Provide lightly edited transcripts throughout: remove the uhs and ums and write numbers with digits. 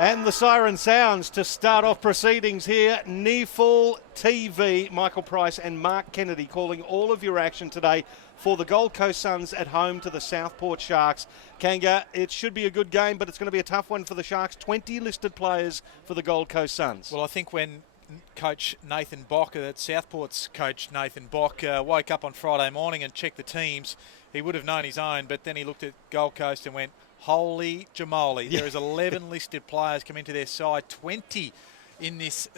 And the siren sounds to start off proceedings here. NEAFL TV, Michael Price and Mark Kennedy calling all of your action today for the Gold Coast Suns at home to the Southport Sharks. Kanga, it should be a good game, but it's going to be a tough one for the Sharks. 20 listed players for the Gold Coast Suns. Well, I think when Coach Nathan Bock, that's Southport's coach Nathan Bock, woke up on Friday morning and checked the teams, he would have known his own, but then he looked at Gold Coast and went, holy jamoli. There is 11 listed players come into their side, 20 in this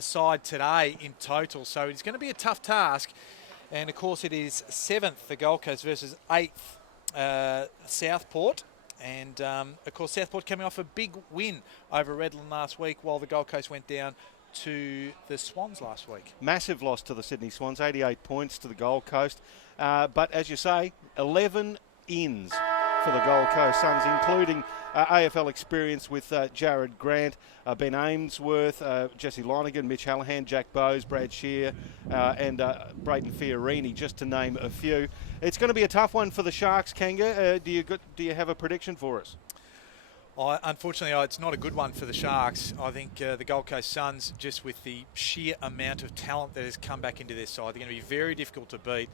side today in total. So it's going to be a tough task. And, of course, it is 7th for Gold Coast versus 8th Southport. And, of course, Southport coming off a big win over Redland last week while the Gold Coast went down to the Swans last week. Massive loss to the Sydney Swans, 88 points to the Gold Coast. But, as you say, 11 ins for the Gold Coast Suns, including AFL experience with Jared Grant, Ben Ainsworth, Jesse Lonergan, Mitch Hallahan, Jack Bowes, Brad Shear, and Brayden Fiorini, just to name a few. It's going to be a tough one for the Sharks, Kanga. Do you have a prediction for us? Unfortunately, it's not a good one for the Sharks. I think the Gold Coast Suns, just with the sheer amount of talent that has come back into their side, they're going to be very difficult to beat.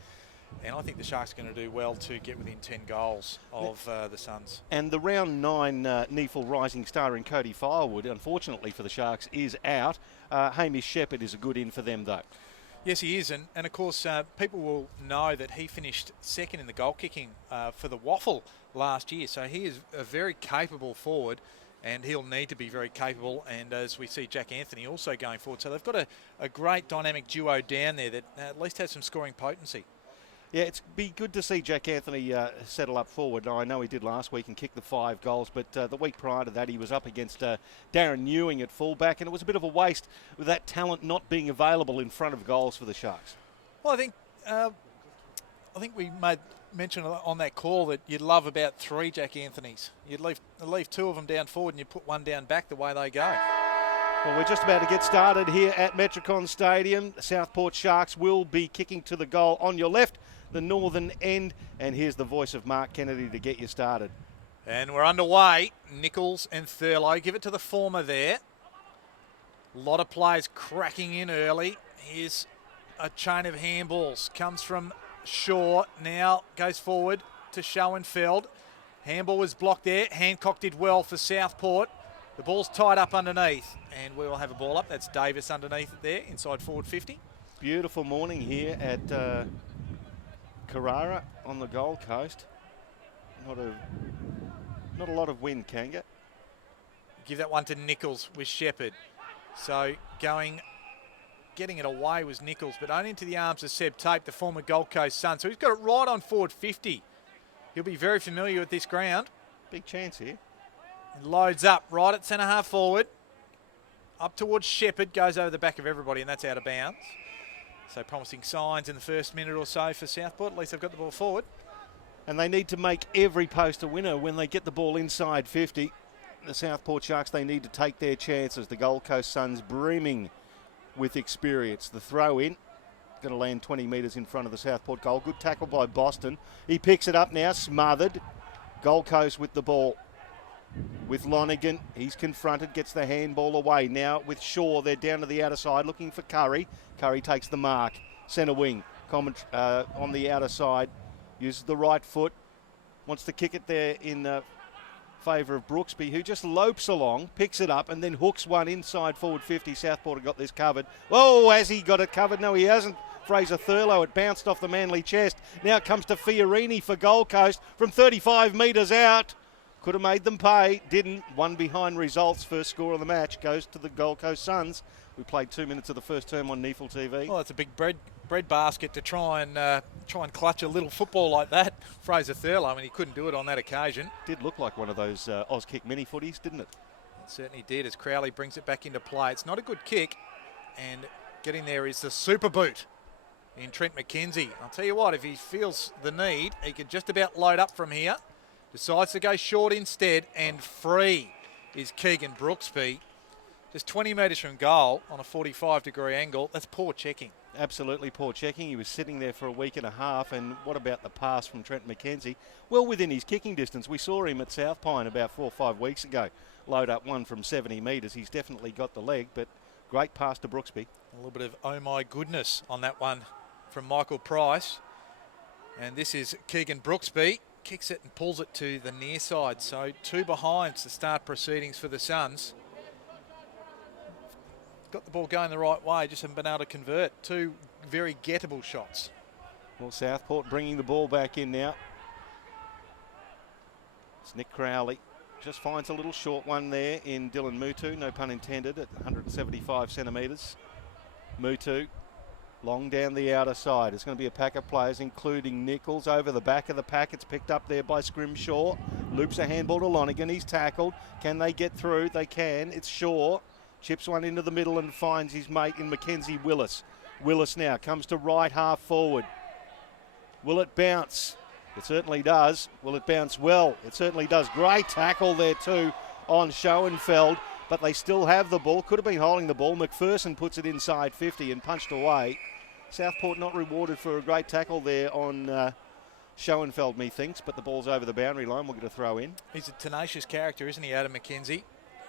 And I think the Sharks are going to do well to get within 10 goals of the Suns. And the round 9 NEAFL rising star in Cody Firewood, unfortunately for the Sharks, is out. Hamish Shepherd is a good in for them, though. Yes, he is. And of course, people will know that he finished second in the goal kicking for the Waffle last year. So he is a very capable forward, and he'll need to be very capable. And as we see Jack Anthony also going forward. So they've got a great dynamic duo down there that at least has some scoring potency. Yeah, it's be good to see Jack Anthony settle up forward. Now, I know he did last week and kicked the 5 goals, but the week prior to that he was up against Darren Newing at fullback, and it was a bit of a waste with that talent not being available in front of goals for the Sharks. Well, I think we made mention on that call that you'd love about 3 Jack Anthonys. You'd leave 2 of them down forward and you put 1 down back the way they go. Well, we're just about to get started here at Metricon Stadium. The Southport Sharks will be kicking to the goal on your left, the northern end, and here's the voice of Mark Kennedy to get you started. And we're underway. Nichols and Thurlow. Give it to the former there. A lot of players cracking in early. Here's a chain of handballs. Comes from Shaw. Now goes forward to Schoenfeld. Handball was blocked there. Hancock did well for Southport. The ball's tied up underneath, and we will have a ball up. That's Davis underneath it there, inside forward 50. Beautiful morning here at Carrara on the Gold Coast. Not a lot of wind, Kanga. Give that one to Nichols with Shepherd. So getting it away was Nichols, but only into the arms of Seb Tape, the former Gold Coast Sun. So he's got it right on forward 50. He'll be very familiar with this ground. Big chance here. Loads up right at centre half forward. Up towards Shepherd, goes over the back of everybody, and that's out of bounds. So promising signs in the first minute or so for Southport. At least they've got the ball forward. And they need to make every post a winner when they get the ball inside 50. The Southport Sharks, they need to take their chances. The Gold Coast Suns brimming with experience. The throw in, going to land 20 metres in front of the Southport goal. Good tackle by Boston. He picks it up now, smothered. Gold Coast with the ball. With Lonergan, he's confronted, gets the handball away. Now with Shaw, they're down to the outer side looking for Curry. Curry takes the mark. Centre wing, on the outer side. Uses the right foot. Wants to kick it there in favour of Brooksby, who just lopes along, picks it up, and then hooks one inside forward 50. Southport have got this covered. Oh, has he got it covered? No, he hasn't. Fraser Thurlow, it bounced off the Manly chest. Now it comes to Fiorini for Gold Coast from 35 metres out. Could have made them pay, didn't. One behind results. First score of the match goes to the Gold Coast Suns. We played 2 minutes of the first term on NEAFL TV. Well, it's a big bread basket to try and clutch a little football like that. Fraser Thurlow, I mean, he couldn't do it on that occasion. Did look like one of those Auskick mini footies, didn't it? It certainly did, as Crowley brings it back into play. It's not a good kick, and getting there is the super boot in Trent McKenzie. I'll tell you what, if he feels the need, he could just about load up from here. Decides to go short instead, and free is Keegan Brooksby. Just 20 metres from goal on a 45-degree angle. That's poor checking. Absolutely poor checking. He was sitting there for a week and a half. And what about the pass from Trent McKenzie? Well within his kicking distance. We saw him at South Pine about 4 or 5 weeks ago. Load up one from 70 metres. He's definitely got the leg, but great pass to Brooksby. A little bit of oh my goodness on that one from Michael Price. And this is Keegan Brooksby. Kicks it and pulls it to the near side. So 2 behinds to start proceedings for the Suns. Got the ball going the right way, just haven't been able to convert. 2 very gettable shots. Well, Southport bringing the ball back in now. It's Nick Crowley. Just finds a little short one there in Dylan Mutu, no pun intended, at 175 centimetres. Mutu, long down the outer side. It's going to be a pack of players, including Nichols, over the back of the pack. It's picked up there by Scrimshaw. Loops a handball to Lonergan. He's tackled. Can they get through? They can. It's Shaw. Chips one into the middle and finds his mate in Mackenzie Willis. Willis now comes to right half forward. Will it bounce? It certainly does. Will it bounce well? It certainly does. Great tackle there too on Schoenfeld, but they still have the ball. Could have been holding the ball. McPherson puts it inside 50 and punched away. Southport not rewarded for a great tackle there on Schoenfeld, methinks, but the ball's over the boundary line. We'll get a throw in. He's a tenacious character, isn't he, Adam McKenzie?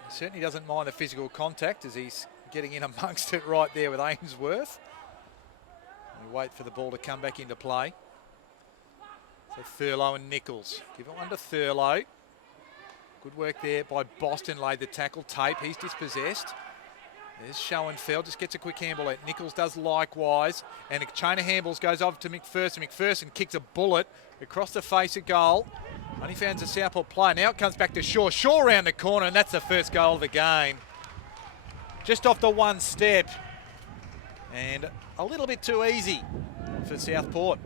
He certainly doesn't mind the physical contact as he's getting in amongst it right there with Ainsworth. We wait for the ball to come back into play. So Thurlow and Nichols. Give it one to Thurlow. Good work there by Boston, laid the tackle. Tape, he's dispossessed. There's Schoenfeld, just gets a quick handball out. Nichols does likewise. And a chain of handballs goes over to McPherson. McPherson kicks a bullet across the face of goal. Only found a Southport player. Now it comes back to Shaw. Shaw around the corner, and that's the first goal of the game. Just off the one step. And a little bit too easy for Southport.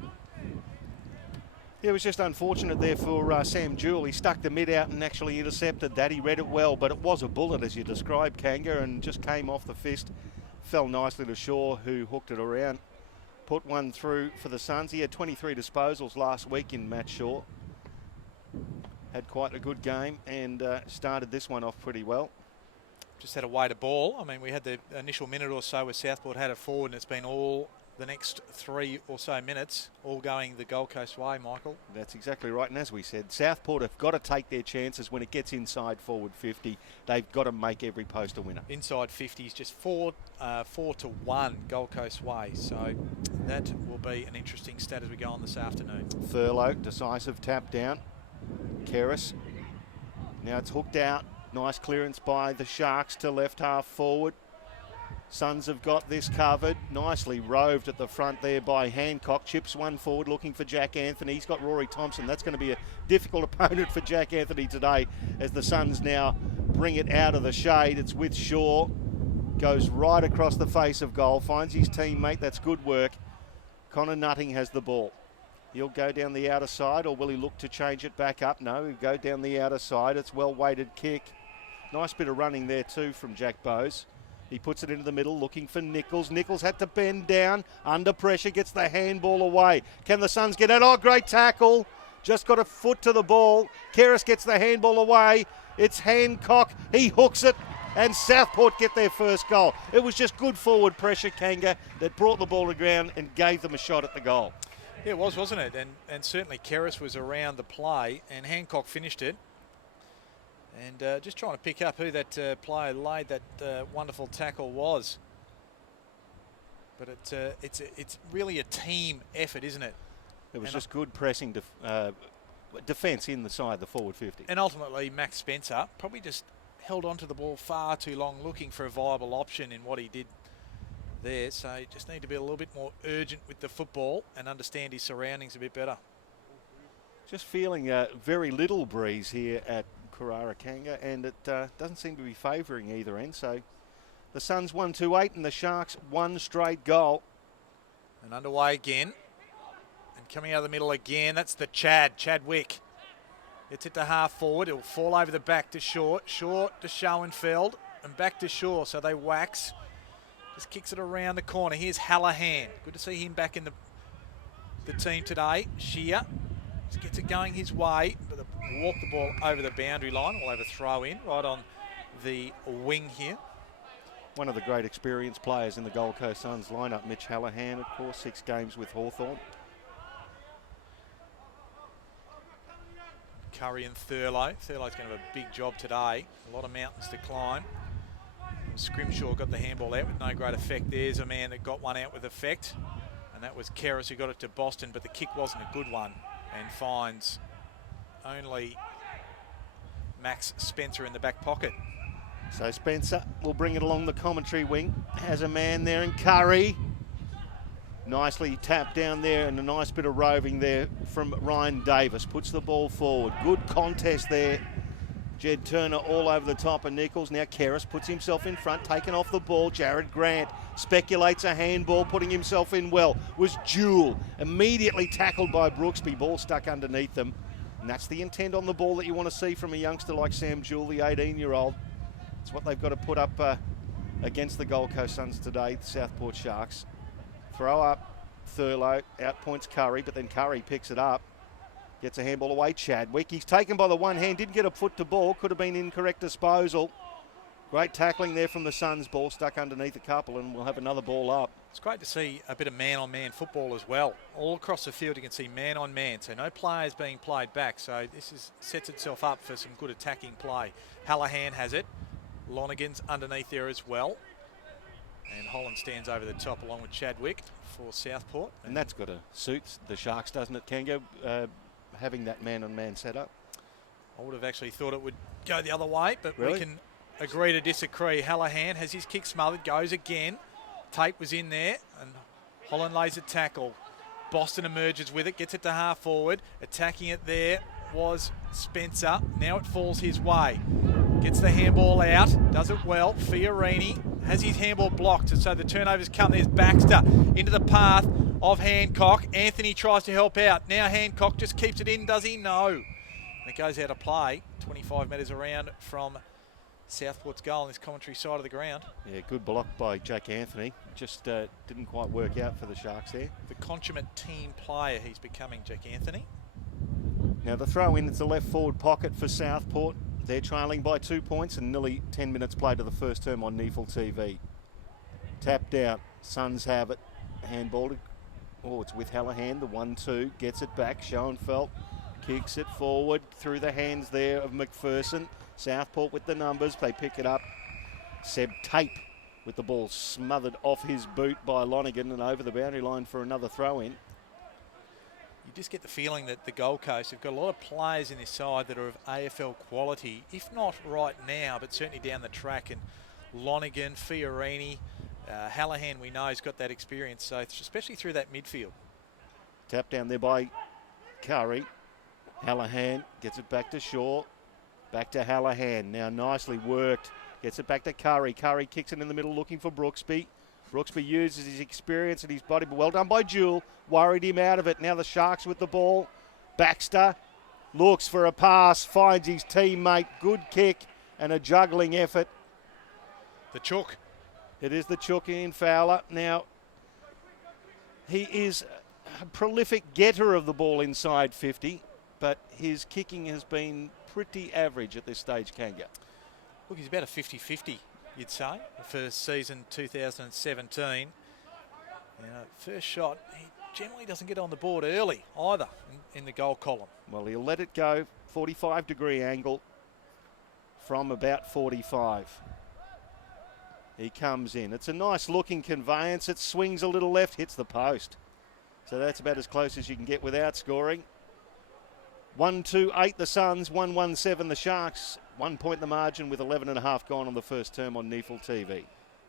Yeah, it was just unfortunate there for Sam Jewell. He stuck the mid out and actually intercepted that. He read it well, but it was a bullet, as you described, Kanga, and just came off the fist. Fell nicely to Shaw, who hooked it around. Put one through for the Suns. He had 23 disposals last week in Matt Shaw. Had quite a good game and started this one off pretty well. Just had a weight of ball. I mean, we had the initial minute or so where Southport had it forward, and it's been all the next 3 or so minutes, all going the Gold Coast way, Michael. That's exactly right. And as we said, Southport have got to take their chances when it gets inside forward 50. They've got to make every post a winner. Inside 50 is just 4 to 1 Gold Coast way. So that will be an interesting stat as we go on this afternoon. Thurlow, decisive tap down. Keris. Now it's hooked out. Nice clearance by the Sharks to left half forward. Suns have got this covered. Nicely roved at the front there by Hancock. Chips one forward looking for Jack Anthony. He's got Rory Thompson. That's going to be a difficult opponent for Jack Anthony today as the Suns now bring it out of the shade. It's with Shaw. Goes right across the face of goal. Finds his teammate. That's good work. Connor Nutting has the ball. He'll go down the outer side, or will he look to change it back up? No, he'll go down the outer side. It's well-weighted kick. Nice bit of running there too from Jack Bowes. He puts it into the middle, looking for Nichols. Nichols had to bend down, under pressure, gets the handball away. Can the Suns get it? Oh, great tackle. Just got a foot to the ball. Keris gets the handball away. It's Hancock. He hooks it, and Southport get their first goal. It was just good forward pressure, Kanga, that brought the ball to ground and gave them a shot at the goal. Yeah, it was, wasn't it? And certainly Keris was around the play, and Hancock finished it. And just trying to pick up who that player laid that wonderful tackle was. But it's really a team effort, isn't it? It was just good pressing defence inside the forward 50. And ultimately, Max Spencer probably just held onto the ball far too long, looking for a viable option in what he did there. So you just need to be a little bit more urgent with the football and understand his surroundings a bit better. Just feeling very little breeze here at Carrara Kanga, and it doesn't seem to be favouring either end. So the Suns 1-2-8 and the Sharks one straight goal. And underway again. And coming out of the middle again, that's the Chadwick. Gets it to half forward. It'll fall over the back to Short. Short to Schoenfeld and back to Shaw. So they wax. Just kicks it around the corner. Here's Hallahan. Good to see him back in the team today. Shear just gets it going his way, but walk the ball over the boundary line. We'll have a throw in right on the wing here. One of the great experienced players in the Gold Coast Suns lineup, Mitch Hallahan, of course, 6 games with Hawthorn. Curry and Thurlow. Thurlow's going to have a big job today. A lot of mountains to climb. Scrimshaw got the handball out with no great effect. There's a man that got one out with effect, and that was Keris who got it to Boston, but the kick wasn't a good one, and finds only Max Spencer in the back pocket. So Spencer will bring it along the commentary wing. Has a man there in Curry. Nicely tapped down there, and a nice bit of roving there from Ryan Davis. Puts the ball forward. Good contest there. Jed Turner all over the top of Nichols. Now Keris puts himself in front, taken off the ball. Jared Grant speculates a handball, putting himself in well. Was Jewell immediately tackled by Brooksby. Ball stuck underneath them. And that's the intent on the ball that you want to see from a youngster like Sam Jewell, the 18-year-old. It's what they've got to put up against the Gold Coast Suns today, the Southport Sharks. Throw up Thurlow, out points Curry, but then Curry picks it up. Gets a handball away, Chadwick. He's taken by the one hand, didn't get a foot to ball, could have been incorrect disposal. Great tackling there from the Suns. Ball stuck underneath a couple, and we'll have another ball up. It's great to see a bit of man-on-man football as well. All across the field you can see man-on-man, so no players being played back. So this sets itself up for some good attacking play. Hallahan has it. Lonergan's underneath there as well. And Holland stands over the top along with Chadwick for Southport. And that's got to suit the Sharks, doesn't it, Kango? Having that man-on-man setup. I would have actually thought it would go the other way, but really? We can agree to disagree. Hallahan has his kick smothered, goes again. Tate was in there, and Holland lays a tackle. Boston emerges with it, gets it to half forward. Attacking it there was Spencer. Now it falls his way. Gets the handball out, does it well. Fiorini has his handball blocked, and so the turnovers come. There's Baxter into the path of Hancock. Anthony tries to help out. Now Hancock just keeps it in, does he? No. And it goes out of play. 25 metres around from Southport's goal on this commentary side of the ground. Yeah, good block by Jack Anthony. Just didn't quite work out for the Sharks there. The consummate team player he's becoming, Jack Anthony. Now the throw in, it's the left forward pocket for Southport. They're trailing by 2 points and nearly 10 minutes played to the first term on NEAFL TV. Tapped out. Suns have it. Handballed. Oh, it's with Hallahan. The 1-2. Gets it back. Schoenfeld kicks it forward through the hands there of McPherson. Southport with the numbers. They pick it up. Seb Tape with the ball smothered off his boot by Lonergan and over the boundary line for another throw in. You just get the feeling that the Gold Coast have got a lot of players in this side that are of AFL quality, if not right now, but certainly down the track. And Lonergan, Fiorini, Hallahan, we know, has got that experience, so especially through that midfield. Tap down there by Curry. Hallahan gets it back to Shaw. Back to Hallahan. Now nicely worked. Gets it back to Curry. Curry kicks it in the middle looking for Brooksby. Brooksby uses his experience and his body, but well done by Jewell. Worried him out of it. Now the Sharks with the ball. Baxter looks for a pass, finds his teammate. Good kick and a juggling effort. The chook. It is the chook in Fowler. Now, he is a prolific getter of the ball inside 50, but his kicking has been pretty average at this stage, Kanga. Look, he's about a 50-50. You'd say, for season 2017. First shot, he generally doesn't get on the board early either in the goal column. Well, he'll let it go, 45-degree angle from about 45. He comes in. It's a nice-looking conveyance. It swings a little left, hits the post. So that's about as close as you can get without scoring. 1-2-8 the Suns, 1-1-7 the Sharks. 1 point the margin with 11.5 gone on the first term on NEAFL TV.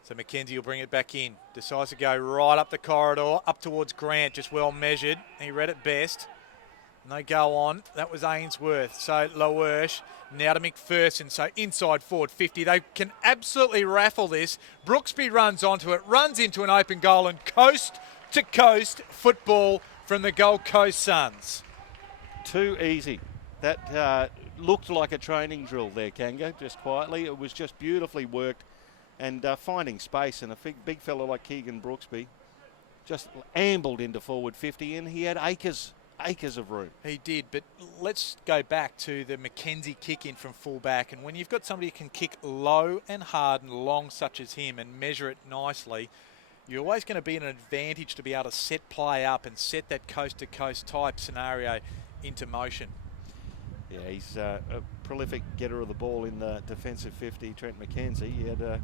So McKenzie will bring it back in. Decides to go right up the corridor, up towards Grant, just well measured. He read it best. And they go on. That was Ainsworth. So Loersch now to McPherson. So inside forward 50. They can absolutely raffle this. Brooksby runs onto it, runs into an open goal, and coast to coast football from the Gold Coast Suns. Too easy. That looked like a training drill there, Kango, just quietly. It was just beautifully worked and finding space. And a big fellow like Keegan Brooksby just ambled into forward 50, and he had acres acres of room. He did, but let's go back to the Mackenzie kick in from full back. And when you've got somebody who can kick low and hard and long such as him and measure it nicely, you're always going to be an advantage to be able to set play up and set that coast-to-coast type scenario into motion. Yeah, he's a prolific getter of the ball in the defensive 50, Trent Mackenzie. He had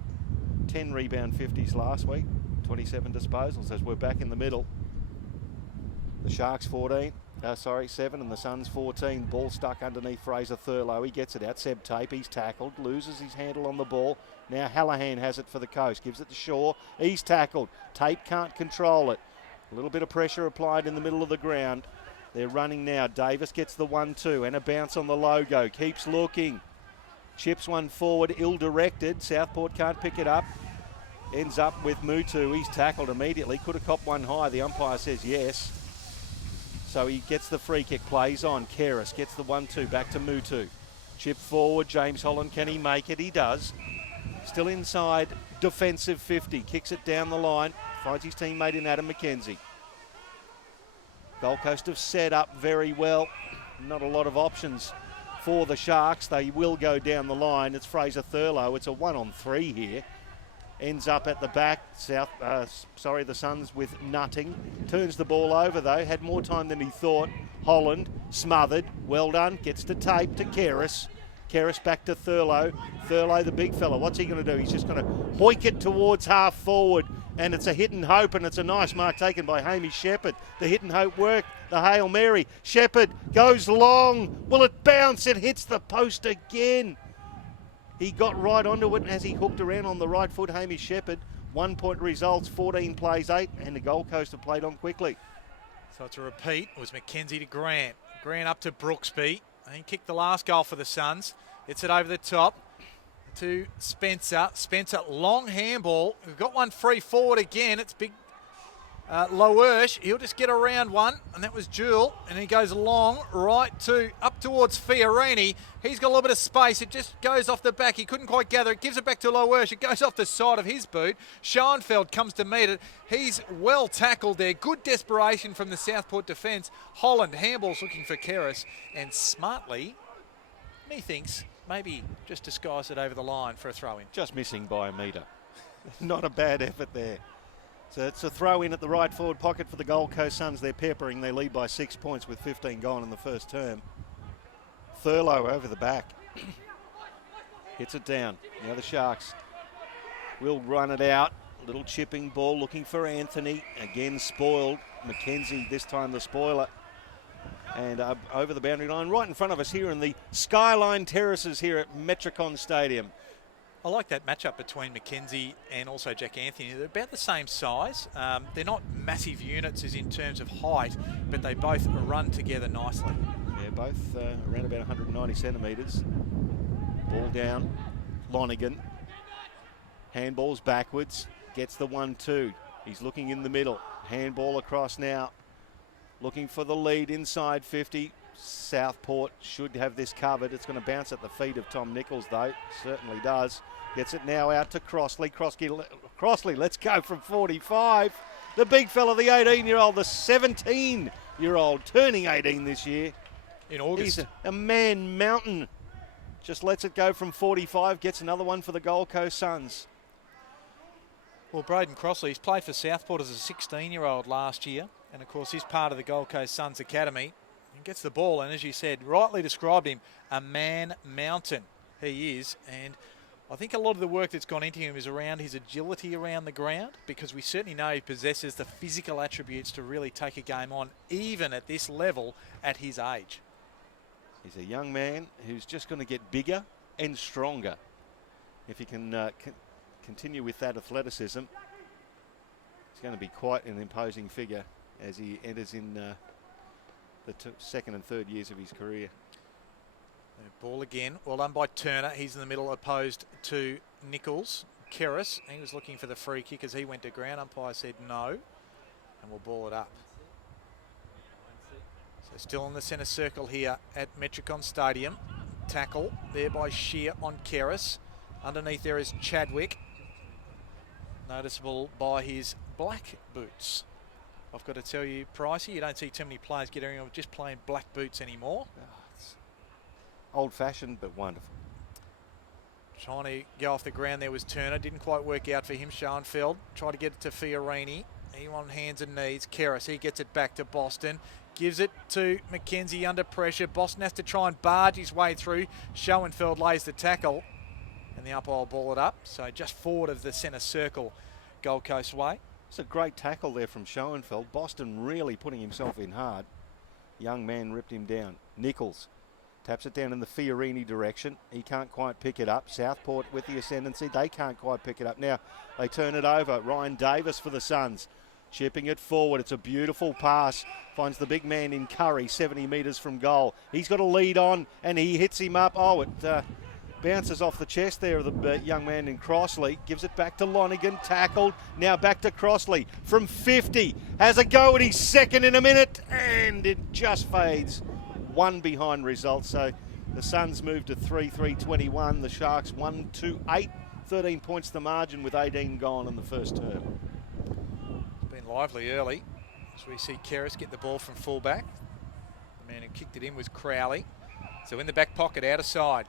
10 rebound 50s last week, 27 disposals as we're back in the middle. The Sharks 7 and the Suns 14. Ball stuck underneath Fraser Thurlow. He gets it out. Seb Tape, he's tackled, loses his handle on the ball. Now Hallahan has it for the coast, gives it to Shaw. He's tackled. Tape can't control it. A little bit of pressure applied in the middle of the ground. They're running now. Davis gets the 1-2 and a bounce on the logo. Keeps looking. Chips one forward, ill-directed. Southport can't pick it up. Ends up with Mutu. He's tackled immediately. Could have copped one high. The umpire says yes. So he gets the free kick, plays on. Keris gets the 1-2 back to Mutu. Chip forward, James Holland. Can he make it? He does. Still inside, defensive 50. Kicks it down the line. Finds his teammate in Adam Mackenzie. Gold Coast have set up very well. Not a lot of options for the Sharks. They will go down the line. It's Fraser Thurlow. It's a 1-on-3 here. Ends up at the back. The Suns with Nutting. Turns the ball over though. Had more time than he thought. Holland smothered. Well done. Gets to Tape to Keris. Keris back to Thurlow. Thurlow, the big fella. What's he going to do? He's just going to hoik it towards half forward. And it's a hit and hope, and it's a nice mark taken by Hamish Shepherd. The hit and hope work. The Hail Mary. Shepherd goes long. Will it bounce? It hits the post again. He got right onto it as he hooked around on the right foot, Hamish Shepherd. 1 point results, 14 plays 8, and the Gold Coast have played on quickly. So it's a repeat. It was Mackenzie to Grant. Grant up to Brooksby. He kicked the last goal for the Suns. It's it over the top to Spencer. Spencer, long handball. We've got one free forward again. It's big Loersch. He'll just get around one, and that was Jewel. And he goes long right to up towards Fiorini. He's got a little bit of space. It just goes off the back. He couldn't quite gather it. Gives it back to Loersch. It goes off the side of his boot. Schoenfeld comes to meet it. He's well tackled there. Good desperation from the Southport defence. Holland handballs looking for Keris, and smartly, methinks, maybe just disguise it over the line for a throw-in. Just missing by a metre. Not a bad effort there. So it's a throw in at the right forward pocket for the Gold Coast Suns. They're peppering. They lead by 6 points with 15 gone in the first term. Thurlow over the back. Hits it down. Now the Sharks will run it out. Little chipping ball looking for Anthony. Again spoiled. Mackenzie this time the spoiler. And over the boundary line right in front of us here in the Skyline Terraces here at Metricon Stadium. I like that matchup between Mackenzie and also Jack Anthony. They're about the same size. They're not massive units as in terms of height, but they both run together nicely. Yeah, both around about 190 centimetres. Ball down. Lonergan. Handballs backwards. Gets the 1-2. He's looking in the middle. Handball across now. Looking for the lead inside 50. Southport should have this covered. It's going to bounce at the feet of Tom Nichols, though. Certainly does. Gets it now out to Crossley. Crossley, let's go from 45. The big fella, the 18-year-old, the 17-year-old, turning 18 this year. In August. He's a man mountain. Just lets it go from 45. Gets another one for the Gold Coast Suns. Well, Braden Crossley, he's played for Southport as a 16-year-old last year. And, of course, he's part of the Gold Coast Suns Academy. He gets the ball, and as you said, rightly described him, a man mountain he is. And I think a lot of the work that's gone into him is around his agility around the ground, because we certainly know he possesses the physical attributes to really take a game on, even at this level at his age. He's a young man who's just going to get bigger and stronger. If he can continue with that athleticism, he's going to be quite an imposing figure as he enters in the second and third years of his career. Ball again. Well done by Turner. He's in the middle, opposed to Nichols. Keris, he was looking for the free kick as he went to ground. Umpire said no, and we'll ball it up. So still in the centre circle here at Metricon Stadium. Tackle there by Shear on Keris. Underneath there is Chadwick. Noticeable by his black boots. I've got to tell you, Pricey, you don't see too many players getting on just playing black boots anymore. It's old-fashioned but wonderful. Trying to go off the ground there was Turner. Didn't quite work out for him. Schoenfeld tried to get it to Fiorini. He on hands and knees. Keris, he gets it back to Boston. Gives it to McKenzie under pressure. Boston has to try and barge his way through. Schoenfeld lays the tackle. And the umpire will ball it up. So just forward of the centre circle, Gold Coast way. It's a great tackle there from Schoenfeld. Boston really putting himself in hard. Young man ripped him down. Nichols taps it down in the Fiorini direction. He can't quite pick it up. Southport with the ascendancy. They can't quite pick it up. Now they turn it over. Ryan Davis for the Suns. Chipping it forward. It's a beautiful pass. Finds the big man in Curry, 70 metres from goal. He's got a lead on and he hits him up. Oh, it bounces off the chest there of the young man in Crossley. Gives it back to Lonigan. Tackled. Now back to Crossley from 50. Has a go at his second in a minute. And it just fades. One behind result. So the Suns move to 3-3-21. The Sharks 1-2-8. 13 points the margin with 18 gone in the first term. It's been lively early. As we see Keris get the ball from fullback. The man who kicked it in was Crowley. So in the back pocket, out of side.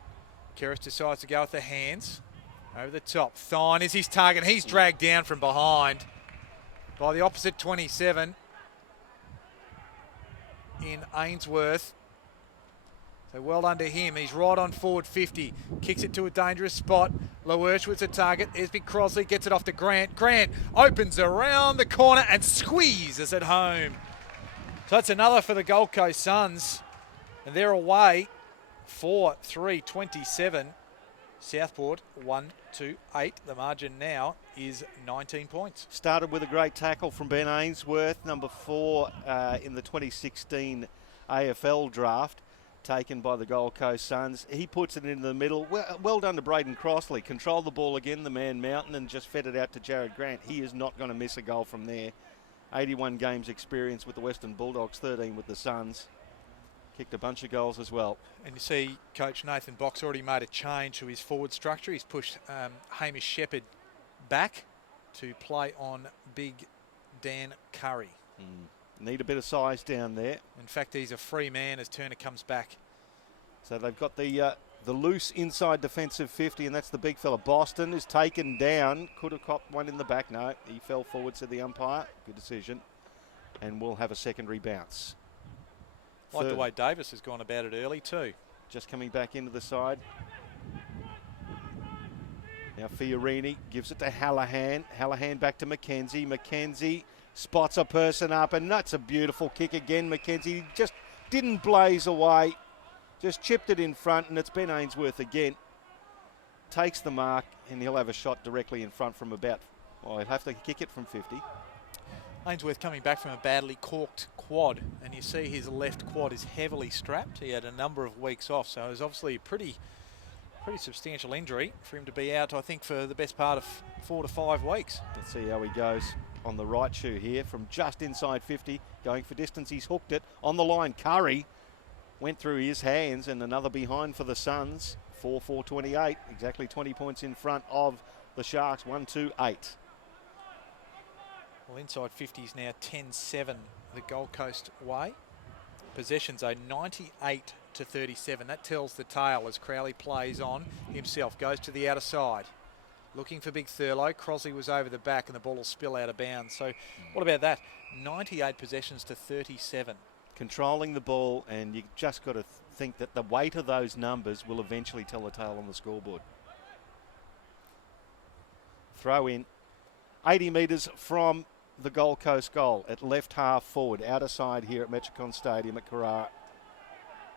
Keris decides to go with the hands. Over the top. Thine is his target. He's dragged down from behind by the opposite 27 in Ainsworth. So well done to him. He's right on forward 50. Kicks it to a dangerous spot. Loersch with the target. There's Big Crossley. Gets it off to Grant. Grant opens around the corner and squeezes it home. So that's another for the Gold Coast Suns. And they're away 4-3-27. Southport 1-2-8. The margin now is 19 points. Started with a great tackle from Ben Ainsworth, number 4 in the 2016 AFL draft, taken by the Gold Coast Suns. He puts it into the middle. Well done to Braden Crossley. Controlled the ball again, the man Mountain, and just fed it out to Jared Grant. He is not going to miss a goal from there. 81 games experience with the Western Bulldogs, 13 with the Suns. Kicked a bunch of goals as well. And you see Coach Nathan Box already made a change to his forward structure. He's pushed Hamish Shepherd back to play on Big Dan Curry. Need a bit of size down there. In fact, he's a free man as Turner comes back. So they've got the loose inside defensive 50, and that's the big fella. Boston is taken down. Could have copped one in the back. No, he fell forward, said the umpire. Good decision. And we'll have a secondary bounce. Like the way Davis has gone about it early too. Just coming back into the side. Now Fiorini gives it to Hallahan. Hallahan back to McKenzie. McKenzie spots a person up, and that's a beautiful kick again. McKenzie just didn't blaze away. Just chipped it in front, and it's Ben Ainsworth again. Takes the mark, and he'll have a shot directly in front from about, well, he'll have to kick it from 50. Ainsworth coming back from a badly corked quad, and you see his left quad is heavily strapped. He had a number of weeks off, so it was obviously a pretty substantial injury for him to be out, I think, for the best part of 4 to 5 weeks. Let's see how he goes on the right shoe here from just inside 50, going for distance. He's hooked it on the line. Curry went through his hands, and another behind for the Suns. 4-4-28, exactly 20 points in front of the Sharks. 1-2-8. Well, inside 50 is now 10-7 the Gold Coast way. Possessions are 98 to 37. That tells the tale as Crowley plays on himself. Goes to the outer side. Looking for Big Thurlow. Crossley was over the back and the ball will spill out of bounds. So what about that? 98 possessions to 37. Controlling the ball, and you just got to think that the weight of those numbers will eventually tell the tale on the scoreboard. Throw in. 80 metres from the Gold Coast goal at left half forward, outer side here at Metricon Stadium at Carrara.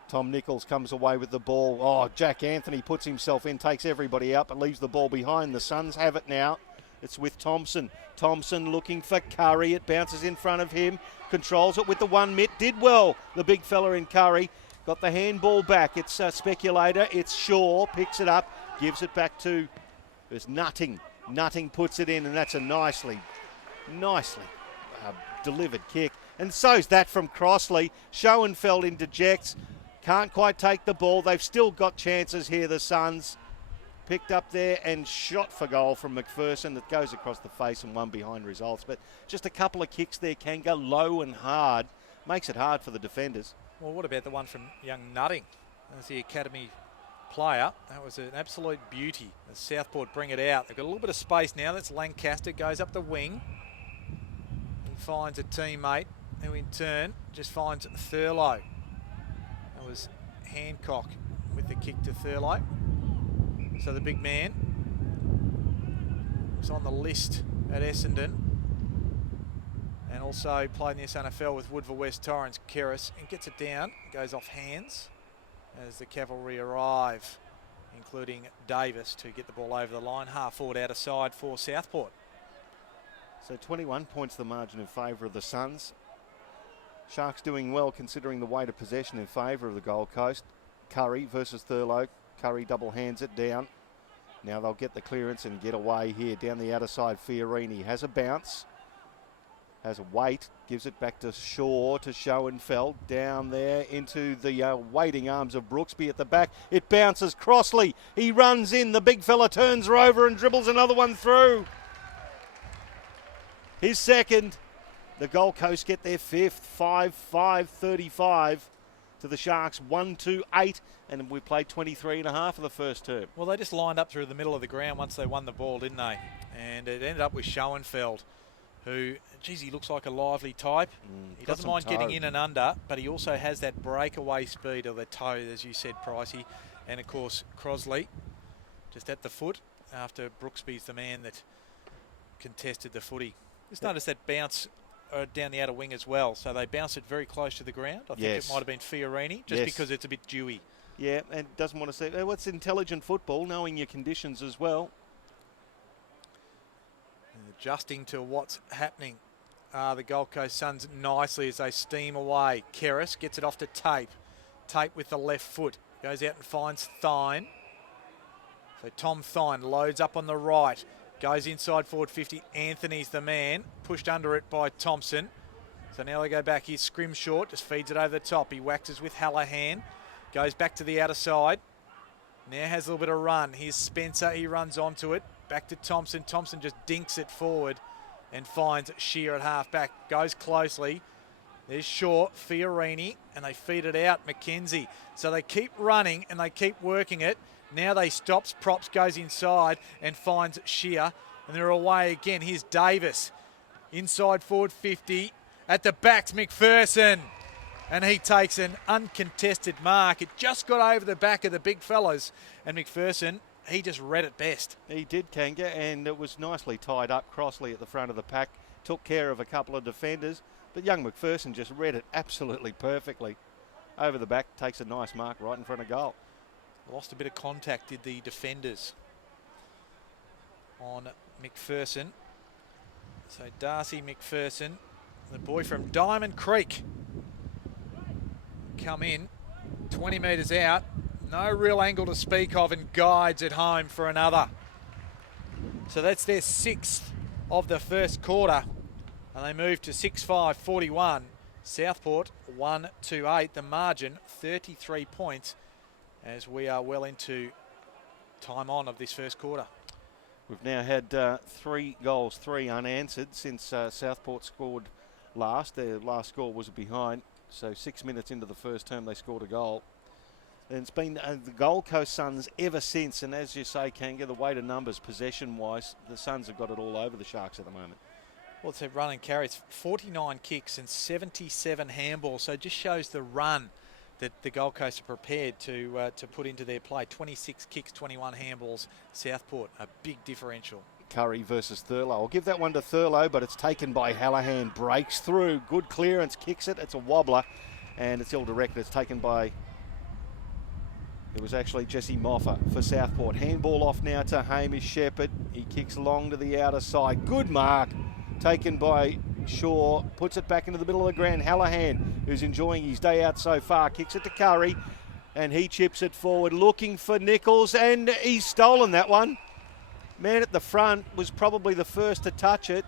Tom Nichols comes away with the ball. Oh, Jack Anthony puts himself in, takes everybody out, but leaves the ball behind. The Suns have it now. It's with Thompson. Thompson looking for Curry. It bounces in front of him. Controls it with the one mitt. Did well, the big fella in Curry. Got the handball back. It's Speculator. It's Shaw. Picks it up. Gives it back to... There's Nutting. Nutting puts it in, and that's a nicely delivered kick. And so's that from Crossley. Schoenfeld interjects. Can't quite take the ball. They've still got chances here, the Suns. picked up there and shot for goal from McPherson. That goes across the face and one behind results. But just a couple of kicks there can go low and hard. Makes it hard for the defenders. Well, what about the one from young Nutting as the academy player? That was an absolute beauty as Southport bring it out. They've got a little bit of space now. That's Lancaster, goes up the wing. He finds a teammate who in turn just finds Thurlow. That was Hancock with the kick to Thurlow. So the big man was on the list at Essendon and also played in the SNFL with Woodville West Torrens, Keris, and gets it down, goes off hands as the cavalry arrive, including Davis to get the ball over the line. Half forward out of side for Southport. So 21 points the margin in favour of the Suns. Sharks doing well considering the weight of possession in favour of the Gold Coast. Curry versus Thurlow. Curry double hands it down. Now they'll get the clearance and get away here. Down the outer side, Fiorini has a bounce. Has a weight. Gives it back to Shaw to Schoenfeld. Down there into the waiting arms of Brooksby at the back. It bounces Crossley. He runs in. The big fella turns her over and dribbles another one through. His second. The Gold Coast get their fifth. 5-5-35 to the Sharks. 1-2-8. And we played 23 and a half of the first term. Well, they just lined up through the middle of the ground once they won the ball, didn't they? And it ended up with Schoenfeld, who, geez, he looks like a lively type. He doesn't mind getting in and under, but he also has that breakaway speed of the toe, as you said, Pricey. And, of course, Crosley just at the foot after Brooksby's the man that contested the footy. Just notice that bounce down the outer wing as well. So they bounced it very close to the ground. I think it might have been Fiorini, just because it's a bit dewy. Yeah, and doesn't want to say, what's intelligent football, knowing your conditions as well. Adjusting to what's happening. The Gold Coast Suns nicely as they steam away. Keris gets it off to Tape. Tape with the left foot. Goes out and finds Thine. So Tom Thine loads up on the right. Goes inside forward 50. Anthony's the man. Pushed under it by Thompson. So now they go back. Here's Scrimshaw. Just feeds it over the top. He waxes with Hallahan. Goes back to the outer side. Now has a little bit of run. Here's Spencer. He runs onto it. Back to Thompson. Thompson just dinks it forward and finds Shear at half-back. Goes closely. There's Shaw, Fiorini, and they feed it out, McKenzie. So they keep running and they keep working it. Now they stops. Props goes inside and finds Shear. And they're away again. Here's Davis. Inside forward 50. At the back's McPherson. And he takes an uncontested mark. It just got over the back of the big fellas. And McPherson, he just read it best. He did, Kanga, and it was nicely tied up. Crossley at the front of the pack took care of a couple of defenders. But young McPherson just read it absolutely perfectly. Over the back, takes a nice mark right in front of goal. Lost a bit of contact, did the defenders on McPherson. So Darcy McPherson, the boy from Diamond Creek, come in 20 metres out, no real angle to speak of, and guides it home for another. So that's their sixth of the first quarter, and they move to 6-5-41. Southport 1-2-8, the margin 33 points as we are well into time on of this first quarter. We've now had 3 goals, 3 unanswered since Southport scored last. Their last score was behind. So 6 minutes into the first term, they scored a goal. And it's been the Gold Coast Suns ever since. And as you say, Kanga, the weight of numbers, possession-wise, the Suns have got it all over the Sharks at the moment. Well, it's a run and carry. It's 49 kicks and 77 handballs. So it just shows the run that the Gold Coast are prepared to put into their play. 26 kicks, 21 handballs. Southport, a big differential. Curry versus Thurlow. I'll give that one to Thurlow, but it's taken by Hallahan. Breaks through. Good clearance. Kicks it. It's a wobbler. And it's ill-directed. It's taken by... It was actually Jesse Moffa for Southport. Handball off now to Hamish Shepherd. He kicks long to the outer side. Good mark. Taken by Shaw. Puts it back into the middle of the ground. Hallahan, who's enjoying his day out so far, kicks it to Curry. And he chips it forward, looking for Nichols. And he's stolen that one. Man at the front was probably the first to touch it.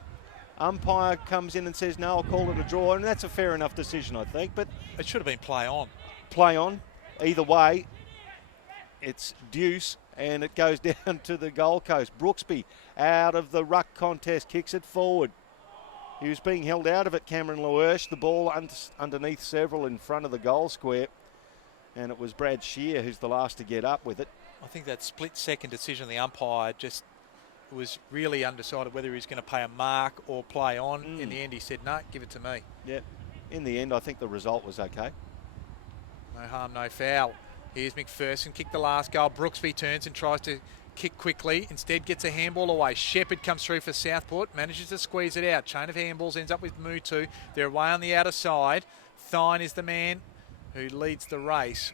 Umpire comes in and says, no, I'll call it a draw. And that's a fair enough decision, I think. But it should have been play on. Play on. Either way, it's deuce. and it goes down to the Gold Coast. Brooksby out of the ruck contest, kicks it forward. He was being held out of it, Cameron Lewis. The ball underneath several in front of the goal square, and it was Brad Shear who's the last to get up with it. I think that split-second decision, the umpire just was really undecided whether he was going to pay a mark or play on. In the end, he said, no, give it to me. Yeah. In the end, I think the result was okay. No harm, no foul. Here's McPherson, kicked the last goal. Brooksby turns and tries to kick quickly. Instead gets a handball away. Shepherd comes through for Southport, manages to squeeze it out. Chain of handballs ends up with Mutu. They're away on the outer side. Thine is the man who leads the race.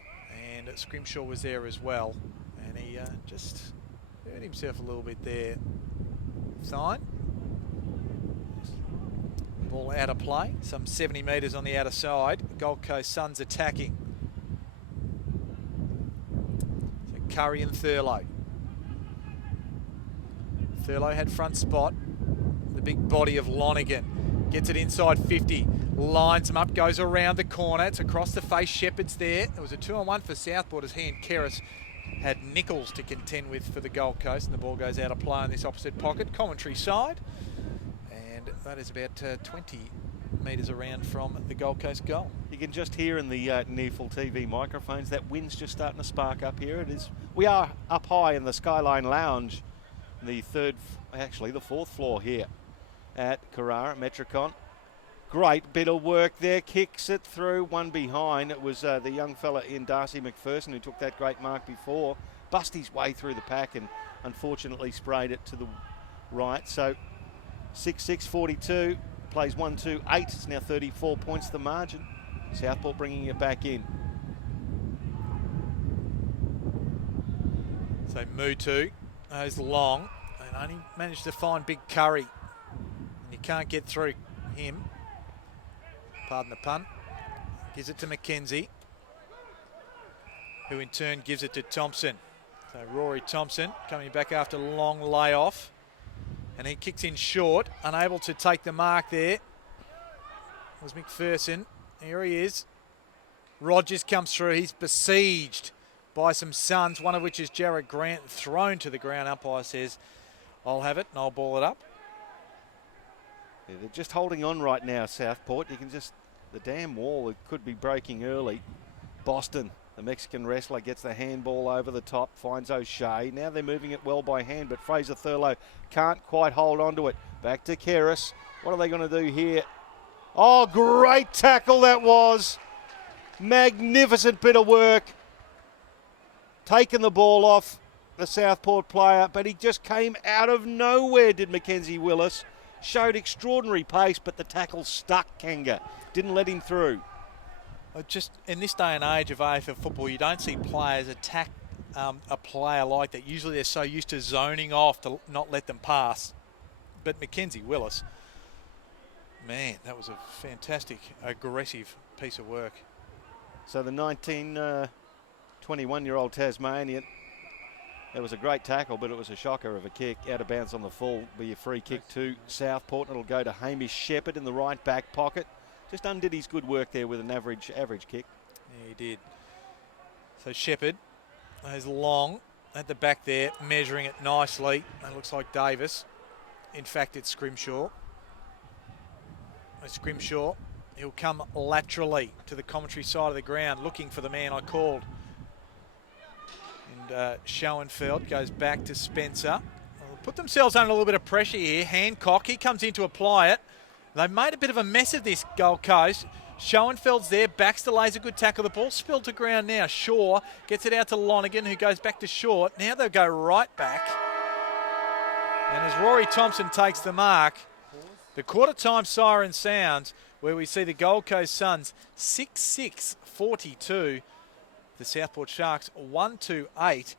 And Scrimshaw was there as well. And he just hurt himself a little bit there. Thine. Ball out of play. Some 70 metres on the outer side. Gold Coast Suns attacking. So Curry and Thurlow. Thurlow had front spot. The big body of Lonergan. Gets it inside 50. Lines him up. Goes around the corner. It's across the face. Shepherd's there. It was a 2-on-1 for Southport as he and Keris had Nichols to contend with for the Gold Coast. And the ball goes out of play in this opposite pocket. Commentary side. And that is about 20 metres around from the Gold Coast goal. You can just hear in the NEAFL TV microphones that wind's just starting to spark up here. It is. We are up high in the Skyline Lounge, the fourth floor here at Carrara, Metricon. Great bit of work there, kicks it through, one behind. It was the young fella in Darcy McPherson who took that great mark before. Bust his way through the pack and unfortunately sprayed it to the right. So 6-6-42, plays 1-2-8. It's now 34 points the margin. Southport bringing it back in. So Mutu goes long and only managed to find Big Curry. And you can't get through him. Pardon the pun. Gives it to McKenzie, who in turn gives it to Thompson. So Rory Thompson coming back after a long layoff. And he kicks in short, unable to take the mark there. It was McPherson. Here he is. Rogers comes through. He's besieged by some Suns, one of which is Jarrett Grant, thrown to the ground. Umpire says, I'll have it and I'll ball it up. Yeah, they're just holding on right now, Southport. You can just, the damn wall, it could be breaking early. Boston, the Mexican wrestler, gets the handball over the top, finds O'Shea. Now they're moving it well by hand, but Fraser Thurlow can't quite hold on to it. Back to Keris. What are they going to do here? Oh, great tackle that was. Magnificent bit of work. Taking the ball off the Southport player, but he just came out of nowhere, did Mackenzie Willis. Showed extraordinary pace, but the tackle stuck Kanga. Didn't let him through. Just in this day and age of AFL football, you don't see players attack a player like that. Usually they're so used to zoning off to not let them pass. But Mackenzie Willis, man, that was a fantastic, aggressive piece of work. So the 21-year-old Tasmanian, that was a great tackle, but it was a shocker of a kick. Out of bounds on the full, be a free kick to Southport. It'll go to Hamish Shepherd in the right back pocket. Just undid his good work there with an average kick. Yeah, he did. So Shepherd is long at the back there, measuring it nicely. That looks like Davis. In fact, it's Scrimshaw. Scrimshaw, he'll come laterally to the commentary side of the ground, looking for the man I called. And Schoenfeld goes back to Spencer. They'll put themselves under a little bit of pressure here. Hancock, he comes in to apply it. They've made a bit of a mess of this Gold Coast. Schoenfeld's there. Baxter lays a good tackle. The ball spilled to ground now. Shaw gets it out to Lonergan, who goes back to short. Now they'll go right back. And as Rory Thompson takes the mark, the quarter-time siren sounds where we see the Gold Coast Suns 6-6-42. The Southport Sharks 1-8.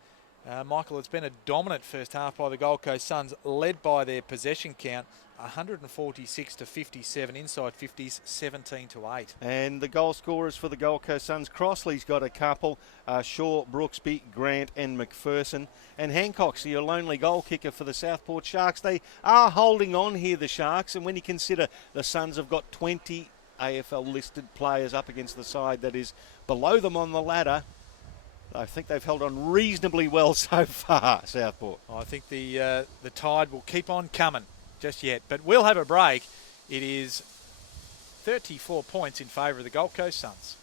Michael, it's been a dominant first half by the Gold Coast Suns, led by their possession count, 146-57, inside 50s, 17-8. And the goal scorers for the Gold Coast Suns, Crossley's got a couple, Shaw, Brooksby, Grant and McPherson. And Hancock's your lonely goal kicker for the Southport Sharks. They are holding on here, the Sharks, and when you consider the Suns have got 20 AFL listed players up against the side that is below them on the ladder, I think they've held on reasonably well so far, Southport. I think the tide will keep on coming just yet. But we'll have a break. It is 34 points in favour of the Gold Coast Suns.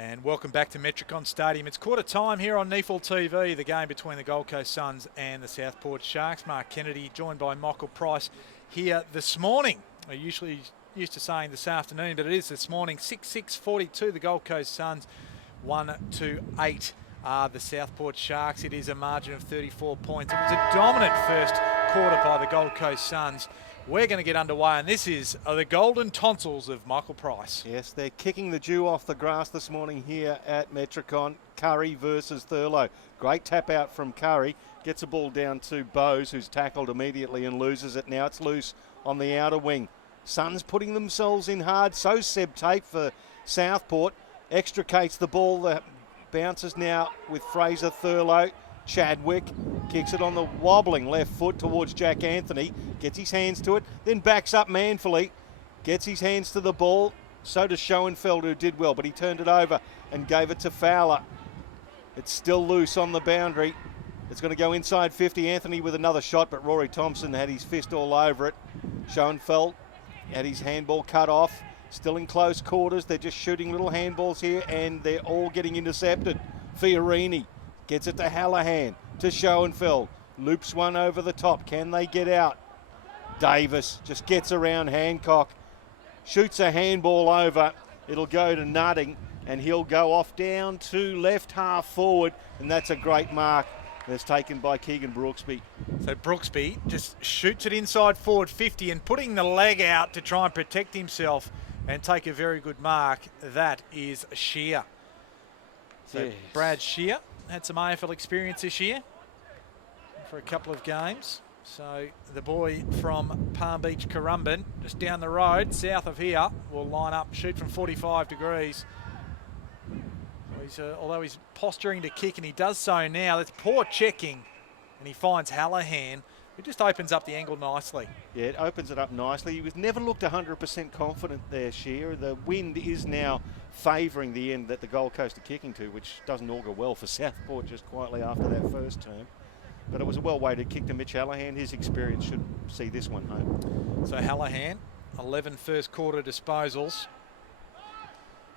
And welcome back to Metricon Stadium. It's quarter time here on NEAFL TV, the game between the Gold Coast Suns and the Southport Sharks. Mark Kennedy joined by Michael Price here this morning. I usually used to saying this afternoon, but it is this morning. 6-6-42 the Gold Coast Suns, 1-8 are the Southport Sharks. It is a margin of 34 points. It was a dominant first quarter by the Gold Coast Suns. We're going to get underway, and this is the golden tonsils of Michael Price. Yes, they're kicking the dew off the grass this morning here at Metricon. Curry versus Thurlow. Great tap out from Curry. Gets the ball down to Bowes, who's tackled immediately and loses it. Now it's loose on the outer wing. Suns putting themselves in hard. So Seb Tate for Southport. Extricates the ball. The bounces now with Fraser Thurlow. Chadwick kicks it on the wobbling left foot towards Jack Anthony. Gets his hands to it, then backs up manfully. Gets his hands to the ball. So does Schoenfeld, who did well, but he turned it over and gave it to Fowler. It's still loose on the boundary. It's going to go inside 50. Anthony with another shot, but Rory Thompson had his fist all over it. Schoenfeld had his handball cut off. Still in close quarters. They're just shooting little handballs here, and they're all getting intercepted. Fiorini gets it to Hallahan, to Schoenfeld. Loops one over the top. Can they get out? Davis just gets around Hancock. Shoots a handball over. It'll go to Nutting, and he'll go off down to left half forward, and that's a great mark that's taken by Keegan Brooksby. So Brooksby just shoots it inside forward 50 and putting the leg out to try and protect himself and take a very good mark. That is Shear. So Yes. Brad Shear had some AFL experience this year for a couple of games. So the boy from Palm Beach, Currumbin, just down the road, south of here, will line up, shoot from 45 degrees. Although he's posturing to kick, and he does so now, that's poor checking, and he finds Hallahan, who just opens up the angle nicely. Yeah, it opens it up nicely. He was never looked 100% confident there, Shearer. The wind is now favouring the end that the Gold Coast are kicking to, which doesn't augur well for Southport just quietly after that first term. But it was a well-weighted kick to Mitch Hallahan. His experience should see this one home. So Hallahan, 11 first quarter disposals.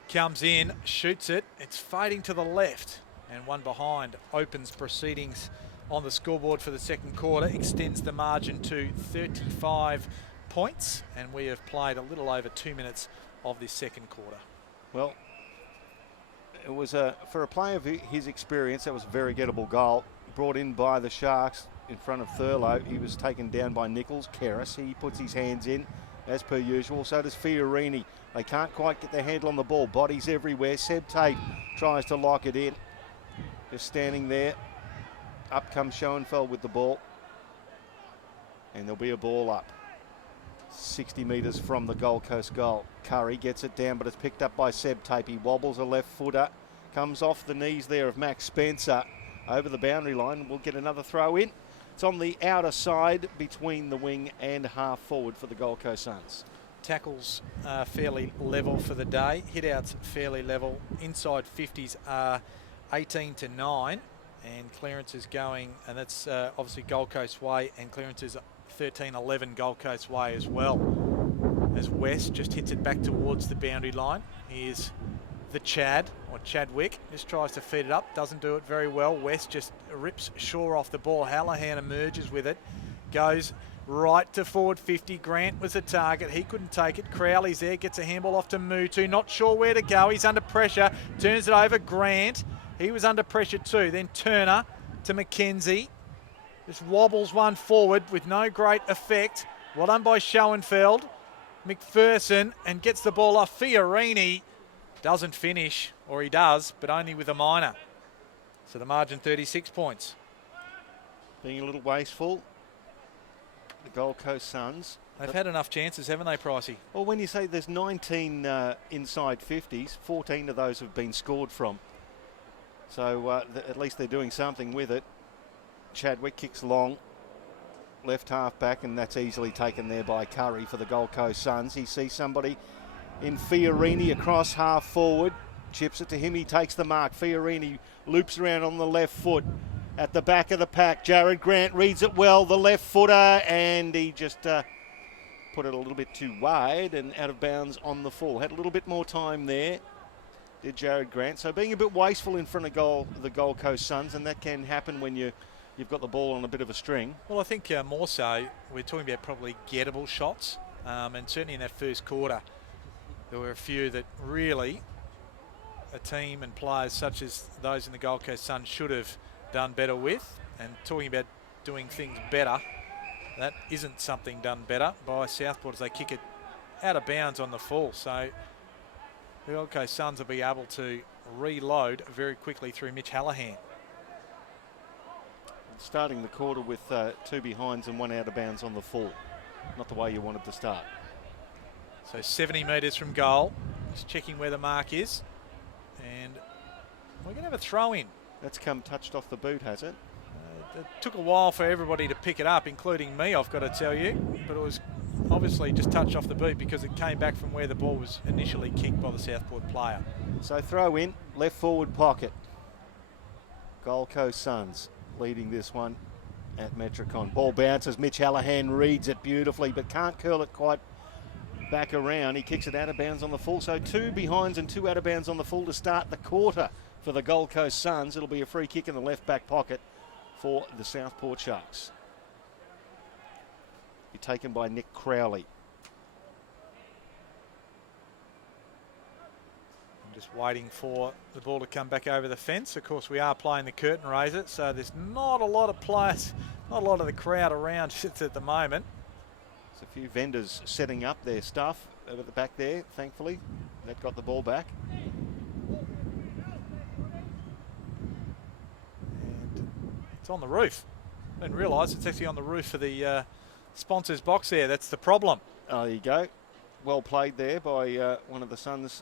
Comes in, shoots it. It's fading to the left, and one behind opens proceedings on the scoreboard for the second quarter, extends the margin to 35 points, and we have played a little over 2 minutes of this second quarter. Well, it was for a player of his experience, that was a very gettable goal. Brought in by the Sharks in front of Thurlow. He was taken down by Nichols. Kerris, he puts his hands in as per usual. So does Fiorini. They can't quite get their handle on the ball. Bodies everywhere. Seb Tate tries to lock it in. Just standing there. Up comes Schoenfeld with the ball. And there'll be a ball up. 60 metres from the Gold Coast goal. Curry gets it down, but it's picked up by Seb Tate. He wobbles a left footer. Comes off the knees there of Max Spencer. Over the boundary line. We'll get another throw in. It's on the outer side between the wing and half forward for the Gold Coast Suns. Tackles are fairly level for the day. Hit-outs fairly level. Inside 50s are 18-9. And clearances going, and that's obviously Gold Coast way, and clearances 13-11 Gold Coast way as well. As West just hits it back towards the boundary line. Here's the Chadwick, just tries to feed it up, doesn't do it very well. West just rips Shaw off the ball. Hallahan emerges with it, goes right to forward 50. Grant was the target, he couldn't take it. Crowley's there, gets a handball off to Mutu, not sure where to go, he's under pressure, turns it over. Grant, he was under pressure too. Then Turner to McKenzie, just wobbles one forward with no great effect. Well done by Schoenfeld. McPherson, and gets the ball off. Fiorini doesn't finish, or he does, but only with a minor. So the margin 36 points. Being a little wasteful, the Gold Coast Suns. They've had enough chances, haven't they, Pricey? Well, when you say there's 19 inside 50s, 14 of those have been scored from. So at least they're doing something with it. Chadwick kicks long, left half back, and that's easily taken there by Curry for the Gold Coast Suns. He sees somebody in Fiorini across half forward, chips it to him, he takes the mark. Fiorini loops around on the left foot at the back of the pack. Jared Grant reads it well, the left footer, and he just put it a little bit too wide and out of bounds on the full. Had a little bit more time there. did Jared Grant. So being a bit wasteful in front of the Gold Coast Suns, and that can happen when you've got the ball on a bit of a string. Well, I think more so, we're talking about probably gettable shots. And certainly in that first quarter, there were a few that really a team and players such as those in the Gold Coast Suns should have done better with. And talking about doing things better, that isn't something done better by Southport as they kick it out of bounds on the full. So the Gold Coast Suns will be able to reload very quickly through Mitch Hallahan. Starting the quarter with 2 behinds and 1 out of bounds on the full. Not the way you wanted to start. So 70 metres from goal. Just checking where the mark is. And we're going to have a throw in. That's come touched off the boot, has it? It took a while for everybody to pick it up, including me, I've got to tell you. But it was obviously just touched off the boot because it came back from where the ball was initially kicked by the Southport player. So throw in, left forward pocket. Gold Coast Suns leading this one at Metricon. Ball bounces, Mitch Hallahan reads it beautifully but can't curl it quite back around. He kicks it out of bounds on the full. So 2 behinds and 2 out of bounds on the full to start the quarter for the Gold Coast Suns. It'll be a free kick in the left back pocket for the Southport Sharks. Be taken by Nick Crowley. I'm just waiting for the ball to come back over the fence. Of course, we are playing the curtain raiser, so there's not a lot of players, not a lot of the crowd around at the moment. There's a few vendors setting up their stuff over the back there, thankfully. They've got the ball back. And it's on the roof. I didn't realise it's actually on the roof of the sponsors box there. That's the problem. Oh, there you go. Well played there by one of the Suns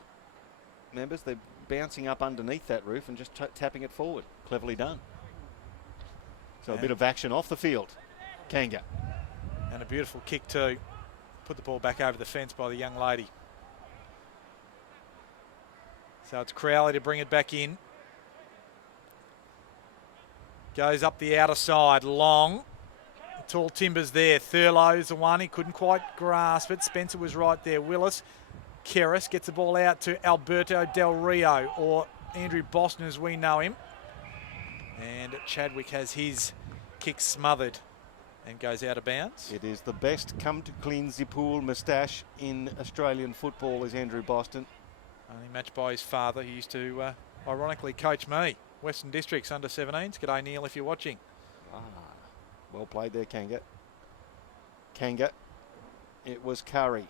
members. They're bouncing up underneath that roof and just tapping it forward. Cleverly done. So a bit of action off the field. Kanga. And a beautiful kick too. Put the ball back over the fence by the young lady. So it's Crowley to bring it back in. Goes up the outer side, long. Tall timbers there. Thurlow's the one. He couldn't quite grasp it. Spencer was right there. Willis. Keris gets the ball out to Alberto Del Rio, or Andrew Boston as we know him. And Chadwick has his kick smothered and goes out of bounds. It is the best come to clean the pool moustache in Australian football is Andrew Boston. Only matched by his father. He used to ironically coach me. Western Districts under 17s. G'day Neil if you're watching. Well played there, Kanga. Kanga. It was Curry.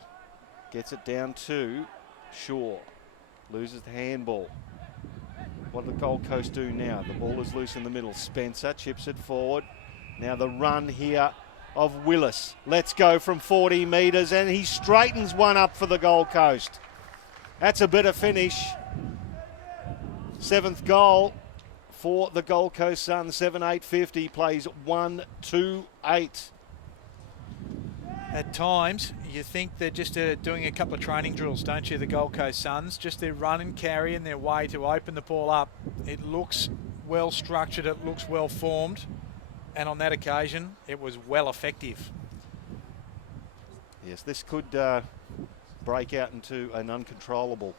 Gets it down to Shaw. Loses the handball. What do the Gold Coast do now? The ball is loose in the middle. Spencer chips it forward. Now the run here of Willis. Let's go from 40 metres, and he straightens one up for the Gold Coast. That's a better finish. 7th goal for the Gold Coast Suns. 7-8-50 plays 1-2-8. At times, you think they're just doing a couple of training drills, don't you, the Gold Coast Suns? Just their run and carry and their way to open the ball up. It looks well structured, it looks well formed, and on that occasion, it was well effective. Yes, this could break out into an uncontrollable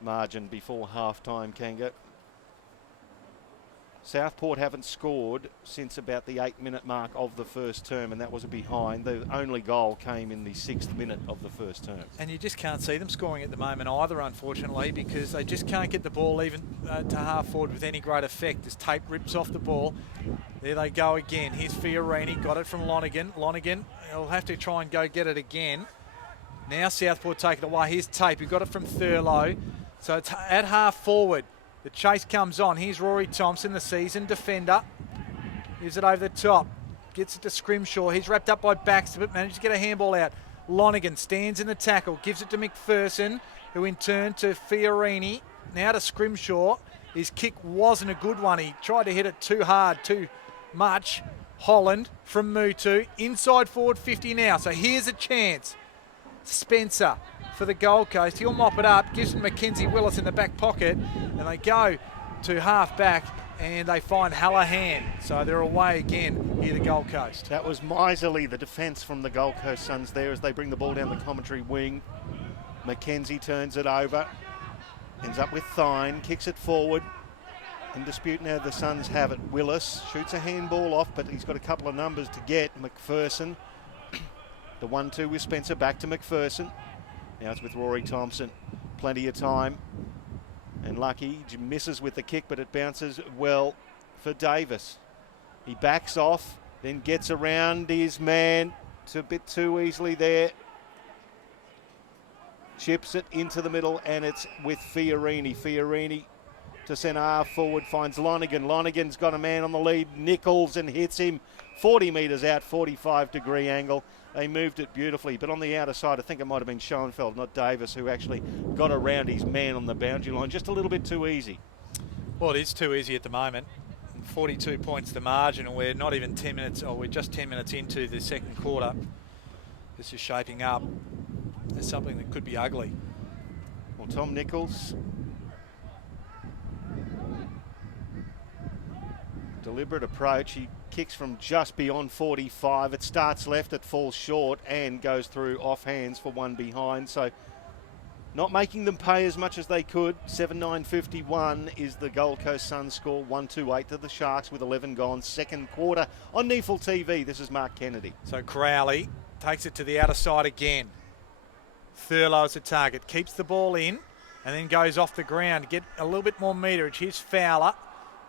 margin before half-time, Kanga. Southport haven't scored since about the 8-minute mark of the first term, and that was a behind. The only goal came in the 6th minute of the first term. And you just can't see them scoring at the moment either, unfortunately, because they just can't get the ball even to half forward with any great effect. As Tate rips off the ball, there they go again. Here's Fiorini, got it from Lonergan. Lonergan, he'll have to try and go get it again. Now Southport take it away. Here's Tate, who got it from Thurlow. So it's at half forward. The chase comes on. Here's Rory Thompson, the seasoned defender. Gives it over the top. Gets it to Scrimshaw. He's wrapped up by Baxter, but manages to get a handball out. Lonergan stands in the tackle. Gives it to McPherson, who in turn to Fiorini. Now to Scrimshaw. His kick wasn't a good one. He tried to hit it too hard, too much. Holland from Mutu. Inside forward 50 now. So here's a chance. Spencer for the Gold Coast. He'll mop it up, gives it Mackenzie Willis in the back pocket, and they go to half back and they find Hallahan. So they're away again here, the Gold Coast. That was miserly, the defence from the Gold Coast Suns there as they bring the ball down the commentary wing. Mackenzie turns it over. Ends up with Thine, kicks it forward. In dispute now, the Suns have it. Willis shoots a handball off, but he's got a couple of numbers to get. McPherson, the 1-2 with Spencer, back to McPherson. Now it's with Rory Thompson. Plenty of time. And Lucky misses with the kick, but it bounces well for Davis. He backs off, then gets around his man. It's a bit too easily there. Chips it into the middle, and it's with Fiorini. Fiorini to centre half forward, finds Lonigan. Lonigan's got a man on the lead. Nichols and hits him 40 metres out, 45-degree angle. They moved it beautifully, but on the outer side, I think it might have been Schoenfeld, not Davis, who actually got around his man on the boundary line. Just a little bit too easy. Well, it is too easy at the moment. 42 points the margin, and we're not even 10 minutes, or we're just 10 minutes into the second quarter. This is shaping up as something that could be ugly. Well, Tom Nichols, deliberate approach. He kicks from just beyond 45. It starts left, it falls short and goes through off hands for one behind. So not making them pay as much as they could. 7-9-51 is the Gold Coast Suns score. 1-2-8 to the Sharks with 11 gone. Second quarter on NEAFL TV. This is Mark Kennedy. So Crowley takes it to the outer side again. Thurlow is a target. Keeps the ball in and then goes off the ground to get a little bit more meterage. Here's Fowler.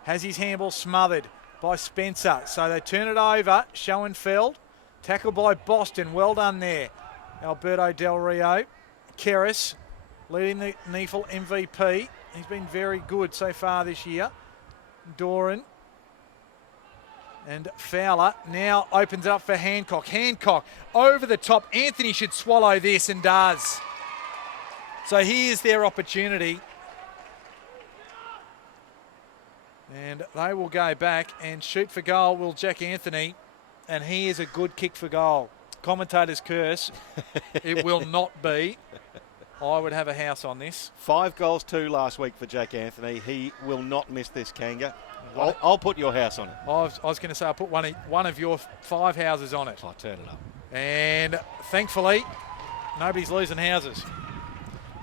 Has his handball smothered by Spencer. So they turn it over. Schoenfeld. Tackled by Boston. Well done there. Alberto Del Rio. Keris leading the NEAFL MVP. He's been very good so far this year. Doran. And Fowler now opens it up for Hancock. Hancock over the top. Anthony should swallow this and does. So here's their opportunity. And they will go back and shoot for goal, will Jack Anthony. And he is a good kick for goal. Commentator's curse. It will not be. I would have a house on this. 5 goals, 2 last week for Jack Anthony. He will not miss this, Kanga. I'll put your house on it. I was going to say I'll put one of your 5 houses on it. I'll turn it up. And thankfully, nobody's losing houses.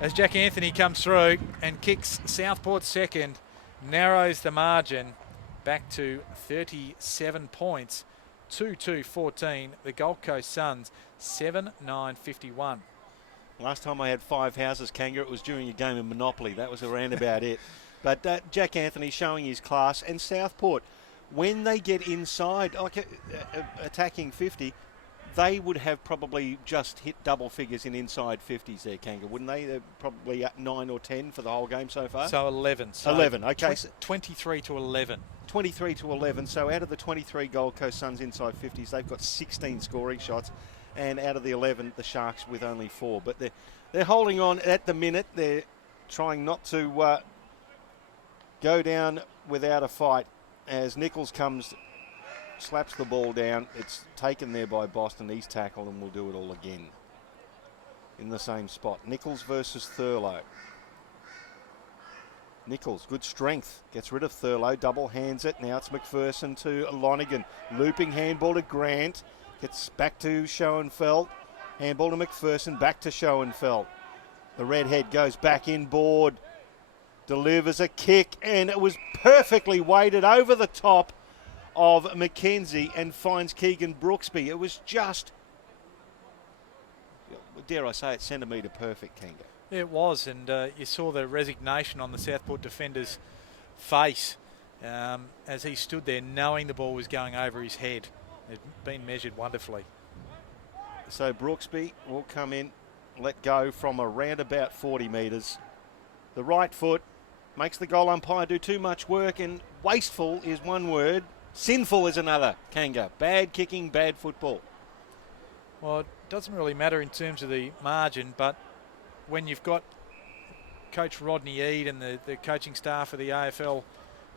As Jack Anthony comes through and kicks Southport second, narrows the margin back to 37 points. 2-2-14. The Gold Coast Suns 7-9-51. Last time I had 5 houses, Kanga, it was during a game of Monopoly. That was around about it. But Jack Anthony showing his class. And Southport, when they get inside, like attacking 50, they would have probably just hit double figures in inside 50s there, Kanga, wouldn't they? They're probably at 9 or 10 for the whole game so far. So 11. So 11, okay. 23-11. 23-11. So out of the 23 Gold Coast Suns inside 50s, they've got 16 scoring shots. And out of the 11, the Sharks with only 4. But they're holding on at the minute. They're trying not to go down without a fight as Nichols comes, slaps the ball down. It's taken there by Boston. He's tackled and will do it all again in the same spot. Nichols versus Thurlow. Nichols, good strength, gets rid of Thurlow, double hands it. Now it's McPherson to Lonigan. Looping handball to Grant. Gets back to Schoenfeld. Handball to McPherson, back to Schoenfeld. The redhead goes back inboard. Delivers a kick, and it was perfectly weighted over the top of McKenzie and finds Keegan Brooksby. It was just, dare I say it, centimetre perfect, Kanga. It was, and you saw the resignation on the Southport defender's face as he stood there knowing the ball was going over his head. It had been measured wonderfully. So Brooksby will come in, let go from around about 40 metres. The right foot makes the goal umpire do too much work, and wasteful is one word. Sinful is another, Kanga. Bad kicking, bad football. Well, it doesn't really matter in terms of the margin, but when you've got Coach Rodney Eade and the coaching staff of the AFL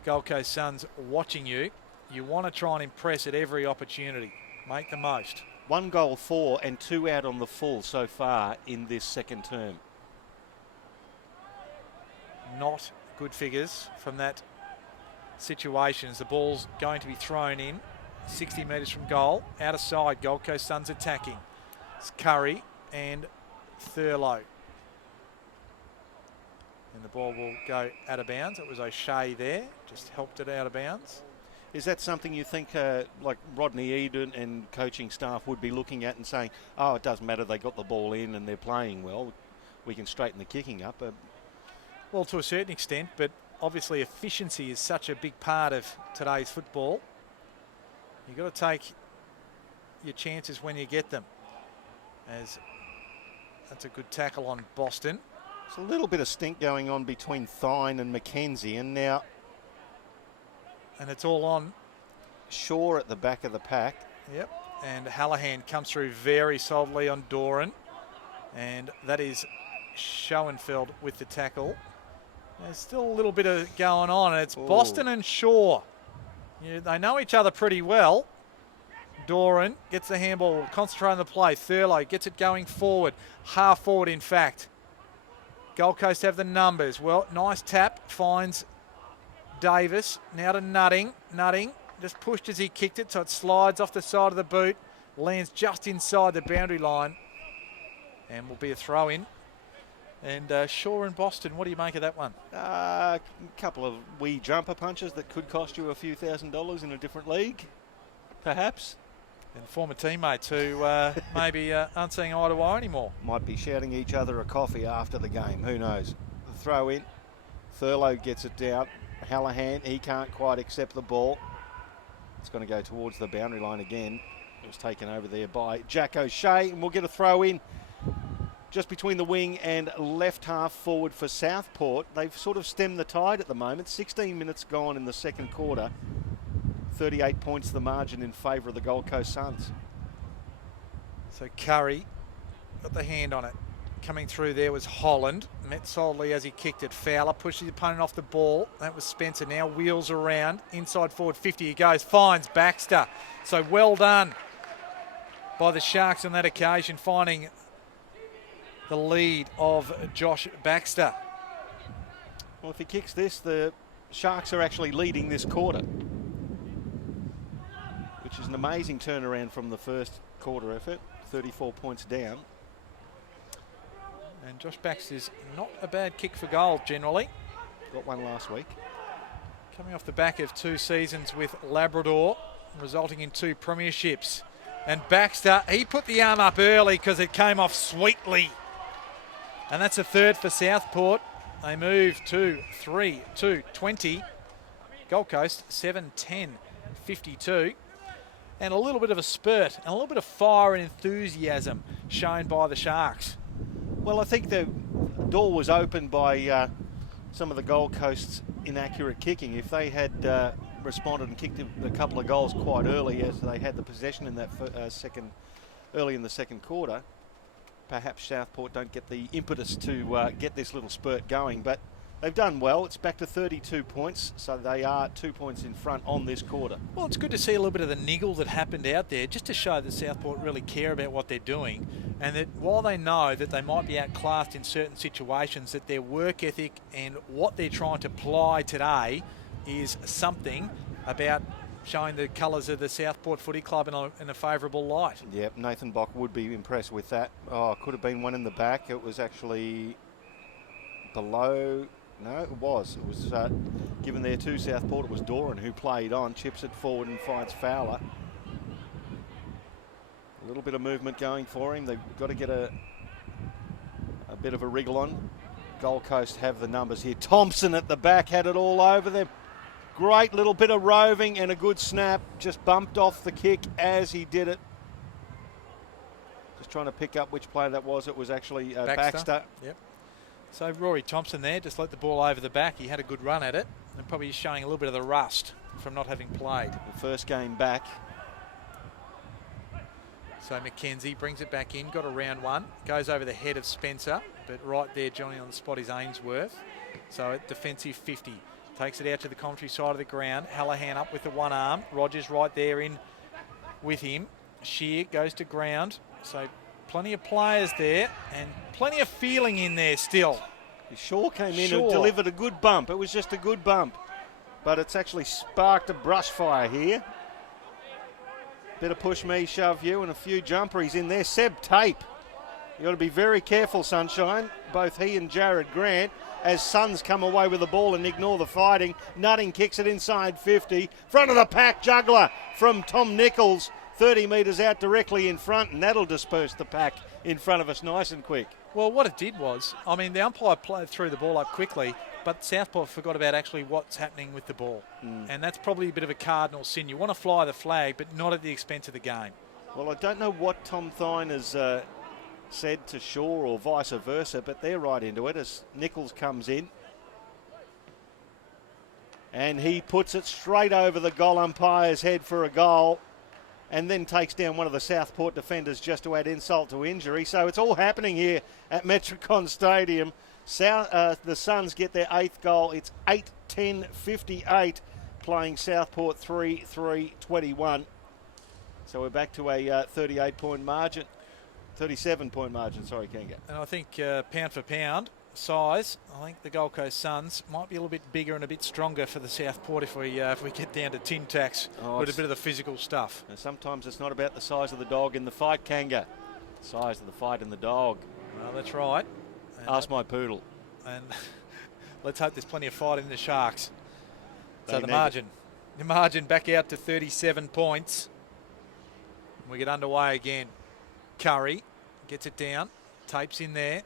Gold Coast Suns watching you, you want to try and impress at every opportunity. Make the most. 1 goal, 4 and 2 out on the full so far in this second term. Not good figures from that situation as the ball's going to be thrown in 60 metres from goal. Out of side, Gold Coast Suns attacking. It's Curry and Thurlow. And the ball will go out of bounds. It was O'Shea there, just helped it out of bounds. Is that something you think like Rodney Eden and coaching staff would be looking at and saying, oh, it doesn't matter, they got the ball in and they're playing well, we can straighten the kicking up? Well, to a certain extent, but obviously efficiency is such a big part of today's football. You've got to take your chances when you get them. As that's a good tackle on Boston. There's a little bit of stink going on between Thine and McKenzie, and now and it's all on Shaw at the back of the pack. Yep, and Hallahan comes through very solidly on Doran, and that is Schoenfeld with the tackle. There's still a little bit of going on, and it's Boston and Shaw. Yeah, they know each other pretty well. Doran gets the handball, concentrate on the play. Thurlow gets it going forward, half forward in fact. Gold Coast have the numbers. Well, nice tap, finds Davis. Now to Nutting. Nutting just pushed as he kicked it, so it slides off the side of the boot, lands just inside the boundary line, and will be a throw in. And Shaw and Boston, what do you make of that one? A couple of wee jumper punches that could cost you a few $1,000s in a different league, perhaps. And former teammates who maybe aren't seeing eye to eye anymore. Might be shouting each other a coffee after the game, who knows. The throw in, Thurlow gets it down. Hallahan, he can't quite accept the ball. It's going to go towards the boundary line again. It was taken over there by Jack O'Shea, and we'll get a throw in just between the wing and left half forward for Southport. They've sort of stemmed the tide at the moment. 16 minutes gone in the second quarter. 38 points the margin in favour of the Gold Coast Suns. So Curry got the hand on it. Coming through there was Holland. Met solidly as he kicked it. Fowler pushed his opponent off the ball. That was Spencer. Now wheels around. Inside forward 50 he goes. Finds Baxter. So well done by the Sharks on that occasion, finding the lead of Josh Baxter. Well, if he kicks this, the Sharks are actually leading this quarter, which is an amazing turnaround from the first quarter effort. 34 points down. And Josh Baxter's not a bad kick for goal generally. Got one last week. Coming off the back of 2 seasons with Labrador, resulting in 2 premierships. And Baxter, he put the arm up early because it came off sweetly. And that's a third for Southport. They move to 3-2-20. Gold Coast 7-10-52. And a little bit of a spurt and a little bit of fire and enthusiasm shown by the Sharks. Well, I think the door was opened by some of the Gold Coast's inaccurate kicking. If they had responded and kicked a couple of goals quite early, as they had the possession in that early in the second quarter, perhaps Southport don't get the impetus to get this little spurt going. But they've done well. It's back to 32 points, so they are 2 points in front on this quarter. Well, it's good to see a little bit of the niggle that happened out there, just to show that Southport really care about what they're doing, and that while they know that they might be outclassed in certain situations, that their work ethic and what they're trying to apply today is something about showing the colours of the Southport Footy Club in a favourable light. Yep, Nathan Bock would be impressed with that. Oh, could have been one in the back. It was actually below. No, it was. It was given there to Southport. It was Doran who played on, chips it forward and finds Fowler. A little bit of movement going for him. They've got to get a bit of a wriggle on. Gold Coast have the numbers here. Thompson at the back had it all over them. Great little bit of roving and a good snap. Just bumped off the kick as he did it. Just trying to pick up which player that was. It was actually Baxter. Yep. So Rory Thompson there just let the ball over the back. He had a good run at it and probably showing a little bit of the rust from not having played. The first game back. So McKenzie brings it back in, got a round one, goes over the head of Spencer, but right there Johnny on the spot is Ainsworth. So at defensive 50, takes it out to the commentary side of the ground. Hallahan up with the one arm, Rogers right there in with him. Shear goes to ground, so plenty of players there and plenty of feeling in there still. Shaw came in and delivered a good bump. It was just a good bump, but it's actually sparked a brush fire here. Bit of push me, shove you, and a few jumperies in there. Seb Tape. You've got to be very careful, Sunshine. Both he and Jared Grant. as Suns come away with the ball and ignore the fighting. Nutting kicks it inside 50. Front of the pack juggler from Tom Nichols. 30 metres out directly in front, and that'll disperse the pack in front of us nice and quick. Well, what it did was, I mean, the umpire threw the ball up quickly, but Southport forgot about actually what's happening with the ball. And that's probably a bit of a cardinal sin. You want to fly the flag, but not at the expense of the game. Well, I don't know what Tom Thine has said to Shaw or vice versa, but they're right into it as Nichols comes in. And he puts it straight over the goal umpire's head for a goal, and then takes down one of the Southport defenders just to add insult to injury. So it's all happening here at Metricon Stadium. The Suns get their 8th goal. It's 8-10-58, playing Southport 3-3-21. So we're back to a 38-point margin. 37-point margin, sorry, Kanga. And I think pound for pound, size, I think the Gold Coast Suns might be a little bit bigger and a bit stronger for the Southport if we get down to tin tacks with a bit of the physical stuff. Sometimes it's not about the size of the dog in the fight, Kanga. The size of the fight in the dog. Well, that's right. And ask my poodle. And let's hope there's plenty of fight in the Sharks. So the margin back out to 37 points. We get underway again. Curry gets it down, tapes in there.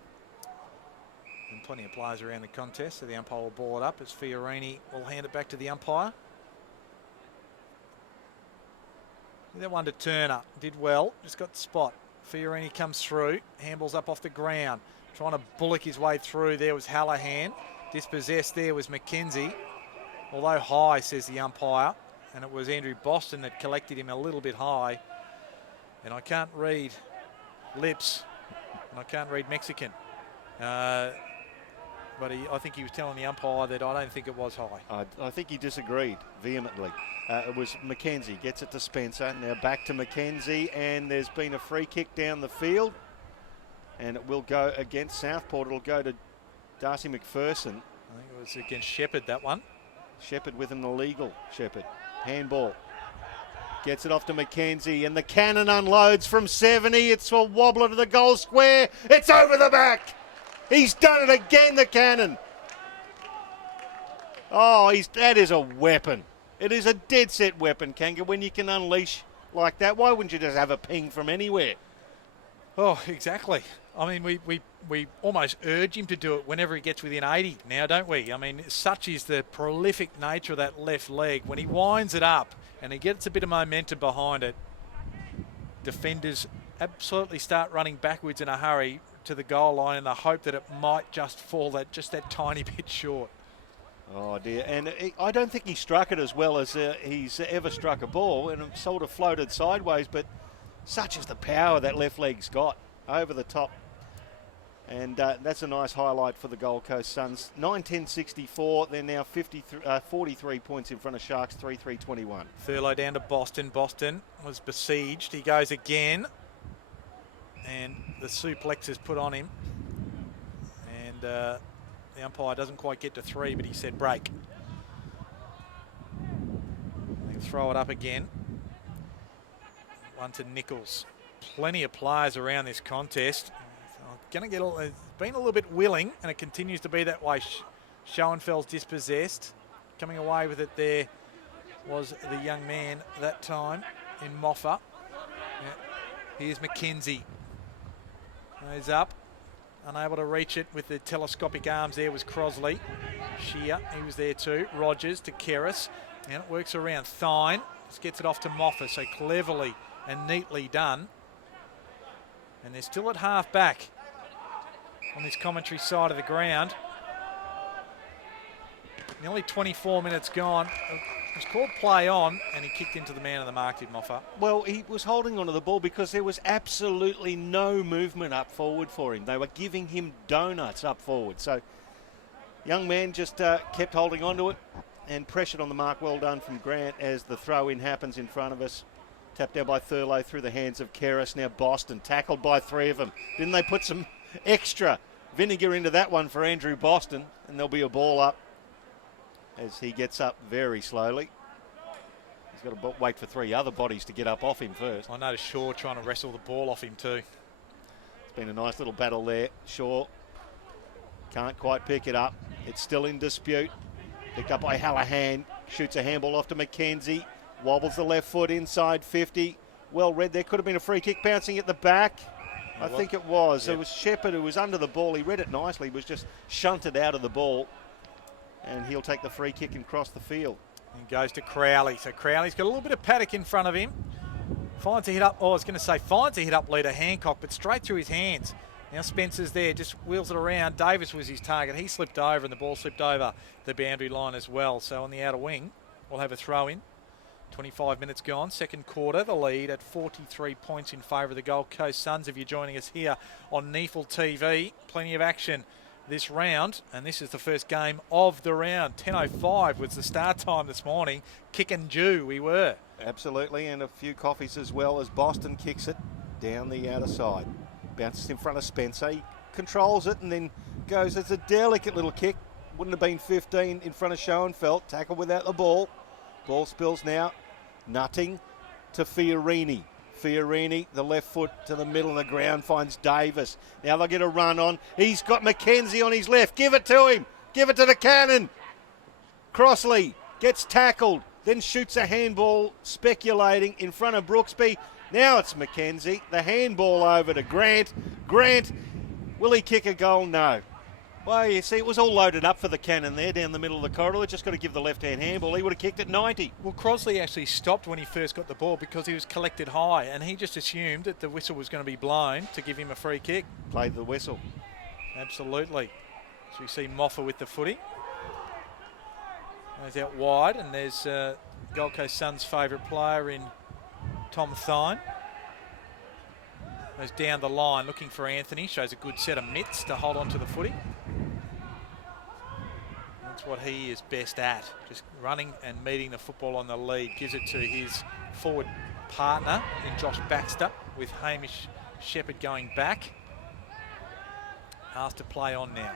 And plenty of players around the contest, so the umpire will ball it up as Fiorini will hand it back to the umpire. That one to Turner, did well, just got the spot. Fiorini comes through, handballs up off the ground, trying to bullock his way through. There was Hallahan, dispossessed there was McKenzie. Although high, says the umpire, and it was Andrew Boston that collected him a little bit high. And I can't read lips, and I can't read Mexican. But I think he was telling the umpire that I don't think it was high. I think he disagreed vehemently. It was McKenzie, gets it to Spencer. Now back to McKenzie, and there's been a free kick down the field. And it will go against Southport. It'll go to Darcy McPherson. I think it was against Shepherd, that one. Shepherd with an illegal. Shepherd. Handball. Gets it off to McKenzie, and the cannon unloads from 70. It's a wobbler to the goal square. It's over the back. He's done it again, the cannon. Oh, that is a weapon. It is a dead set weapon, Kanga, when you can unleash like that. Why wouldn't you just have a ping from anywhere? Oh, exactly. I mean, we almost urge him to do it whenever he gets within 80 now, don't we? I mean, such is the prolific nature of that left leg. When he winds it up and he gets a bit of momentum behind it, defenders absolutely start running backwards in a hurry to the goal line in the hope that it might just fall just that tiny bit short. Oh dear, and I don't think he struck it as well as he's ever struck a ball, and it sort of floated sideways, but such is the power that left leg's got over the top. And that's a nice highlight for the Gold Coast Suns. 9-10-64, they're now 43 points in front of Sharks, 3-3-21. Thurlow down to Boston. Boston was besieged. He goes again. And the suplex is put on him. And the umpire doesn't quite get to 3, but he said break. They can throw it up again. One to Nichols. Plenty of players around this contest. It's been a little bit willing, and it continues to be that way. Schoenfeld's dispossessed. Coming away with it there was the young man that time in Moffa. Yeah. Here's McKenzie. He's up. Unable to reach it with the telescopic arms there was Crosley. Shear, he was there too. Rogers to Keris. And it works around. Thine just gets it off to Moffa, so cleverly and neatly done. And they're still at half back on this commentary side of the ground. Nearly 24 minutes gone. It was called play on, and he kicked into the man of the mark, did Moffa. Well, he was holding onto the ball because there was absolutely no movement up forward for him. They were giving him donuts up forward. So young man just kept holding onto it and pressured on the mark. Well done from Grant as the throw-in happens in front of us. Tapped down by Thurlow through the hands of Keris. Now Boston tackled by 3 of them. Didn't they put some extra vinegar into that one for Andrew Boston? And there'll be a ball up as he gets up very slowly. He's got to wait for 3 other bodies to get up off him first. I noticed Shaw trying to wrestle the ball off him too. It's been a nice little battle there. Shaw Can't quite pick it up. It's still in dispute. Picked up by Hallahan. Shoots a handball off to McKenzie. Wobbles the left foot inside 50. Well read there. Could have been a free kick bouncing at the back. I think it was. Yep. It was Shepherd who was under the ball. He read it nicely. He was just shunted out of the ball. And he'll take the free kick and cross the field. And goes to Crowley. So Crowley's got a little bit of paddock in front of him. Finds a hit up. Oh, I was going to say finds a hit up leader Hancock, but straight through his hands. Now Spencer's there, just wheels it around. Davis was his target. He slipped over and the ball slipped over the boundary line as well. So on the outer wing, we'll have a throw in. 25 minutes gone, second quarter. The lead at 43 points in favour of the Gold Coast Suns. If you're joining us here on NEAFL TV, plenty of action this round, and this is the first game of the round. 10:05 was the start time this morning. Kick and due we were. Absolutely, and a few coffees as well as Boston kicks it down the outer side. Bounces in front of Spencer. He controls it and then goes. It's a delicate little kick. Wouldn't have been 15 in front of Schoenfeld. Tackle without the ball. Ball spills now. Nutting to Fiorini. Fiorini, the left foot to the middle of the ground, finds Davis. Now they'll get a run on. He's got McKenzie on his left. Give it to him. Give it to the cannon. Crossley gets tackled. Then shoots a handball, speculating in front of Brooksby. Now it's McKenzie. The handball over to Grant. Grant, will he kick a goal? No. Well, you see, it was all loaded up for the cannon there down the middle of the corridor. Just got to give the left-hand handball. He would have kicked it 90. Well, Crosley actually stopped when he first got the ball because he was collected high, and he just assumed that the whistle was going to be blown to give him a free kick. Played the whistle. Absolutely. So we see Moffa with the footy. Goes out wide, and there's Gold Coast Suns' favourite player in Tom Thine. Goes down the line looking for Anthony. Shows a good set of mitts to hold on to the footy. That's what he is best at. Just running and meeting the football on the lead. Gives it to his forward partner in Josh Baxter with Hamish Shepherd going back. Asked to play on now.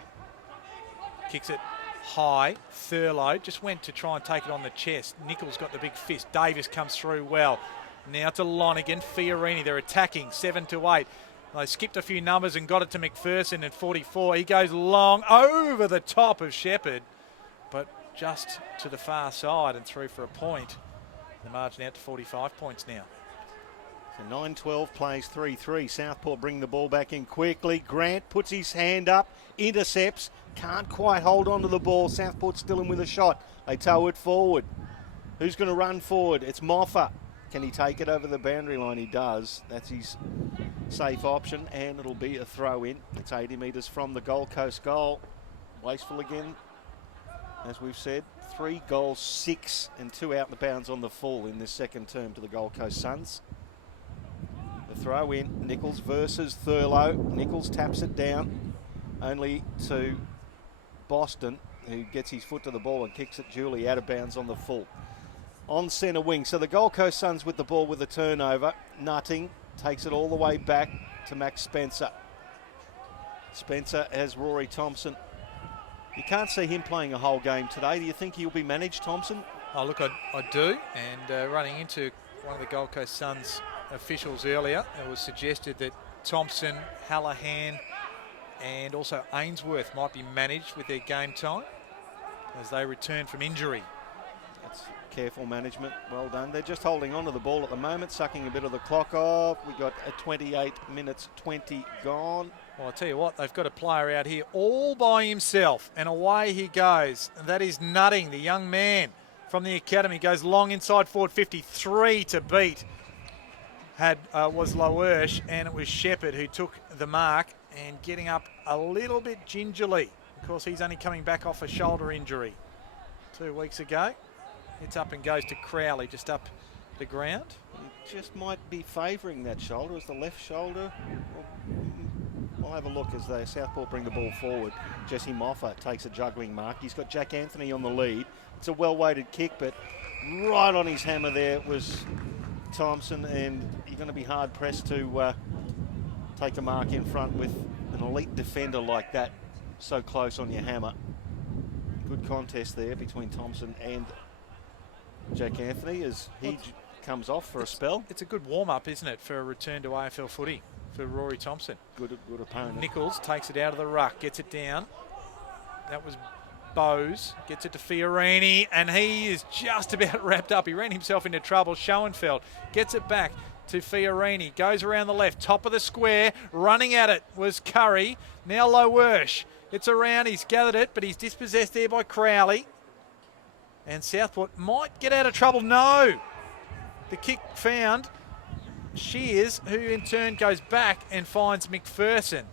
Kicks it high. Thurlow just went to try and take it on the chest. Nichols got the big fist. Davis comes through well. Now to Lonigan. Fiorini, they're attacking 7-8. They skipped a few numbers and got it to McPherson at 44. He goes long over the top of Shepherd, but just to the far side and through for a point. The margin out to 45 points now. So 9-12 plays 3-3. Southport bring the ball back in quickly. Grant puts his hand up, intercepts, can't quite hold on to the ball. Southport still in with a shot. They tow it forward. Who's going to run forward? It's Moffa. Can he take it over the boundary line? He does. That's his safe option, and it'll be a throw in. It's 80 metres from the Gold Coast goal. Wasteful again, as we've said. 3 goals, 6 and 2 out the bounds on the full in this second term to the Gold Coast Suns. The throw in, Nichols versus Thurlow. Nichols taps it down only to Boston, who gets his foot to the ball and kicks it duly out of bounds on the full. On centre wing. So the Gold Coast Suns with the ball with the turnover. Nutting takes it all the way back to Max Spencer. Spencer has Rory Thompson. You can't see him playing a whole game today. Do you think he'll be managed, Thompson? Oh, look, I do. And running into one of the Gold Coast Suns officials earlier, it was suggested that Thompson, Hallahan and also Ainsworth might be managed with their game time as they return from injury. That's careful management. Well done. They're just holding on to the ball at the moment, sucking a bit of the clock off. We've got 28 minutes 20 gone. Well, I'll tell you what, they've got a player out here all by himself, and away he goes. And that is Nutting, the young man from the academy. Goes long inside forward 53 to beat. Was Loersch, and it was Shepherd who took the mark and getting up a little bit gingerly. Of course, he's only coming back off a shoulder injury 2 weeks ago. It's up and goes to Crowley, just up the ground. He just might be favouring that shoulder as the left shoulder. We'll have a look as the Southport bring the ball forward. Jesse Moffa takes a juggling mark. He's got Jack Anthony on the lead. It's a well-weighted kick, but right on his hammer there was Thompson, and you're going to be hard-pressed to take a mark in front with an elite defender like that so close on your hammer. Good contest there between Thompson and Jack Anthony as he comes off for a spell. It's a good warm-up, isn't it, for a return to AFL footy for Rory Thompson. Good opponent. Nichols takes it out of the ruck, gets it down, That was Bose. Gets it to Fiorini, and he is just about wrapped up. He ran himself into trouble. Schoenfeld gets it back to Fiorini. Goes around the left, top of the square. Running at it was Curry. Now Lowersh. It's around. He's gathered it, but he's dispossessed there by Crowley. And Southport might get out of trouble. No. The kick found Shears, who in turn goes back and finds McPherson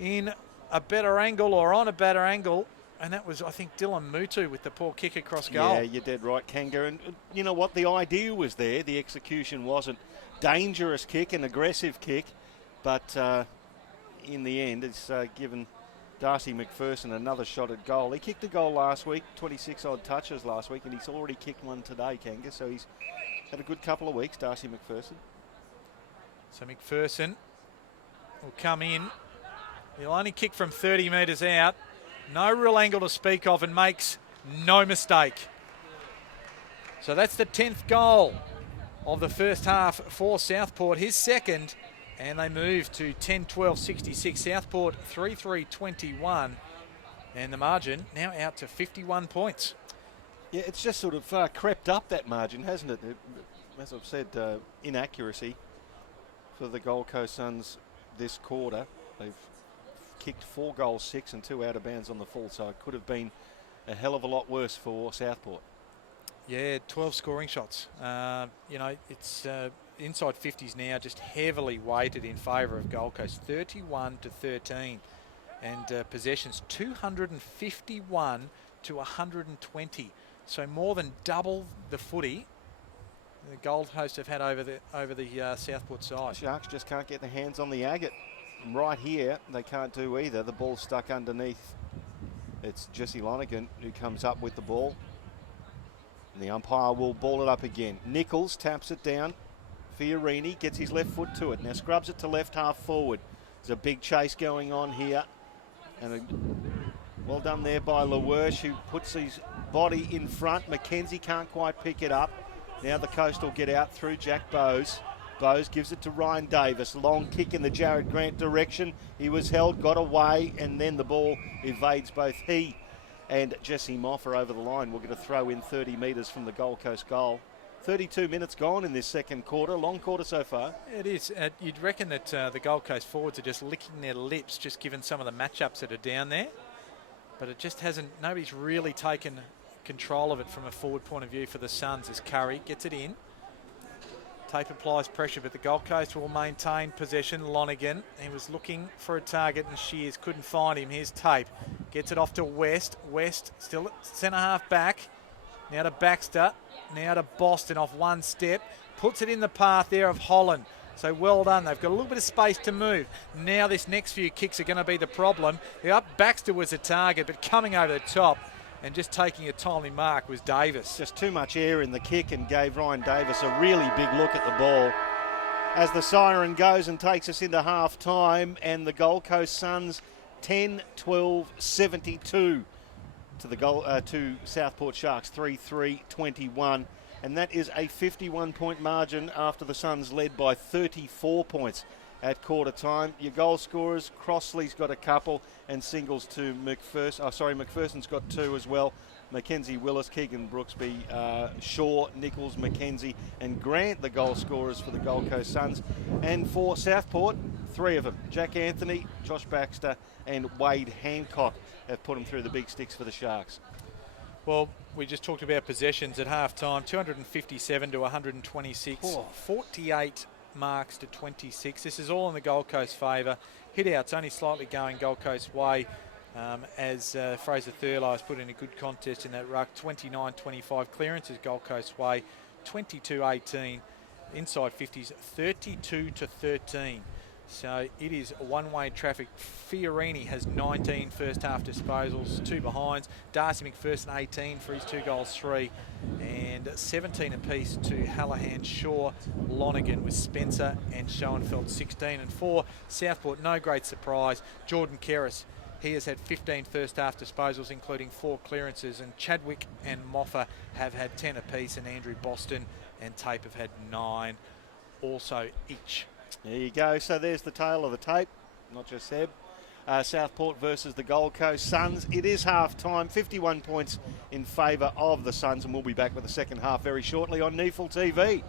in a better angle, or on a better angle. And that was, I think, Dylan Mutu with the poor kick across goal. Yeah, you're dead right, Kanga. And you know what? The idea was there. The execution wasn't. Dangerous kick, an aggressive kick. But in the end, it's given Darcy McPherson another shot at goal. He kicked a goal last week, 26-odd touches last week, and he's already kicked one today, Kanga. So he's had a good couple of weeks, Darcy McPherson. So McPherson will come in. He'll only kick from 30 metres out. No real angle to speak of, and makes no mistake. So that's the 10th goal of the first half for Southport, his second, and they move to 10-12-66. Southport 3-3-21, and the margin now out to 51 points. Yeah, it's just sort of crept up, that margin, hasn't it? As I've said, inaccuracy for the Gold Coast Suns this quarter. They've kicked 4 goals, 6 and 2 out of bounds on the full, so it could have been a hell of a lot worse for Southport. Yeah, 12 scoring shots. You know, it's inside 50s now, just heavily weighted in favour of Gold Coast, 31-13, and possessions 251 to 120. So more than double the footy the Gold Coast have had over the Southport side. Sharks just can't get their hands on the agate. Right here, they can't do either. The ball's stuck underneath. It's Jesse Lonergan who comes up with the ball. And the umpire will ball it up again. Nichols taps it down. Fiorini gets his left foot to it. Now scrubs it to left half forward. There's a big chase going on here. And well done there by Lowersh, who puts his body in front. McKenzie can't quite pick it up. Now the Coast will get out through Jack Bowes. Bowes gives it to Ryan Davis. Long kick in the Jared Grant direction. He was held, got away, and then the ball evades both he and Jesse Moffa over the line. We'll get a throw in 30 metres from the Gold Coast goal. 32 minutes gone in this second quarter. Long quarter so far. It is. You'd reckon that the Gold Coast forwards are just licking their lips, just given some of the matchups that are down there. But it just hasn't, nobody's really taken control of it from a forward point of view for the Suns as Curry gets it in. Tape applies pressure, but the Gold Coast will maintain possession. Lonergan, he was looking for a target and Shears couldn't find him. Here's Tape. Gets it off to West. West still at centre half back. Now to Baxter. Now to Boston off one step. Puts it in the path there of Holland. So well done. They've got a little bit of space to move. Now this next few kicks are going to be the problem. Baxter was the target, but coming over the top and just taking a timely mark was Davis. Just too much air in the kick and gave Ryan Davis a really big look at the ball. As the siren goes and takes us into half time, and the Gold Coast Suns 10-12-72 to to Southport Sharks 3-3-21, and that is a 51-point margin after the Suns led by 34 points at quarter time. Your goal scorers, Crossley's got a couple, and singles to McPherson's got 2 as well. Mackenzie Willis, Keegan Brooksby, Shaw, Nichols, McKenzie and Grant, the goal scorers for the Gold Coast Suns. And for Southport, 3 of them, Jack Anthony, Josh Baxter and Wade Hancock, have put them through the big sticks for the Sharks. Well, we just talked about possessions at half time, 257 to 126, 48 marks to 26. This is all in the Gold Coast favour. Hit-outs only slightly going Gold Coast way, as Fraser Thurlow has put in a good contest in that ruck. 29-25 clearances Gold Coast way, 22-18 inside 50s, 32 to 13. So it is one-way traffic. Fiorini has 19 first half disposals, 2 behinds. Darcy McPherson 18 for his 2 goals, 3, and 17 apiece to Hallahan, Shaw, Lonergan with Spencer and Schoenfeld 16 and 4. Southport, no great surprise. Jordan Kerris, he has had 15 first half disposals, including 4 clearances, and Chadwick and Moffa have had 10 apiece, and Andrew Boston and Tape have had 9 also each. There you go. So there's the tail of the tape, not just Seb. Southport versus the Gold Coast Suns. It is half time, 51 points in favour of the Suns, and we'll be back with the second half very shortly on NEAFL TV.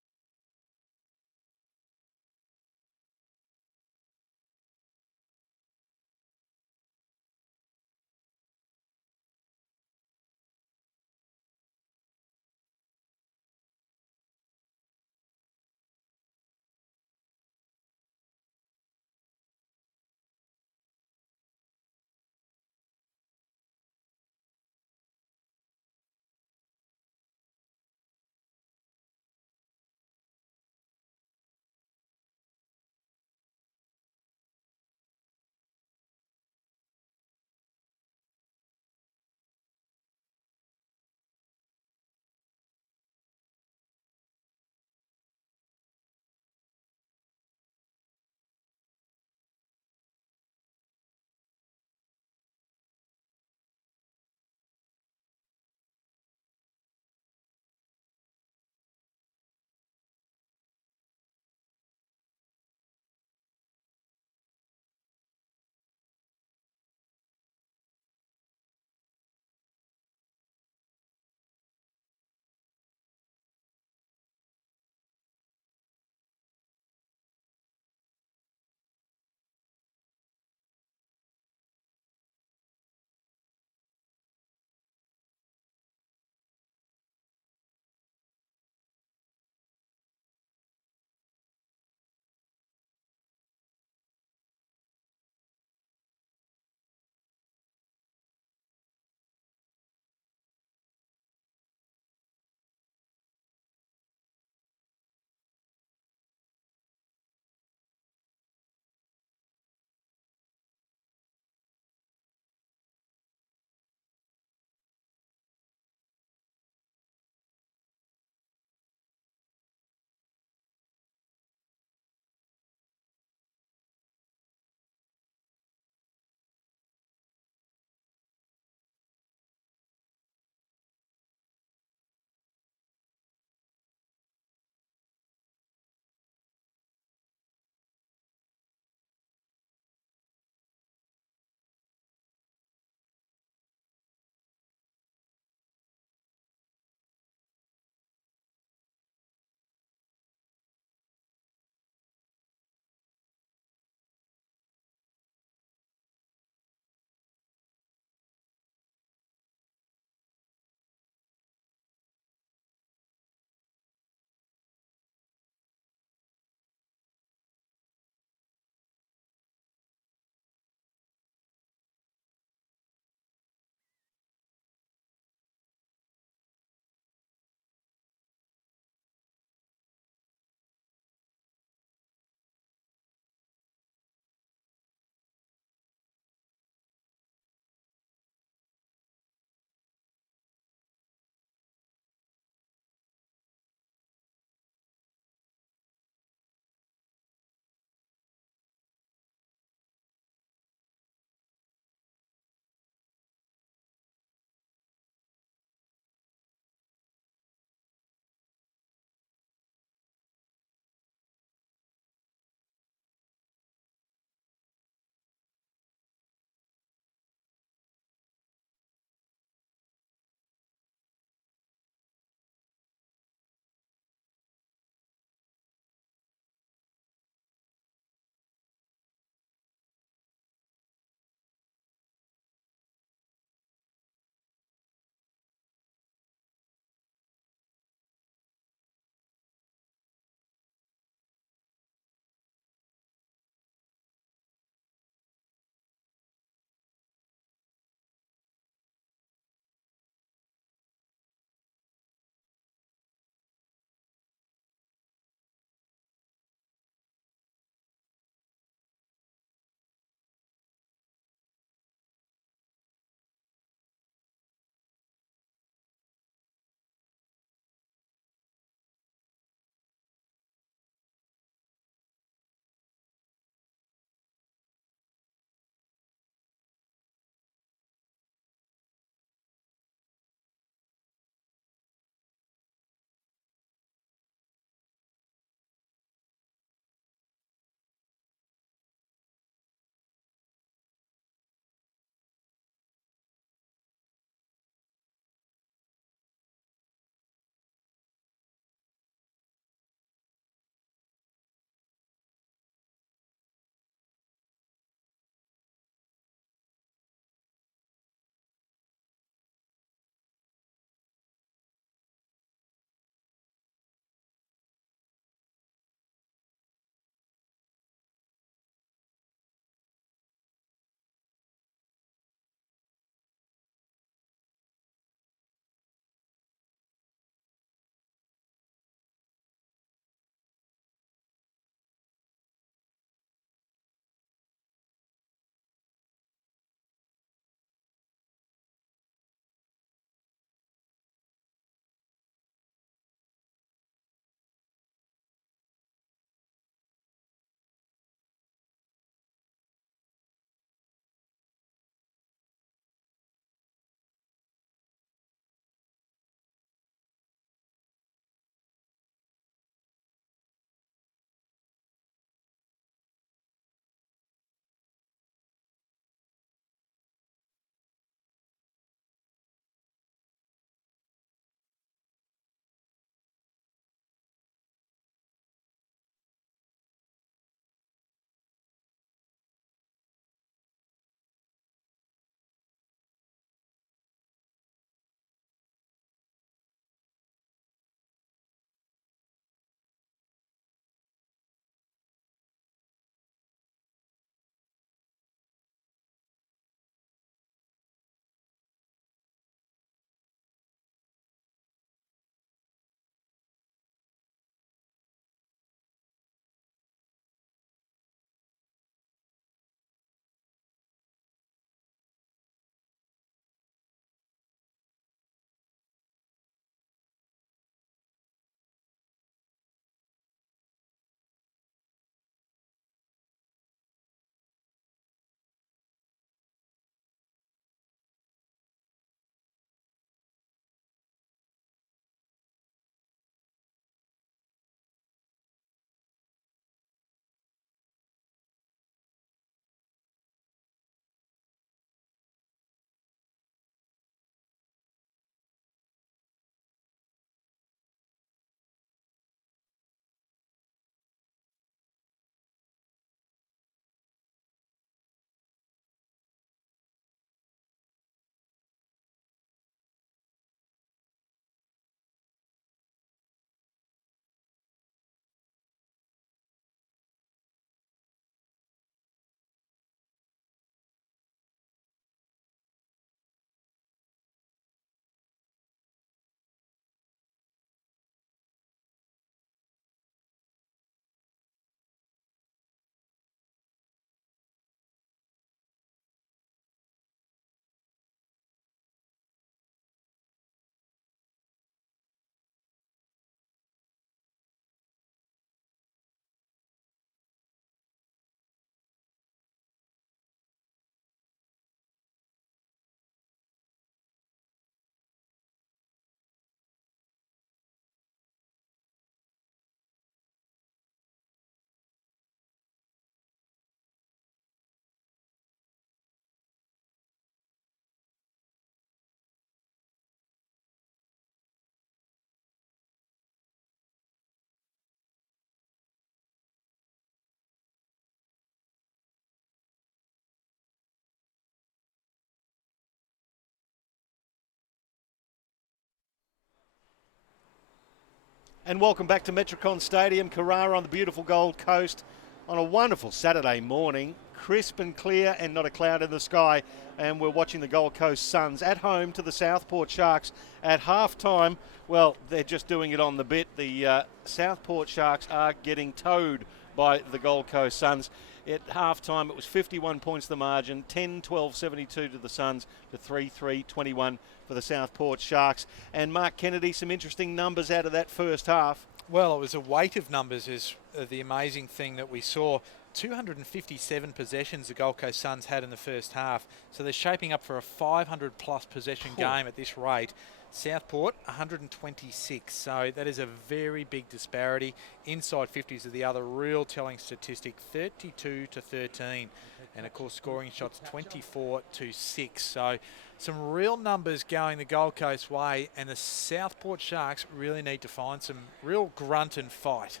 And welcome back to Metricon Stadium, Carrara on the beautiful Gold Coast on a wonderful Saturday morning, crisp and clear and not a cloud in the sky. And we're watching the Gold Coast Suns at home to the Southport Sharks at half-time. Well, they're just doing it on the bit. The Southport Sharks are getting towed by the Gold Coast Suns. At half-time, it was 51 points the margin, 10-12-72 to the Suns, to 3-3-21 for the Southport Sharks. And Mark Kennedy, some interesting numbers out of that first half. Well, it was a weight of numbers is the amazing thing that we saw. 257 possessions the Gold Coast Suns had in the first half. So they're shaping up for a 500-plus possession game at this rate. Southport, 126. So that is a very big disparity. Inside 50s are the other real telling statistic, 32-13. And, of course, scoring shots 24-6. So some real numbers going the Gold Coast way, and the Southport Sharks really need to find some real grunt and fight.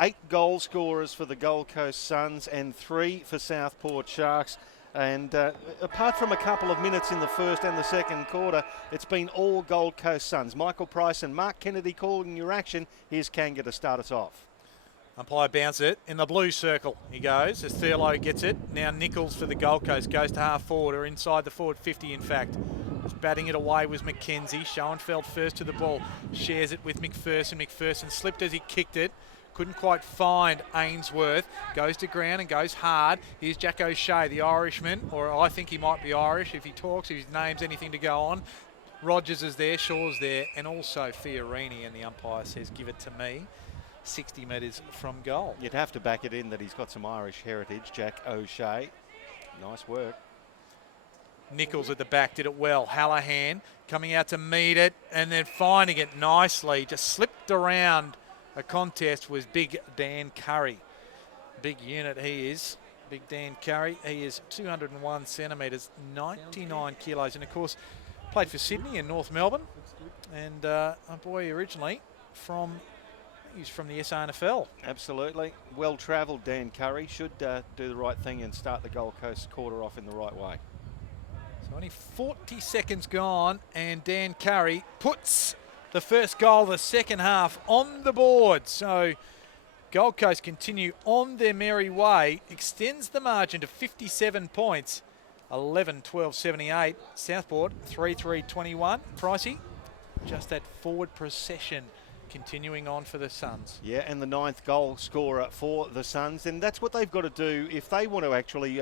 8 goal scorers for the Gold Coast Suns and 3 for Southport Sharks. And apart from a couple of minutes in the first and the second quarter, it's been all Gold Coast Suns. Michael Price and Mark Kennedy calling your action. Here's Kanga to start us off. Umpire bounce it in the blue circle. He goes as Thurlow gets it. Now Nichols for the Gold Coast goes to half forward, or inside the forward 50 in fact. Just batting it away was McKenzie. Schoenfeld first to the ball. Shares it with McPherson. McPherson slipped as he kicked it. Couldn't quite find Ainsworth. Goes to ground and goes hard. Here's Jack O'Shea, the Irishman, or I think he might be Irish if he talks, if his name's anything to go on. Rogers is there, Shaw's there, and also Fiorini, and the umpire says, give it to me. 60 metres from goal. You'd have to back it in that he's got some Irish heritage, Jack O'Shea. Nice work. Nichols at the back did it well. Hallahan coming out to meet it and then finding it nicely. Just slipped around a contest was Big Dan Curry. Big unit he is. Big Dan Curry. He is 201 centimetres, 99 kilos. And, of course, played for Sydney and North Melbourne. And a boy originally from... He's from the SANFL. Absolutely. Well-travelled Dan Curry. Should do the right thing and start the Gold Coast quarter off in the right way. So only 40 seconds gone, and Dan Curry puts the first goal of the second half on the board. So Gold Coast continue on their merry way. Extends the margin to 57 points. 11-12-78. Southport 3-3-21. Pricey, just that forward procession continuing on for the Suns. Yeah, and the 9th goal scorer for the Suns. And that's what they've got to do if they want to actually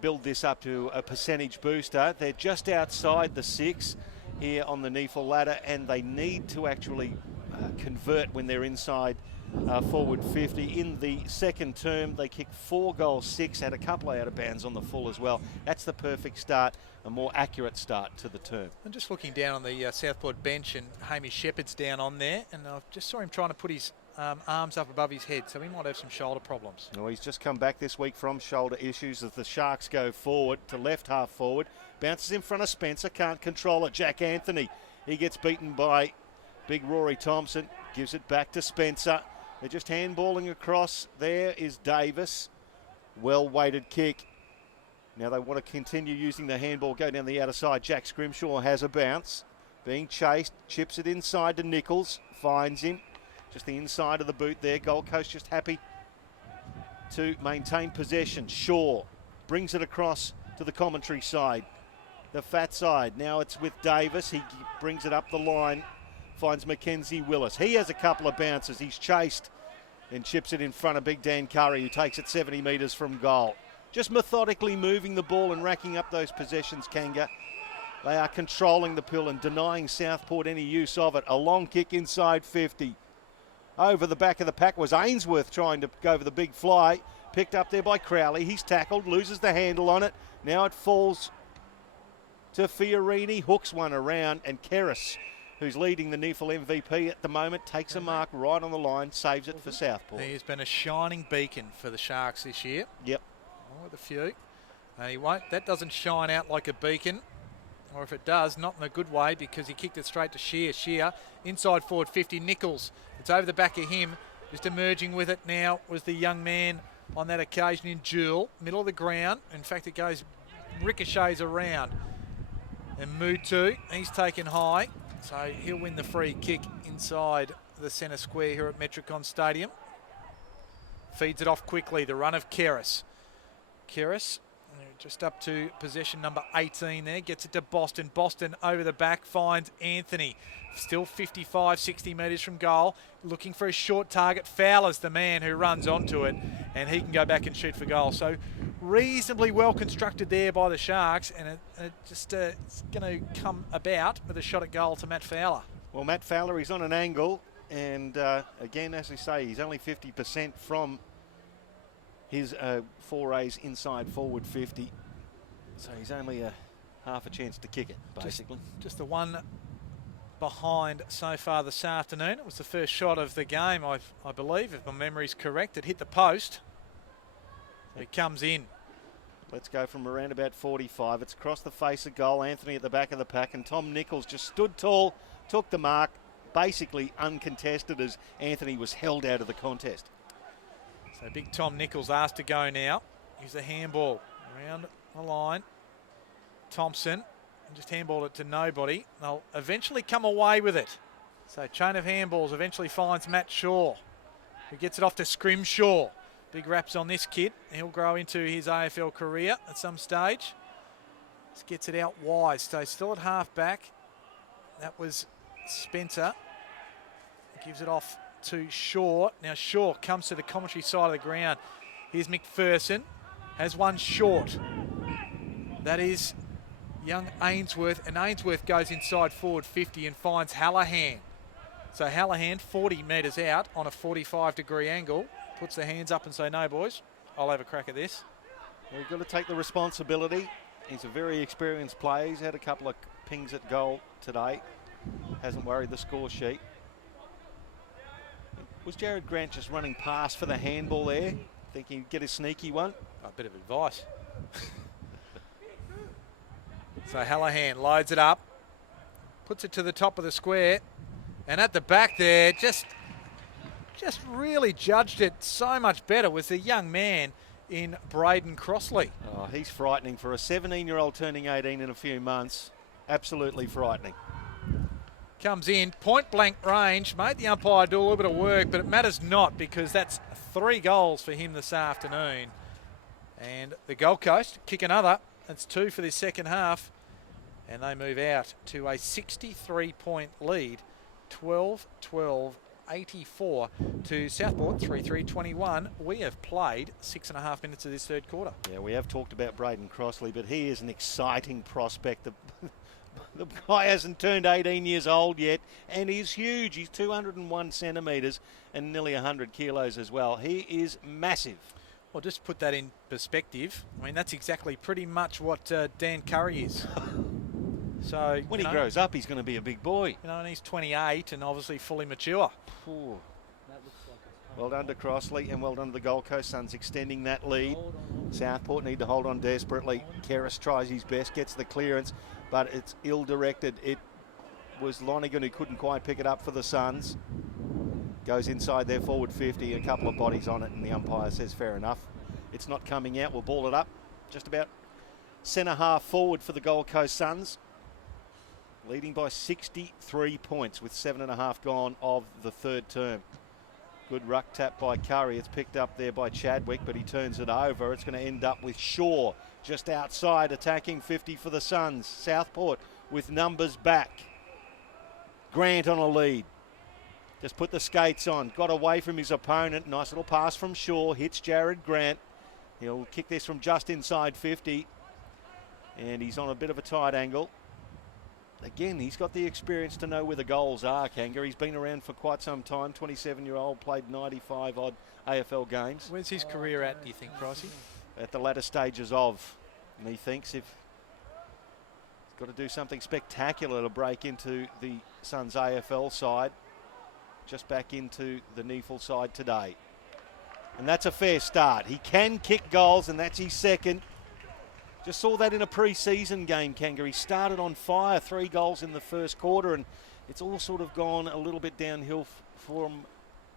build this up to a percentage booster. They're just outside the 6 here on the NEAFL ladder, and they need to actually convert when they're inside forward 50. In the second term, they kicked 4 goals, 6, had a couple out of bounds on the full as well. That's the perfect start, a more accurate start to the term. I'm just looking down on the Southport bench, and Hamish Shepherd's down on there, and I just saw him trying to put his arms up above his head, so he might have some shoulder problems. Well, he's just come back this week from shoulder issues as the Sharks go forward to left half forward. Bounces in front of Spencer, can't control it. Jack Anthony, he gets beaten by big Rory Thompson, gives it back to Spencer. They're just handballing across. There is Davis. Well-weighted kick. Now they want to continue using the handball, go down the outer side. Jack Scrimshaw has a bounce. Being chased, chips it inside to Nichols, finds him. Just the inside of the boot there. Gold Coast just happy to maintain possession. Shaw brings it across to the commentary side. The fat side. Now it's with Davis. He brings it up the line. Finds Mackenzie Willis. He has a couple of bounces. He's chased and chips it in front of Big Dan Curry, who takes it 70 metres from goal. Just methodically moving the ball and racking up those possessions, Kanga. They are controlling the pill and denying Southport any use of it. A long kick inside 50. Over the back of the pack was Ainsworth trying to go for the big fly. Picked up there by Crowley. He's tackled, loses the handle on it. Now it falls to Fiorini, hooks one around, and Keris, who's leading the NEAFL MVP at the moment, takes a mark right on the line, saves it for Southport. He has been a shining beacon for the Sharks this year. Yep. With a few. He won't. That doesn't shine out like a beacon. Or if it does, not in a good way, because he kicked it straight to Shear. Shear, inside forward 50, Nichols. It's over the back of him. Just emerging with it now was the young man on that occasion in Jewel. Middle of the ground. In fact, it goes, ricochets around. And Mutu, he's taken high. So he'll win the free kick inside the centre square here at Metricon Stadium. Feeds it off quickly, the run of Keris. Keris just up to possession number 18 there, gets it to Boston. Boston over the back finds Anthony. Still 55, 60 metres from goal. Looking for a short target. Fowler's the man who runs onto it, and he can go back and shoot for goal. So reasonably well constructed there by the Sharks, and it's going to come about with a shot at goal to Matt Fowler. Well, Matt Fowler, he's on an angle, and again, as we say, he's only 50% from his forays inside forward 50. So he's only half a chance to kick it, basically. Just the one behind so far this afternoon. It was the first shot of the game, I believe, if my memory's correct. It hit the post. It comes in. Let's go from around about 45. It's across the face of goal. Anthony at the back of the pack, and Tom Nichols just stood tall, took the mark, basically uncontested as Anthony was held out of the contest. So big Tom Nichols asked to go now. Here's the handball around the line. Thompson just handballed it to nobody. They'll eventually come away with it. So chain of handballs eventually finds Matt Shaw, who gets it off to Scrimshaw. Big raps on this kid. He'll grow into his AFL career at some stage. Just gets it out wide. So still at half back. That was Spencer. Gives it off to Shaw. Now Shaw comes to the commentary side of the ground. Here's McPherson. Has one short. That is young Ainsworth, and Ainsworth goes inside forward 50 and finds Hallahan. So Hallahan 40 metres out on a 45-degree angle, puts the hands up and say, no boys, I'll have a crack at this. Well, you've got to take the responsibility. He's a very experienced player. He's had a couple of pings at goal today. Hasn't worried the score sheet. Was Jared Grant just running past for the handball there? Thinking he'd get a sneaky one? A bit of advice. So Hallahan loads it up, puts it to the top of the square, and at the back there, just really judged it so much better was the young man in Braden Crossley. Oh, he's frightening for a 17-year-old turning 18 in a few months. Absolutely frightening. Comes in, point blank range, made the umpire do a little bit of work, but it matters not because that's 3 goals for him this afternoon. And the Gold Coast kick another. That's 2 for this second half. And they move out to a 63-point lead, 12-12, 84 to Southport, 3-3-21. We have played 6.5 minutes of this third quarter. Yeah, we have talked about Braden Crossley, but he is an exciting prospect. The guy hasn't turned 18 years old yet, and he's huge. He's 201 centimetres and nearly 100 kilos as well. He is massive. Well, just to put that in perspective, I mean, that's exactly pretty much what Dan Curry is. So when he grows up, he's going to be a big boy. You know, and he's 28 and obviously fully mature. Ooh. Well done to Crossley, and well done to the Gold Coast Suns extending that lead. Southport need to hold on desperately. Keris tries his best, gets the clearance, but it's ill-directed. It was Lonergan who couldn't quite pick it up for the Suns. Goes inside their forward 50, a couple of bodies on it, and the umpire says fair enough. It's not coming out. We'll ball it up just about centre half forward for the Gold Coast Suns. Leading by 63 points with 7.5 gone of the third term. Good ruck tap by Curry. It's picked up there by Chadwick, but he turns it over. It's going to end up with Shaw just outside, attacking 50 for the Suns. Southport with numbers back. Grant on a lead. Just put the skates on. Got away from his opponent. Nice little pass from Shaw. Hits Jared Grant. He'll kick this from just inside 50. And he's on a bit of a tight angle. Again, he's got the experience to know where the goals are, Kanga. He's been around for quite some time. 27-year-old, played 95-odd AFL games. Where's his career at, do you think, Pricey? At the latter stages of. And he thinks if he's got to do something spectacular to break into the Suns AFL side. Just back into the NEAFL side today. And that's a fair start. He can kick goals, and that's his second. Just saw that in a pre-season game, Kanga. He started on fire, 3 goals in the first quarter, and it's all sort of gone a little bit downhill from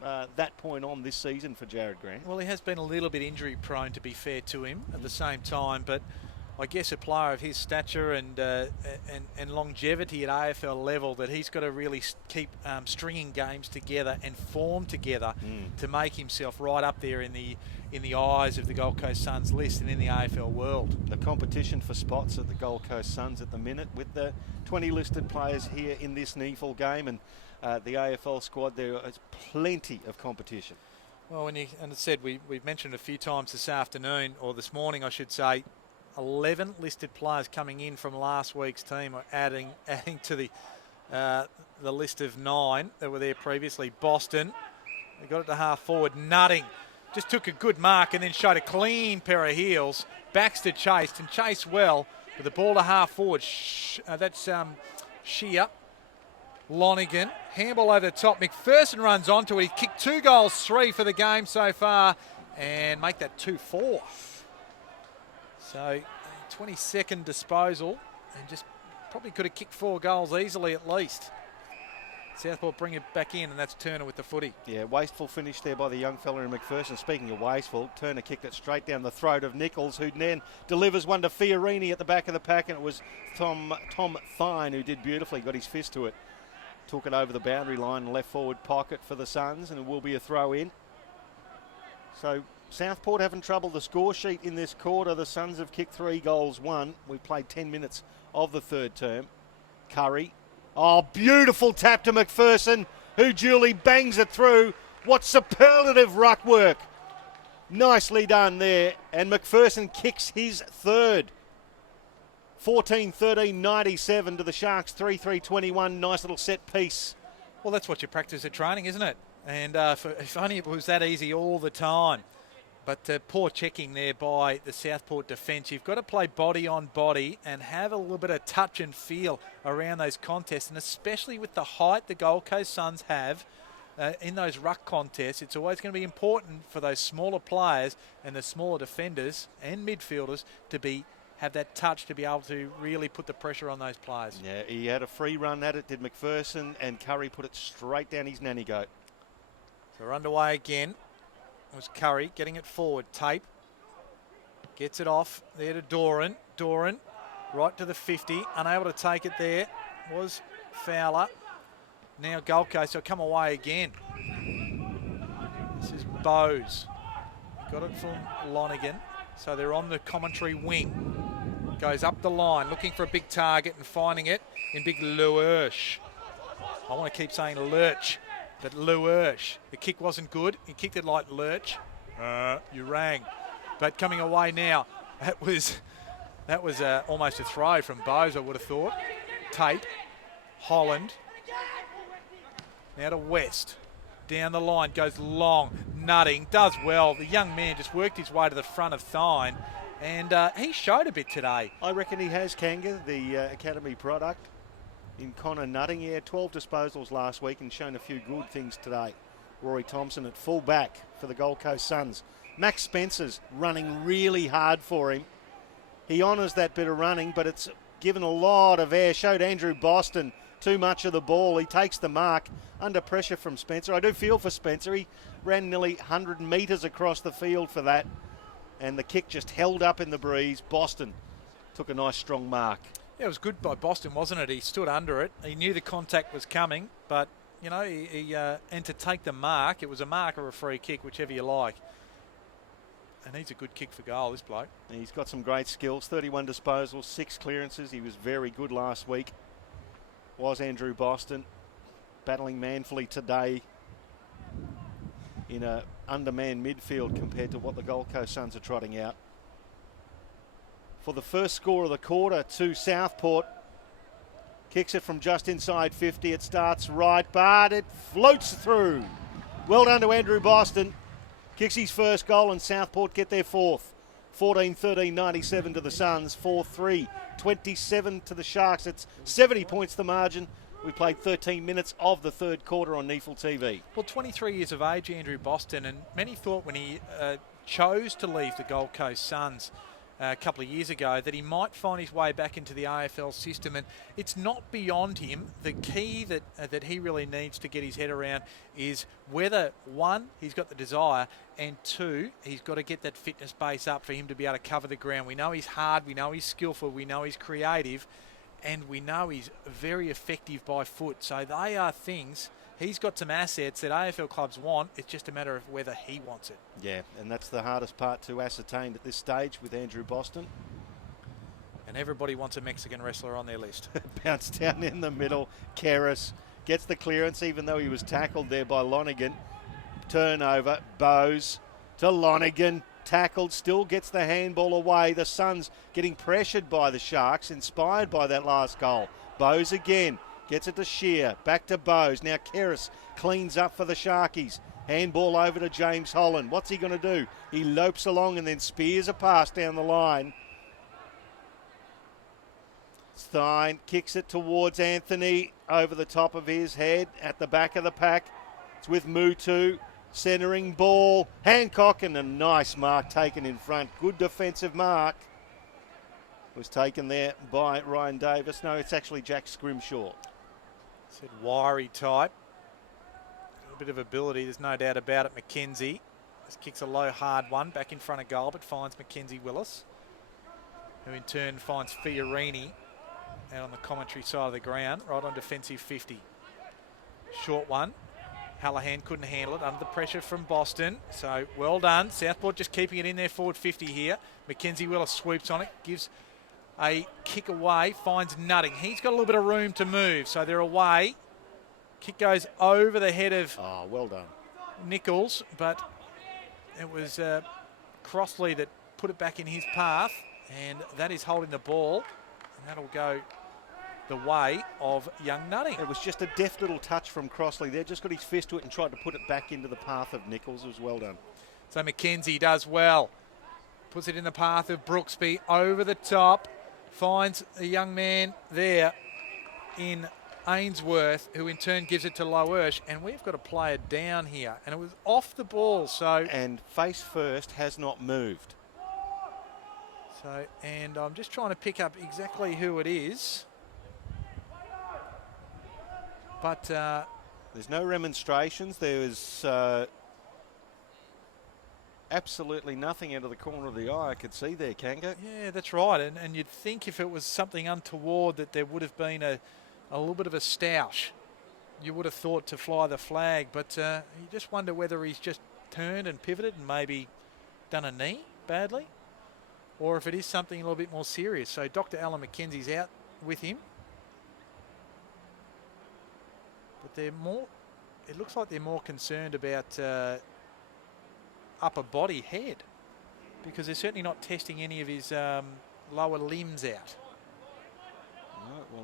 that point on this season for Jared Grant. Well, he has been a little bit injury prone, to be fair to him, at the same time, but I guess a player of his stature and longevity at AFL level, that he's got to really keep stringing games together and form together to make himself right up there in the eyes of the Gold Coast Suns list and in the AFL world. The competition for spots at the Gold Coast Suns at the minute, with the 20 listed players here in this NEAFL game, and the AFL squad, there is plenty of competition. Well, and as said, we've mentioned a few times this afternoon, or this morning I should say, 11 listed players coming in from last week's team, or adding to the list of 9 that were there previously. Boston, they got it to half forward. Nutting just took a good mark and then showed a clean pair of heels. Baxter chased and chased well with the ball to half forward. That's Shear. Lonigan, handball over the top. McPherson runs onto it. He kicked 2 goals, 3 for the game so far, and make that 2-4. So 22nd disposal, and just probably could have kicked 4 goals easily at least. Southport bring it back in, and that's Turner with the footy. Yeah, wasteful finish there by the young fella in McPherson. Speaking of wasteful, Turner kicked it straight down the throat of Nichols, who then delivers one to Fiorini at the back of the pack, and it was Tom Thine who did beautifully, got his fist to it. Took it over the boundary line, left forward pocket for the Suns, and it will be a throw in. So Southport having trouble the score sheet in this quarter. The Suns have kicked 3 goals, 1. We played 10 minutes of the third term. Curry. Oh, beautiful tap to McPherson, who duly bangs it through. What superlative ruck work. Nicely done there. And McPherson kicks his third. 14-13-97 to the Sharks, 3-3-21. Nice little set piece. Well, that's what you practice at training, isn't it? And if only it was that easy all the time. But poor checking there by the Southport defence. You've got to play body on body and have a little bit of touch and feel around those contests, and especially with the height the Gold Coast Suns have in those ruck contests, it's always going to be important for those smaller players and the smaller defenders and midfielders to have that touch to be able to really put the pressure on those players. Yeah, he had a free run at it, did McPherson, and Curry put it straight down his nanny goat. So we're underway again. It was Curry getting it forward. Tape gets it off there to Doran. Doran right to the 50, unable to take it there. Was Fowler. Now Gold Coast, so come away again. This is Bowes. Got it from Lonigan. So they're on the commentary wing. Goes up the line, looking for a big target and finding it in big Lurch. I want to keep saying Lurch, but Lurch. The kick wasn't good. He kicked it like Lurch. You rang. But coming away now, that was almost a throw from Bowes, I would have thought. Tate, Holland. Now to West. Down the line, goes long. Nutting, does well. The young man just worked his way to the front of Thine. And he showed a bit today. I reckon he has, Kanga, the academy product. In Connor Nutting, he had 12 disposals last week and shown a few good things today. Rory Thompson at full back for the Gold Coast Suns. Max Spencer's running really hard for him. He honours that bit of running, but it's given a lot of air. Showed Andrew Boston too much of the ball. He takes the mark under pressure from Spencer. I do feel for Spencer. He ran nearly 100 metres across the field for that, and the kick just held up in the breeze. Boston took a nice strong mark. Yeah, it was good by Boston, wasn't it? He stood under it. He knew the contact was coming, but, you know, and to take the mark, it was a mark or a free kick, whichever you like. And he's a good kick for goal, this bloke. He's got some great skills. 31 disposals, 6 clearances. He was very good last week. Was Andrew Boston. Battling manfully today in a undermanned midfield compared to what the Gold Coast Suns are trotting out. For the first score of the quarter to Southport. Kicks it from just inside 50. It starts right, but it floats through. Well done to Andrew Boston. Kicks his first goal, and Southport get their fourth. 14-13-97 to the Suns. 4-3-27 to the Sharks. It's 70 points the margin. We played 13 minutes of the third quarter on NEAFL TV. Well, 23 years of age, Andrew Boston, and many thought when he chose to leave the Gold Coast Suns a couple of years ago, that he might find his way back into the AFL system, and it's not beyond him. The key that he really needs to get his head around is whether, one, he's got the desire, and two, he's got to get that fitness base up for him to be able to cover the ground. We know he's hard, we know he's skillful, we know he's creative, and we know he's very effective by foot. So they are things. He's got some assets that AFL clubs want. It's just a matter of whether he wants it. Yeah, and that's the hardest part to ascertain at this stage with Andrew Boston. And everybody wants a Mexican wrestler on their list. Bounce down in the middle. Keris gets the clearance, even though he was tackled there by Lonergan. Turnover. Bowes to Lonergan. Tackled, still gets the handball away. The Suns getting pressured by the Sharks, inspired by that last goal. Bowes again. Gets it to Shear, back to Bowes. Now Keris cleans up for the Sharkies. Handball over to James Holland. What's he going to do? He lopes along and then spears a pass down the line. Stein kicks it towards Anthony, over the top of his head, at the back of the pack. It's with Mutu, centering ball. Hancock, and a nice mark taken in front. Good defensive mark. Was taken there by Ryan Davis. No, it's actually Jack Scrimshaw. Said wiry type. A bit of ability, there's no doubt about it. McKenzie just kicks a low, hard one back in front of goal, but finds Mackenzie Willis, who in turn finds Fiorini out on the commentary side of the ground, right on defensive 50. Short one. Hallahan couldn't handle it under the pressure from Boston. So well done. Southport just keeping it in there forward 50 here. Mackenzie Willis swoops on it, gives a kick away, finds Nutting. He's got a little bit of room to move, so they're away. Kick goes over the head of well done. Nichols, but it was Crossley that put it back in his path, and that is holding the ball, and that'll go the way of young Nutting. It was just a deft little touch from Crossley there, just got his fist to it and tried to put it back into the path of Nichols. It was well done. So Mackenzie does well. Puts it in the path of Brooksby, over the top. Finds a young man there in Ainsworth, who in turn gives it to Loersch, and we've got a player down here, and it was off the ball. So and face first has not moved. So, and I'm just trying to pick up exactly who it is, but there's no remonstrations. There was absolutely nothing out of the corner of the eye I could see there, Kanga. Yeah, that's right. And you'd think if it was something untoward that there would have been a little bit of a stoush. You would have thought to fly the flag, but you just wonder whether he's just turned and pivoted and maybe done a knee badly, or if it is something a little bit more serious. So Dr. Alan McKenzie's out with him. But they're more, it looks like they're more concerned about upper body head, because they're certainly not testing any of his lower limbs out. Right, well,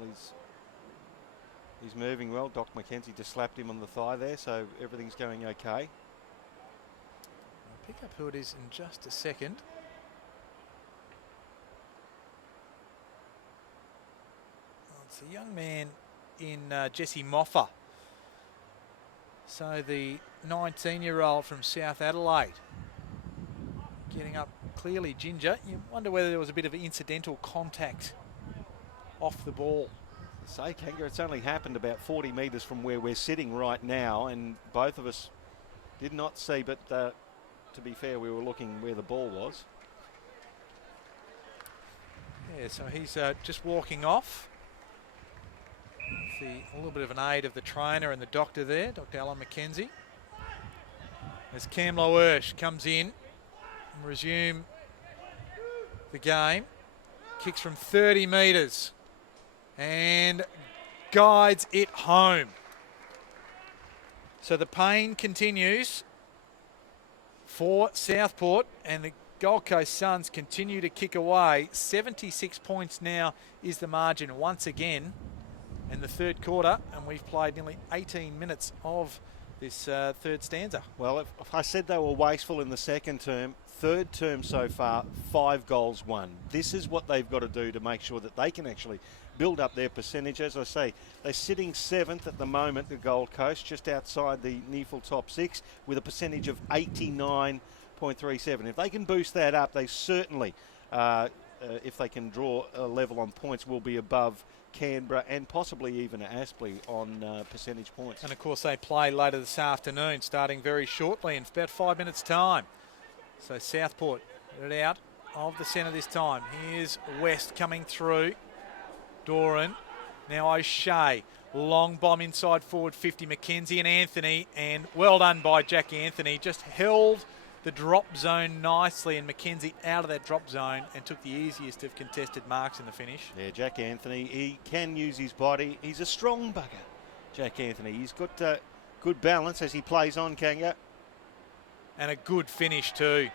he's moving well. Doc McKenzie just slapped him on the thigh there, so everything's going okay. I'll pick up who it is in just a second. Well, it's a young man in Jesse Moffa. So the 19-year-old from South Adelaide, getting up clearly ginger. You wonder whether there was a bit of incidental contact off the ball. Say, Kanga, it's only happened about 40 metres from where we're sitting right now, and both of us did not see, but to be fair, we were looking where the ball was. Yeah, so he's just walking off. A little bit of an aid of the trainer and the doctor there, Dr. Alan McKenzie. As Cam Loersch comes in and resume the game. Kicks from 30 metres and guides it home. So the pain continues for Southport, and the Gold Coast Suns continue to kick away. 76 points now is the margin once again in the third quarter, and we've played nearly 18 minutes of this third stanza. Well, if I said they were wasteful in the second term, third term so far, 5 goals won. This is what they've got to do to make sure that they can actually build up their percentage. As I say, they're sitting 7th at the moment, the Gold Coast, just outside the NEAFL top 6, with a percentage of 89.37. If they can boost that up, they certainly if they can draw a level on points, will be above Canberra and possibly even Aspley on percentage points. And of course they play later this afternoon, starting very shortly in about 5 minutes' time. So Southport get it out of the centre this time. Here's West coming through. Doran, now O'Shea. Long bomb inside forward 50, Mackenzie and Anthony, and well done by Jack Anthony. Just held the drop zone nicely, and Mackenzie out of that drop zone and took the easiest of contested marks in the finish. Yeah, Jack Anthony, he can use his body. He's a strong bugger, Jack Anthony. He's got good balance as he plays on, Kanga. And a good finish too.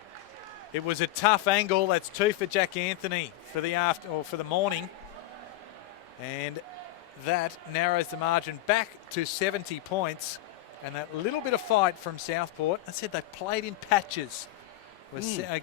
It was a tough angle. That's 2 for Jack Anthony for the morning. And that narrows the margin back to 70 points. And that little bit of fight from Southport. I said they played in patches.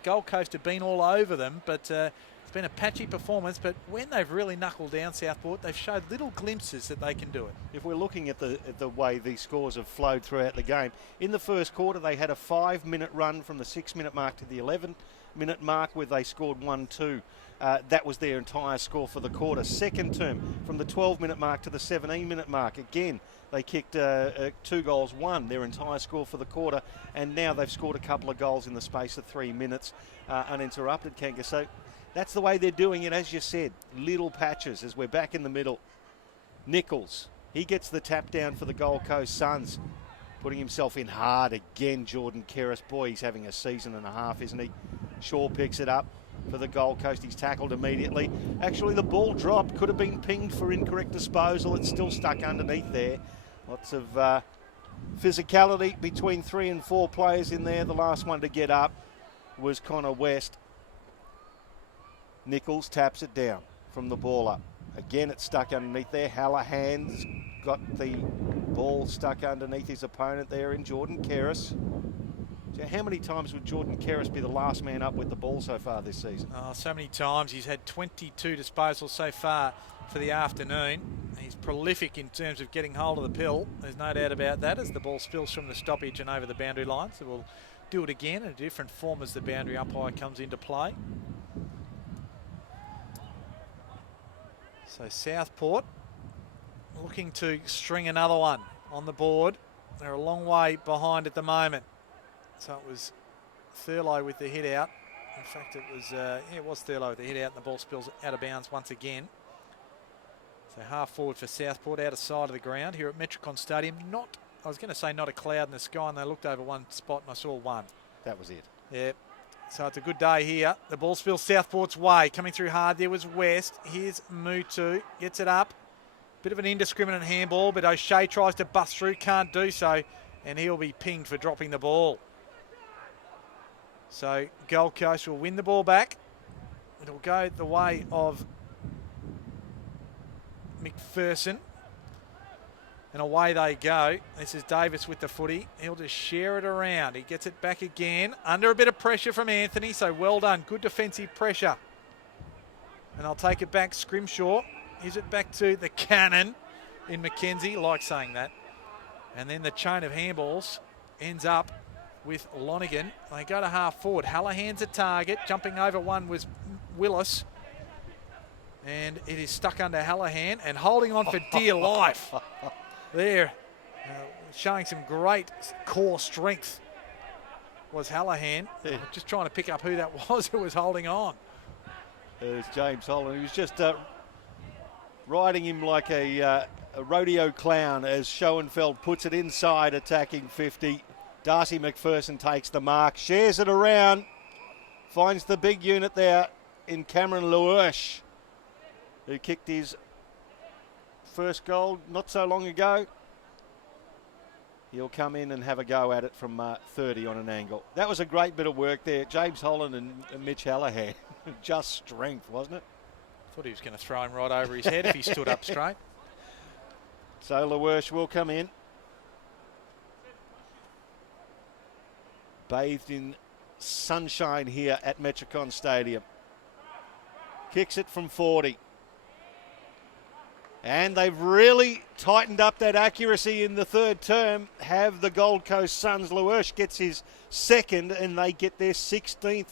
Gold Coast have been all over them, but it's been a patchy performance. But when they've really knuckled down Southport, they've showed little glimpses that they can do it. If we're looking at the way these scores have flowed throughout the game, in the first quarter they had a 5-minute run from the 6-minute mark to the 11-minute mark where they scored 1-2. That was their entire score for the quarter. Second term, from the 12-minute mark to the 17-minute mark, again, they kicked 2 goals, 1, their entire score for the quarter, and now they've scored a couple of goals in the space of 3 minutes, uninterrupted, Kanga. So that's the way they're doing it, as you said, little patches as we're back in the middle. Nichols, he gets the tap down for the Gold Coast Suns, putting himself in hard again, Jordan Kerris. Boy, he's having a season and a half, isn't he? Shaw picks it up for the Gold Coast. He's tackled immediately. Actually, the ball dropped, could have been pinged for incorrect disposal. It's still stuck underneath there. Lots of physicality between 3 and 4 players in there. The last one to get up was Connor West. Nichols taps it down from the ball up. Again, it's stuck underneath there. Hallahan's got the ball stuck underneath his opponent there in Jordan Kerris. So how many times would Jordan Kerris be the last man up with the ball so far this season? Oh, so many times. He's had 22 disposals so far for the afternoon. He's prolific in terms of getting hold of the pill. There's no doubt about that as the ball spills from the stoppage and over the boundary line. So we'll do it again in a different form as the boundary umpire comes into play. So Southport looking to string another one on the board. They're a long way behind at the moment. So it was Thurlow with the hit out. In fact, it was Thurlow with the hit out, and the ball spills out of bounds once again. So half forward for Southport, out of sight of the ground here at Metricon Stadium. I was going to say not a cloud in the sky, and they looked over one spot and I saw one. That was it. Yeah. So it's a good day here. The ball spills Southport's way. Coming through hard there was West. Here's Mutu. Gets it up. Bit of an indiscriminate handball, but O'Shea tries to bust through. Can't do so. And he'll be pinged for dropping the ball. So Gold Coast will win the ball back. It'll go the way of McPherson. And away they go. This is Davis with the footy. He'll just share it around. He gets it back again. Under a bit of pressure from Anthony. So well done. Good defensive pressure. And I'll take it back. Scrimshaw. Gives it back to the cannon in Mackenzie. Like saying that. And then the chain of handballs ends up with Lonigan. They go to half forward. Hallahan's a target. Jumping over one was Willis. And it is stuck under Hallahan and holding on for dear life. There, showing some great core strength was Hallahan. Yeah. Just trying to pick up who that was who was holding on. There's James Holland. He was just riding him like a rodeo clown as Schoenfeld puts it inside, attacking 50. Darcy McPherson takes the mark, shares it around, finds the big unit there in Cameron Lewis, who kicked his first goal not so long ago. He'll come in and have a go at it from 30 on an angle. That was a great bit of work there. James Holland and Mitch Hallahan. Just strength, wasn't it? Thought he was going to throw him right over his head if he stood up straight. So Lewis will come in. Bathed in sunshine here at Metricon Stadium. Kicks it from 40. And they've really tightened up that accuracy in the third term. Have the Gold Coast Suns. Lewis gets his second and they get their 16th,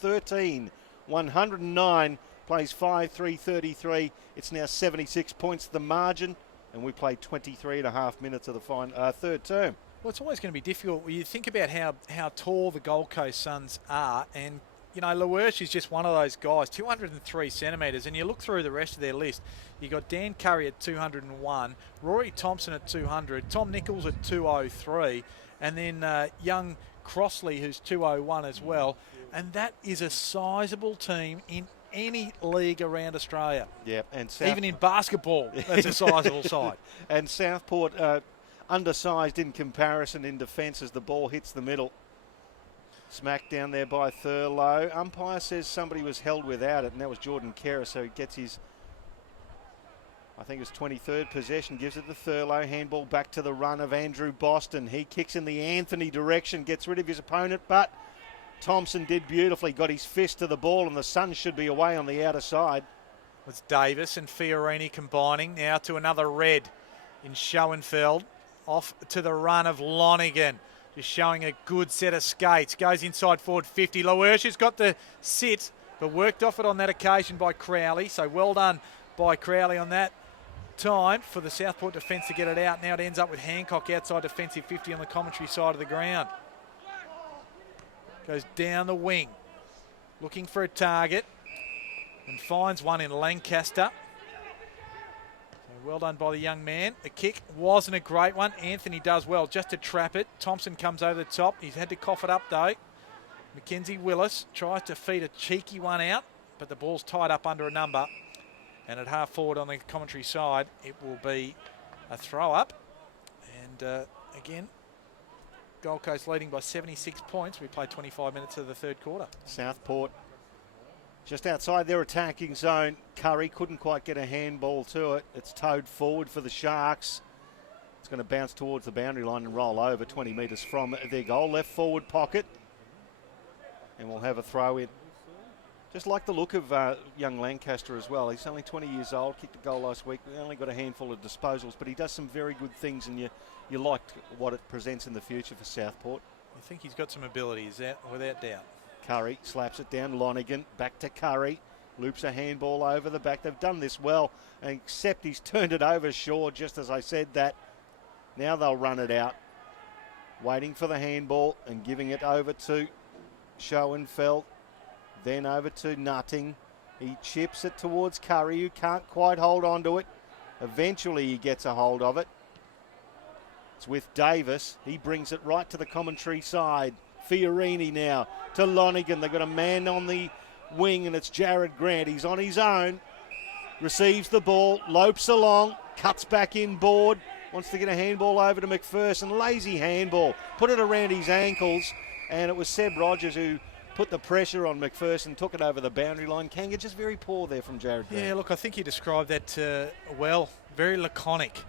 16-13. 109, plays 5-3-33. It's now 76 points the margin, and we played 23 and a half minutes of the third term. Well, it's always going to be difficult when you think about how tall the Gold Coast Suns are, and you know, Lawersh is just one of those guys, 203 centimetres, and you look through the rest of their list, you got Dan Curry at 201, Rory Thompson at 200, Tom Nichols at 203, and then young Crossley, who's 201 as well, and that is a sizable team in any league around Australia. Yeah, and even in basketball, that's a sizable side. And Southport undersized in comparison in defence as the ball hits the middle. Smacked down there by Thurlow. Umpire says somebody was held without it, and that was Jordan Kerr, so he gets his, I think it's 23rd possession, gives it to Thurlow. Handball back to the run of Andrew Boston. He kicks in the Anthony direction, gets rid of his opponent, but Thompson did beautifully, got his fist to the ball, and the Suns should be away on the outer side. It's Davis and Fiorini combining now to another red in Schoenfeld. Off to the run of Lonigan. Just showing a good set of skates. Goes inside forward 50. Lawersh has got the sit, but worked off it on that occasion by Crowley. So well done by Crowley on that time for the Southport defence to get it out. Now it ends up with Hancock outside defensive 50 on the commentary side of the ground. Goes down the wing. Looking for a target. And finds one in Lancaster. Well done by the young man. The kick wasn't a great one. Anthony does well just to trap it. Thompson comes over the top. He's had to cough it up though. Mackenzie Willis tries to feed a cheeky one out, but the ball's tied up under a number. And at half forward on the commentary side, it will be a throw up. And again, Gold Coast leading by 76 points. We played 25 minutes of the third quarter. Southport just outside their attacking zone. Curry couldn't quite get a handball to it. It's towed forward for the Sharks. It's going to bounce towards the boundary line and roll over 20 metres from their goal. Left forward pocket. And we'll have a throw in. Just like the look of young Lancaster as well. He's only 20 years old, kicked a goal last week. We only got a handful of disposals, but he does some very good things, and you like what it presents in the future for Southport. I think he's got some abilities, without doubt. Curry slaps it down. Lonigan back to Curry. Loops a handball over the back. They've done this well, except he's turned it over short, just as I said that. Now they'll run it out. Waiting for the handball and giving it over to Schoenfeld. Then over to Nutting. He chips it towards Curry, who can't quite hold on to it. Eventually he gets a hold of it. It's with Davis. He brings it right to the commentary side. Fiorini now to Lonigan. They've got a man on the wing, and it's Jared Grant. He's on his own. Receives the ball, lopes along, cuts back inboard. Wants to get a handball over to McPherson. Lazy handball. Put it around his ankles, and it was Seb Rogers who put the pressure on McPherson, took it over the boundary line. Kanga just very poor there from Jared Grant. Yeah, look, I think you described that well. Very laconic.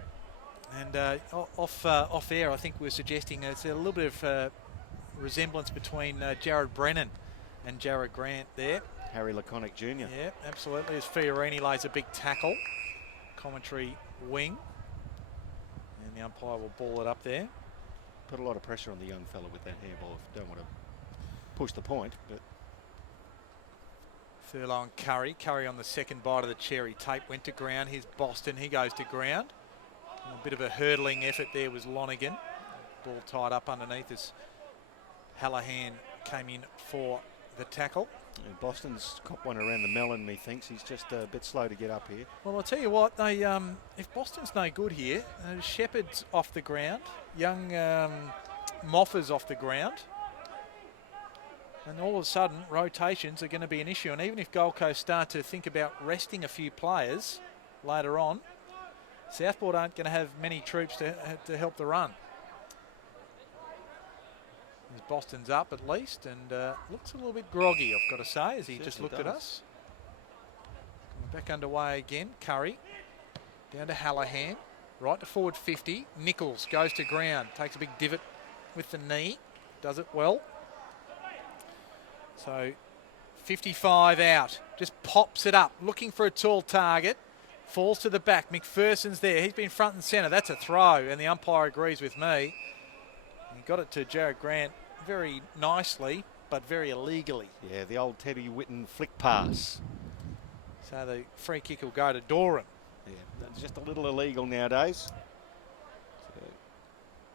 And off air, I think we're suggesting there's a little bit of resemblance between Jared Brennan and Jared Grant there. Harry Laconic Jr. Yeah, absolutely. As Fiorini lays a big tackle. Commentary wing. And the umpire will ball it up there. Put a lot of pressure on the young fella with that handball. If you don't want to push the point, but Thurlow and Curry. Curry on the second bite of the cherry. Tape went to ground. Here's Boston. He goes to ground. A bit of a hurdling effort there was Lonigan. Ball tied up underneath as Hallahan came in for the tackle. And Boston's got one around the melon, methinks. He's just a bit slow to get up here. Well, I'll tell you what, they if Boston's no good here, Shepherd's off the ground. Young Moffa's off the ground. And all of a sudden, rotations are going to be an issue. And even if Gold Coast start to think about resting a few players later on, Southport aren't going to have many troops to help the run. Boston's up at least, and looks a little bit groggy, I've got to say, as he just looked at us. Back underway again. Curry down to Hallahan, right to forward 50. Nichols goes to ground, takes a big divot with the knee, does it well. So 55 out, just pops it up, looking for a tall target. Falls to the back. McPherson's there. He's been front and centre. That's a throw, and the umpire agrees with me. He got it to Jared Grant very nicely, but very illegally. Yeah, the old Teddy Whitten flick pass. So the free kick will go to Doran. Yeah, that's just a little illegal nowadays. So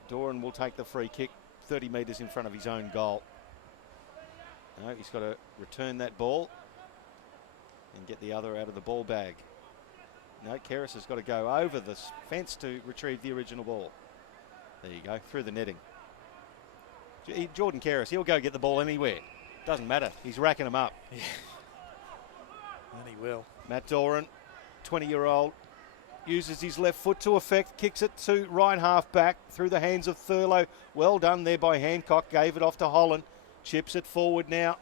Doran will take the free kick 30 metres in front of his own goal. No, he's got to return that ball and get the other out of the ball bag. No, Keris has got to go over the fence to retrieve the original ball. There you go, through the netting. Jordan Keris, he'll go get the ball anywhere. Doesn't matter, he's racking them up. Yeah. And he will. Matt Doran, 20-year-old, uses his left foot to effect, kicks it to right half back through the hands of Thurlow. Well done there by Hancock, gave it off to Holland. Chips it forward now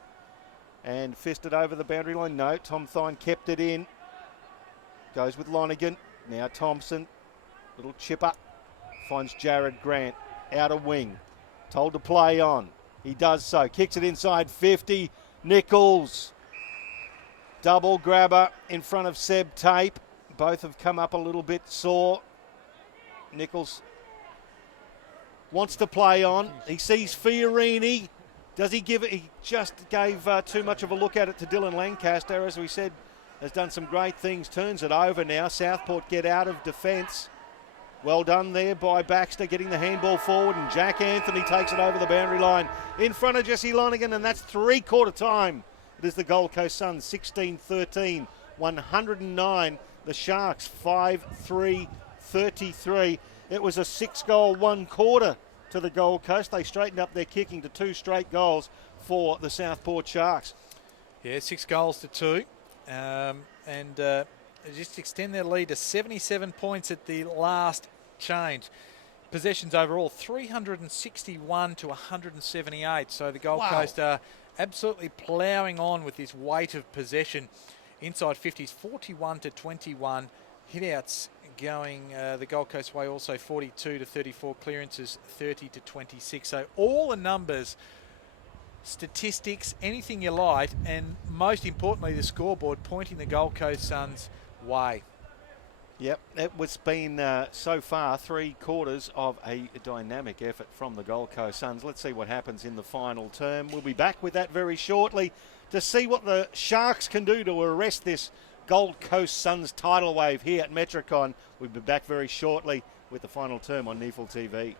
and fisted over the boundary line. No, Tom Thine kept it in. Goes with Lonigan. Now Thompson, little chipper, finds Jared Grant, outer wing. Told to play on. He does so. Kicks it inside 50. Nichols. Double grabber in front of Seb Tape. Both have come up a little bit sore. Nichols wants to play on. He sees Fiorini. Does he give it? He just gave too much of a look at it to Dylan Lancaster, as we said, has done some great things. Turns it over now. Southport get out of defence. Well done there by Baxter, getting the handball forward, and Jack Anthony takes it over the boundary line in front of Jesse Lonigan, and that's three-quarter time. It is the Gold Coast Suns, 16-13, 109. The Sharks, 5-3, 33. It was a 6-goal, 1 quarter to the Gold Coast. They straightened up their kicking to 2 straight goals for the Southport Sharks. Yeah, 6 goals to 2. And just extend their lead to 77 points at the last change. Possessions overall, 361 to 178. So the Gold Coast are absolutely ploughing on with this weight of possession. Inside 50s, 41 to 21. Hitouts going the Gold Coast way also, 42 to 34. Clearances, 30 to 26. So all the numbers, statistics, anything you like, and most importantly the scoreboard pointing the Gold Coast Suns way. Yep, it was been so far 3 quarters of a dynamic effort from the Gold Coast Suns. Let's see what happens in the final term. We'll be back with that very shortly to see what the Sharks can do to arrest this Gold Coast Suns tidal wave here at Metricon. We'll be back very shortly with the final term on NEAFL TV.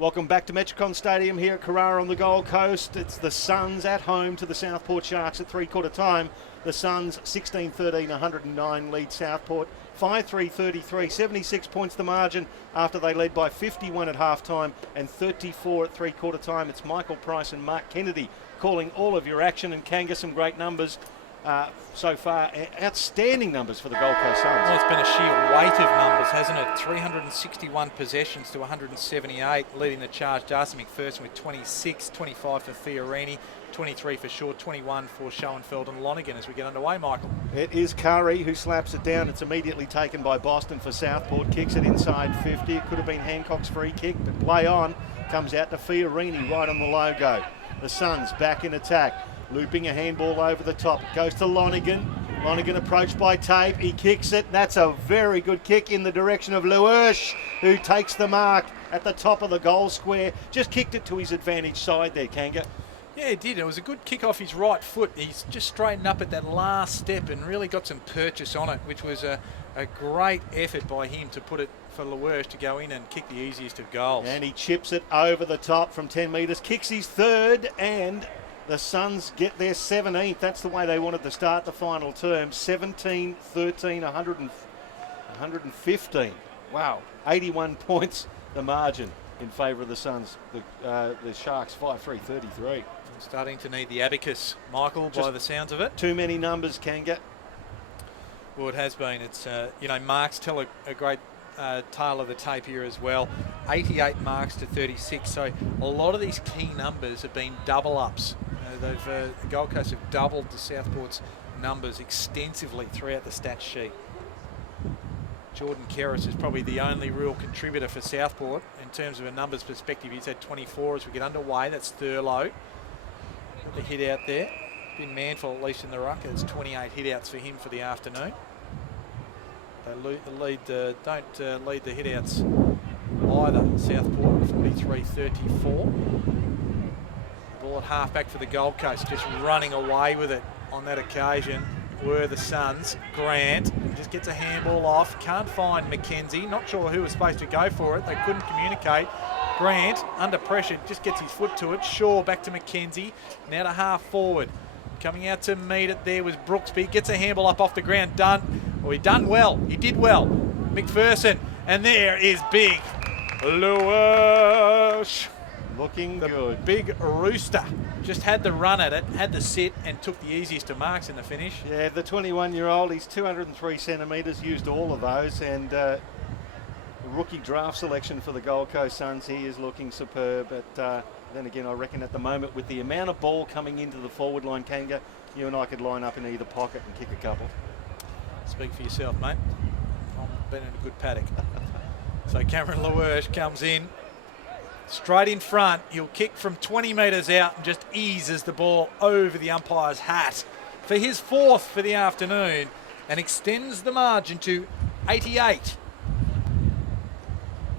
Welcome back to Metricon Stadium here at Carrara on the Gold Coast. It's the Suns at home to the Southport Sharks at three-quarter time. The Suns 16-13, 109 lead Southport. 5-3-33, 76 points the margin after they led by 51 at half-time and 34 at three-quarter time. It's Michael Price and Mark Kennedy calling all of your action, and Kanga, some great numbers so far. Outstanding numbers for the Gold Coast Suns. Well, it's been a sheer weight of numbers, hasn't it? 361 possessions to 178, leading the charge. Darcy McPherson with 26, 25 for Fiorini, 23 for Short, 21 for Schoenfeld and Lonergan as we get underway, Michael. It is Curry who slaps it down. It's immediately taken by Boston for Southport. Kicks it inside 50. It could have been Hancock's free kick, but play on. Comes out to Fiorini right on the logo. The Suns back in attack. Looping a handball over the top. It goes to Lonergan. Lonergan approached by Tape. He kicks it. That's a very good kick in the direction of Lewis, who takes the mark at the top of the goal square. Just kicked it to his advantage side there, Kanga. Yeah, he did. It was a good kick off his right foot. He's just straightened up at that last step and really got some purchase on it, which was a great effort by him to put it for Lewis to go in and kick the easiest of goals. And he chips it over the top from 10 metres. Kicks his third, and the Suns get their 17th. That's the way they wanted to start the final term. 17-13, 115. Wow. 81 points the margin in favour of the Suns. The Sharks 5-3-33. Starting to need the abacus, Michael, by the sounds of it. Too many numbers, Kanga. Well, it has been. It's, marks tell a great tale of the tape here as well. 88 marks to 36. So a lot of these key numbers have been double ups. The Gold Coast have doubled the Southport's numbers extensively throughout the stats sheet. Jordan Kerris is probably the only real contributor for Southport in terms of a numbers perspective. He's had 24 as we get underway. That's Thurlow. The hit out there. Been manful, at least in the ruck. It's 28 hit outs for him for the afternoon. They don't lead the hit outs either. Southport 43-34. Ball at half back for the Gold Coast, just running away with it on that occasion were the Suns. Grant just gets a handball off, can't find Mackenzie, not sure who was supposed to go for it, they couldn't communicate. Grant, under pressure, just gets his foot to it. Shaw back to Mackenzie, now to half forward. Coming out to meet it there was Brooksby, gets a handball up off the ground, he did well. McPherson, and there is big Lewis. Looking good. Big rooster. Just had the run at it, had the sit, and took the easiest of marks in the finish. Yeah, the 21-year-old, he's 203 centimetres, used all of those, and rookie draft selection for the Gold Coast Suns. He is looking superb, but then again, I reckon at the moment, with the amount of ball coming into the forward line, Kanga, you and I could line up in either pocket and kick a couple. Speak for yourself, mate. I've been in a good paddock. So Cameron Lewis comes in. Straight in front, he'll kick from 20 metres out and just eases the ball over the umpire's hat for his fourth for the afternoon and extends the margin to 88.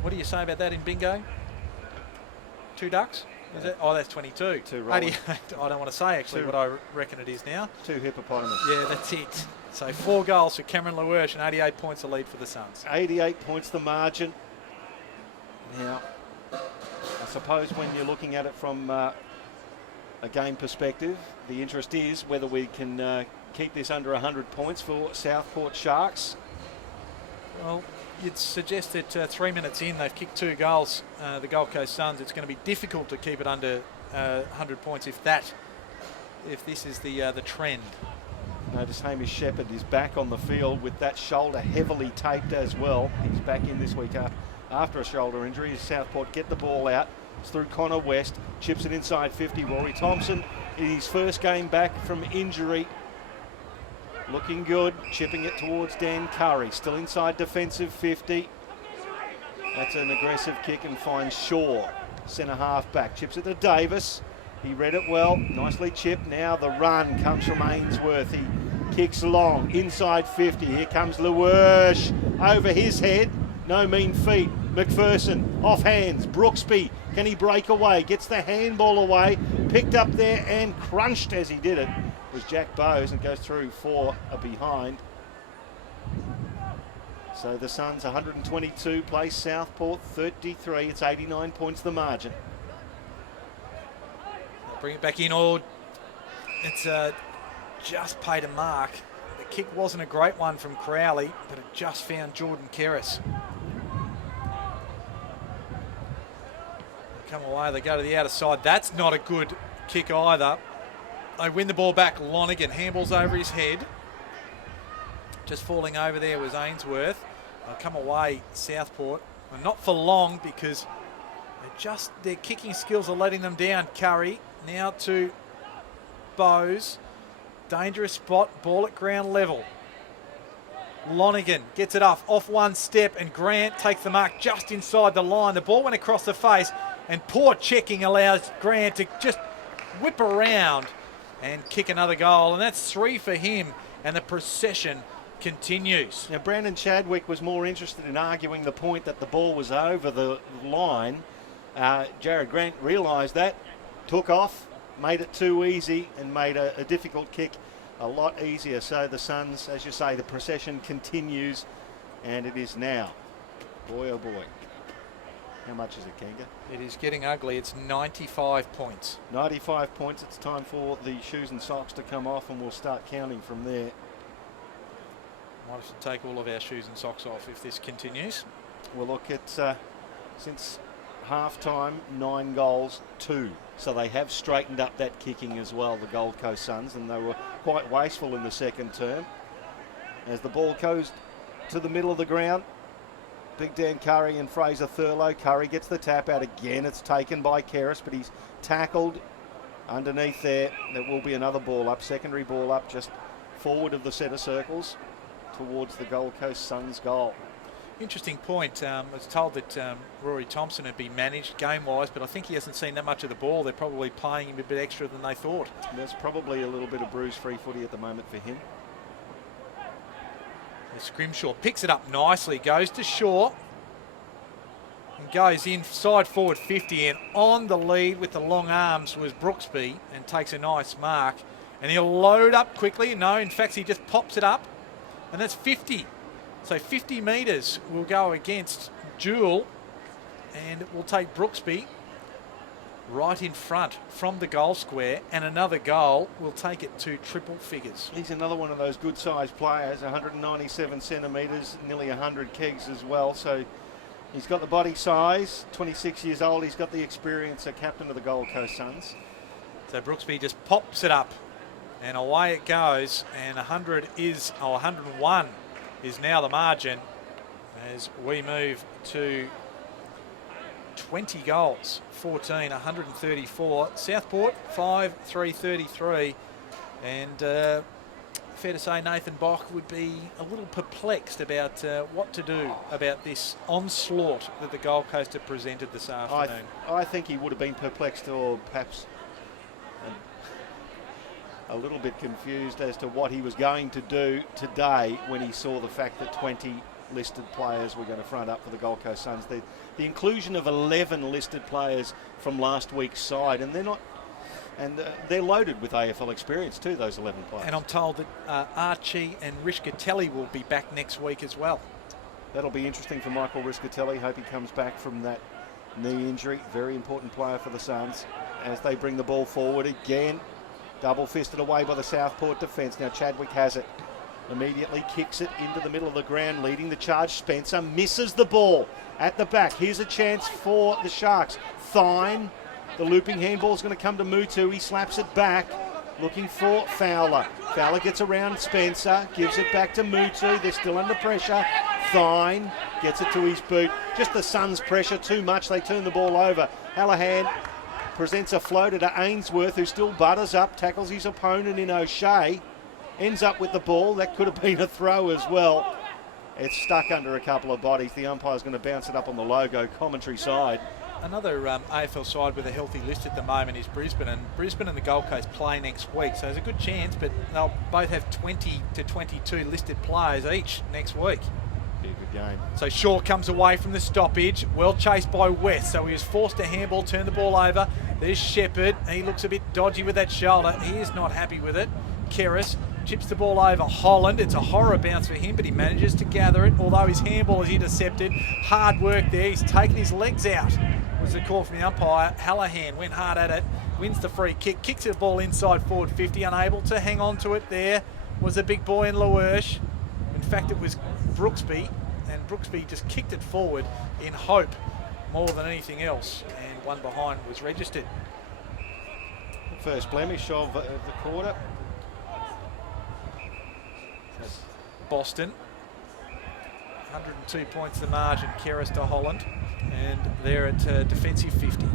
What do you say about that in bingo? 2 ducks? Is it? Oh, that's 22. 2 rolling. 88. I don't want to say actually what I reckon it is now. 2 hippopotamus. Yeah, that's it. So 4 goals for Cameron Lewis and 88 points the lead for the Suns. 88 points the margin. Now, I suppose when you're looking at it from a game perspective, the interest is whether we can keep this under 100 points for Southport Sharks. Well, you'd suggest that 3 minutes in, they've kicked 2 goals, the Gold Coast Suns. It's going to be difficult to keep it under 100 points if this is the trend. Notice Hamish Shepherd is back on the field with that shoulder heavily taped as well. He's back in this week after a shoulder injury. Southport get the ball out. It's through Connor West. Chips it inside 50. Rory Thompson in his first game back from injury. Looking good. Chipping it towards Dan Curry. Still inside defensive 50. That's an aggressive kick and finds Shaw. Centre half back. Chips it to Davis. He read it well. Nicely chipped. Now the run comes from Ainsworth. He kicks long. Inside 50. Here comes Lewis. Over his head. No mean feat. McPherson off hands. Brooksby, can he break away? Gets the handball away. Picked up there and crunched as he did it. Was Jack Bowes and goes through for a behind. So the Suns 122 place Southport 33. It's 89 points the margin. Bring it back in, or it's just paid a mark. The kick wasn't a great one from Crowley, but it just found Jordan Kerris. Come away, they go to the outer side. That's not a good kick either. They win the ball back. Lonergan handballs over his head. Just falling over there was Ainsworth. They'll come away, Southport. And not for long, because their kicking skills are letting them down. Curry now to Bowes. Dangerous spot, ball at ground level. Lonergan gets it off one step, and Grant takes the mark just inside the line. The ball went across the face, and poor checking allows Grant to just whip around and kick another goal, and that's 3 for him, and the procession continues. Now, Brandon Chadwick was more interested in arguing the point that the ball was over the line. Jared Grant realised that, took off, made it too easy, and made a difficult kick a lot easier. So the Suns, as you say, the procession continues, and it is now. Boy, oh boy. How much is it, Kenga? It is getting ugly. It's 95 points. 95 points. It's time for the shoes and socks to come off, and we'll start counting from there. Might have to take all of our shoes and socks off if this continues. We'll look at, since half-time, 9 goals, 2. So they have straightened up that kicking as well, the Gold Coast Suns, and they were quite wasteful in the second term. As the ball goes to the middle of the ground, Big Dan Curry and Fraser Thurlow. Curry gets the tap out again. It's taken by Kerris, but he's tackled underneath there. There will be another ball up, secondary ball up, just forward of the centre circles towards the Gold Coast Suns goal. Interesting point. I was told that Rory Thompson had been managed game-wise, but I think he hasn't seen that much of the ball. They're probably paying him a bit extra than they thought. There's probably a little bit of bruise-free footy at the moment for him. Scrimshaw picks it up nicely, goes to Shaw, and goes inside forward 50, and on the lead with the long arms was Brooksby, and takes a nice mark. And he'll load up quickly. No, in fact, he just pops it up, and that's 50. So 50 metres will go against Jewell, and it will take Brooksby right in front from the goal square, and another goal will take it to triple figures. He's another one of those good-sized players, 197 centimetres, nearly 100 kegs as well. So he's got the body size, 26 years old. He's got the experience, a captain of the Gold Coast Suns. So Brooksby just pops it up, and away it goes. And 101 is now the margin as we move to 20 goals, 14, 134. Southport, 5, 333. And fair to say Nathan Bock would be a little perplexed about what to do about this onslaught that the Gold Coast have presented this afternoon. I think he would have been perplexed, or perhaps a little bit confused as to what he was going to do today when he saw the fact that 20 listed players were going to front up for the Gold Coast Suns. The inclusion of 11 listed players from last week's side, and they're loaded with AFL experience too, those 11 players. And I'm told that Archie and Riscatelli will be back next week as well. That'll be interesting for Michael Riscatelli. Hope he comes back from that knee injury. Very important player for the Suns as they bring the ball forward again. Double fisted away by the Southport defence. Now Chadwick has it. Immediately kicks it into the middle of the ground, leading the charge. Spencer misses the ball at the back. Here's a chance for the Sharks. Thine, the looping handball is going to come to Mutu. He slaps it back, looking for Fowler. Fowler gets around Spencer, gives it back to Mutu. They're still under pressure. Thine gets it to his boot. Just the Suns' pressure too much. They turn the ball over. Hallahan presents a floater to Ainsworth, who still butters up, tackles his opponent in O'Shea. Ends up with the ball. That could have been a throw as well. It's stuck under a couple of bodies. The umpire's going to bounce it up on the logo commentary side. Another AFL side with a healthy list at the moment is Brisbane, and Brisbane and the Gold Coast play next week, so there's a good chance, but they'll both have 20 to 22 listed players each next week. Be a good game. So Shaw comes away from the stoppage, well chased by West, so he was forced to handball, turn the ball over. There's Shepherd. He looks a bit dodgy with that shoulder. He is not happy with it. Kerris chips the ball over Holland. It's a horror bounce for him, but he manages to gather it, although his handball is intercepted. Hard work there. He's taken his legs out, was the call from the umpire. Hallahan went hard at it, wins the free kick, kicks the ball inside forward 50, unable to hang on to it. There was a big boy in Lawersh. In fact, it was Brooksby, and Brooksby just kicked it forward in hope more than anything else, and one behind was registered. First blemish of the quarter. Boston, 102 points the margin, Keris to Holland, and they're at defensive 50.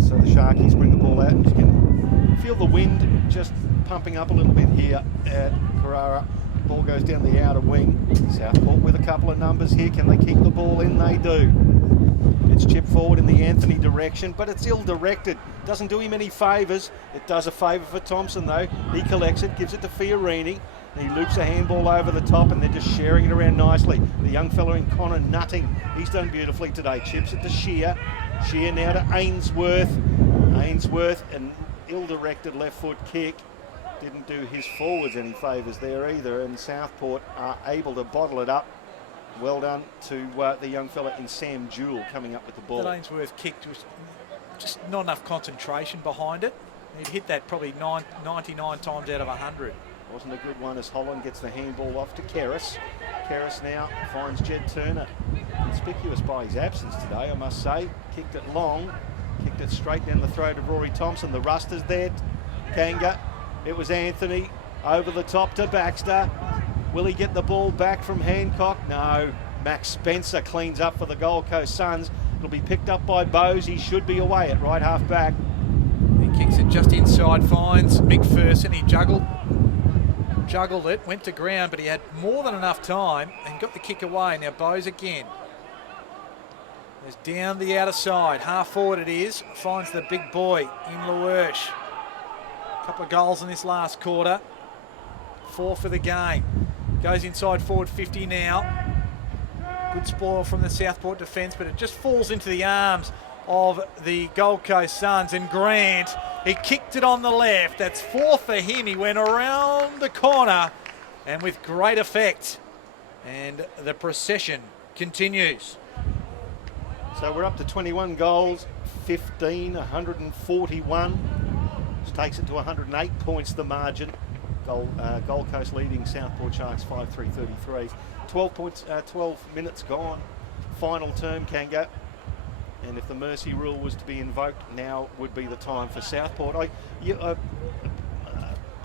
So the Sharkies bring the ball out, and you can feel the wind just pumping up a little bit here at Carrara. Ball goes down the outer wing. Southport with a couple of numbers here. Can they keep the ball in? They do. It's chipped forward in the Anthony direction, but it's ill-directed. Doesn't do him any favours. It does a favour for Thompson, though. He collects it, gives it to Fiorini. He loops a handball over the top, and they're just sharing it around nicely. The young fellow in Connor Nutting, he's done beautifully today. Chips it to Shear. Shear now to Ainsworth. Ainsworth, an ill-directed left foot kick. Didn't do his forwards any favours there either, and Southport are able to bottle it up. Well done to the young fella in Sam Jewell coming up with the ball. That Ainsworth kick was just not enough concentration behind it. He'd hit that probably 99 times out of 100. Wasn't a good one as Holland gets the handball off to Keris. Keris now finds Jed Turner. Conspicuous by his absence today, I must say. Kicked it long, kicked it straight down the throat of Rory Thompson. The Rusters there. Kanga. It was Anthony over the top to Baxter. Will he get the ball back from Hancock? No. Max Spencer cleans up for the Gold Coast Suns. It'll be picked up by Bowes. He should be away at right half back. He kicks it just inside, finds McPherson. He juggled it, went to ground, but he had more than enough time and got the kick away. Now Bowes again. There's down the outer side. Half forward it is. Finds the big boy in Lawersh. A couple of goals in this last quarter. 4 for the game. Goes inside forward 50 now. Good spoil from the Southport defence, but it just falls into the arms of the Gold Coast Suns. And Grant, he kicked it on the left. That's 4 for him. He went around the corner and with great effect. And the procession continues. So we're up to 21 goals, 15, 141. Which takes it to 108 points the margin. Gold Coast leading Southport Sharks 5-3-33. 12 minutes gone. Final term, Kanga. And if the mercy rule was to be invoked, now would be the time for Southport.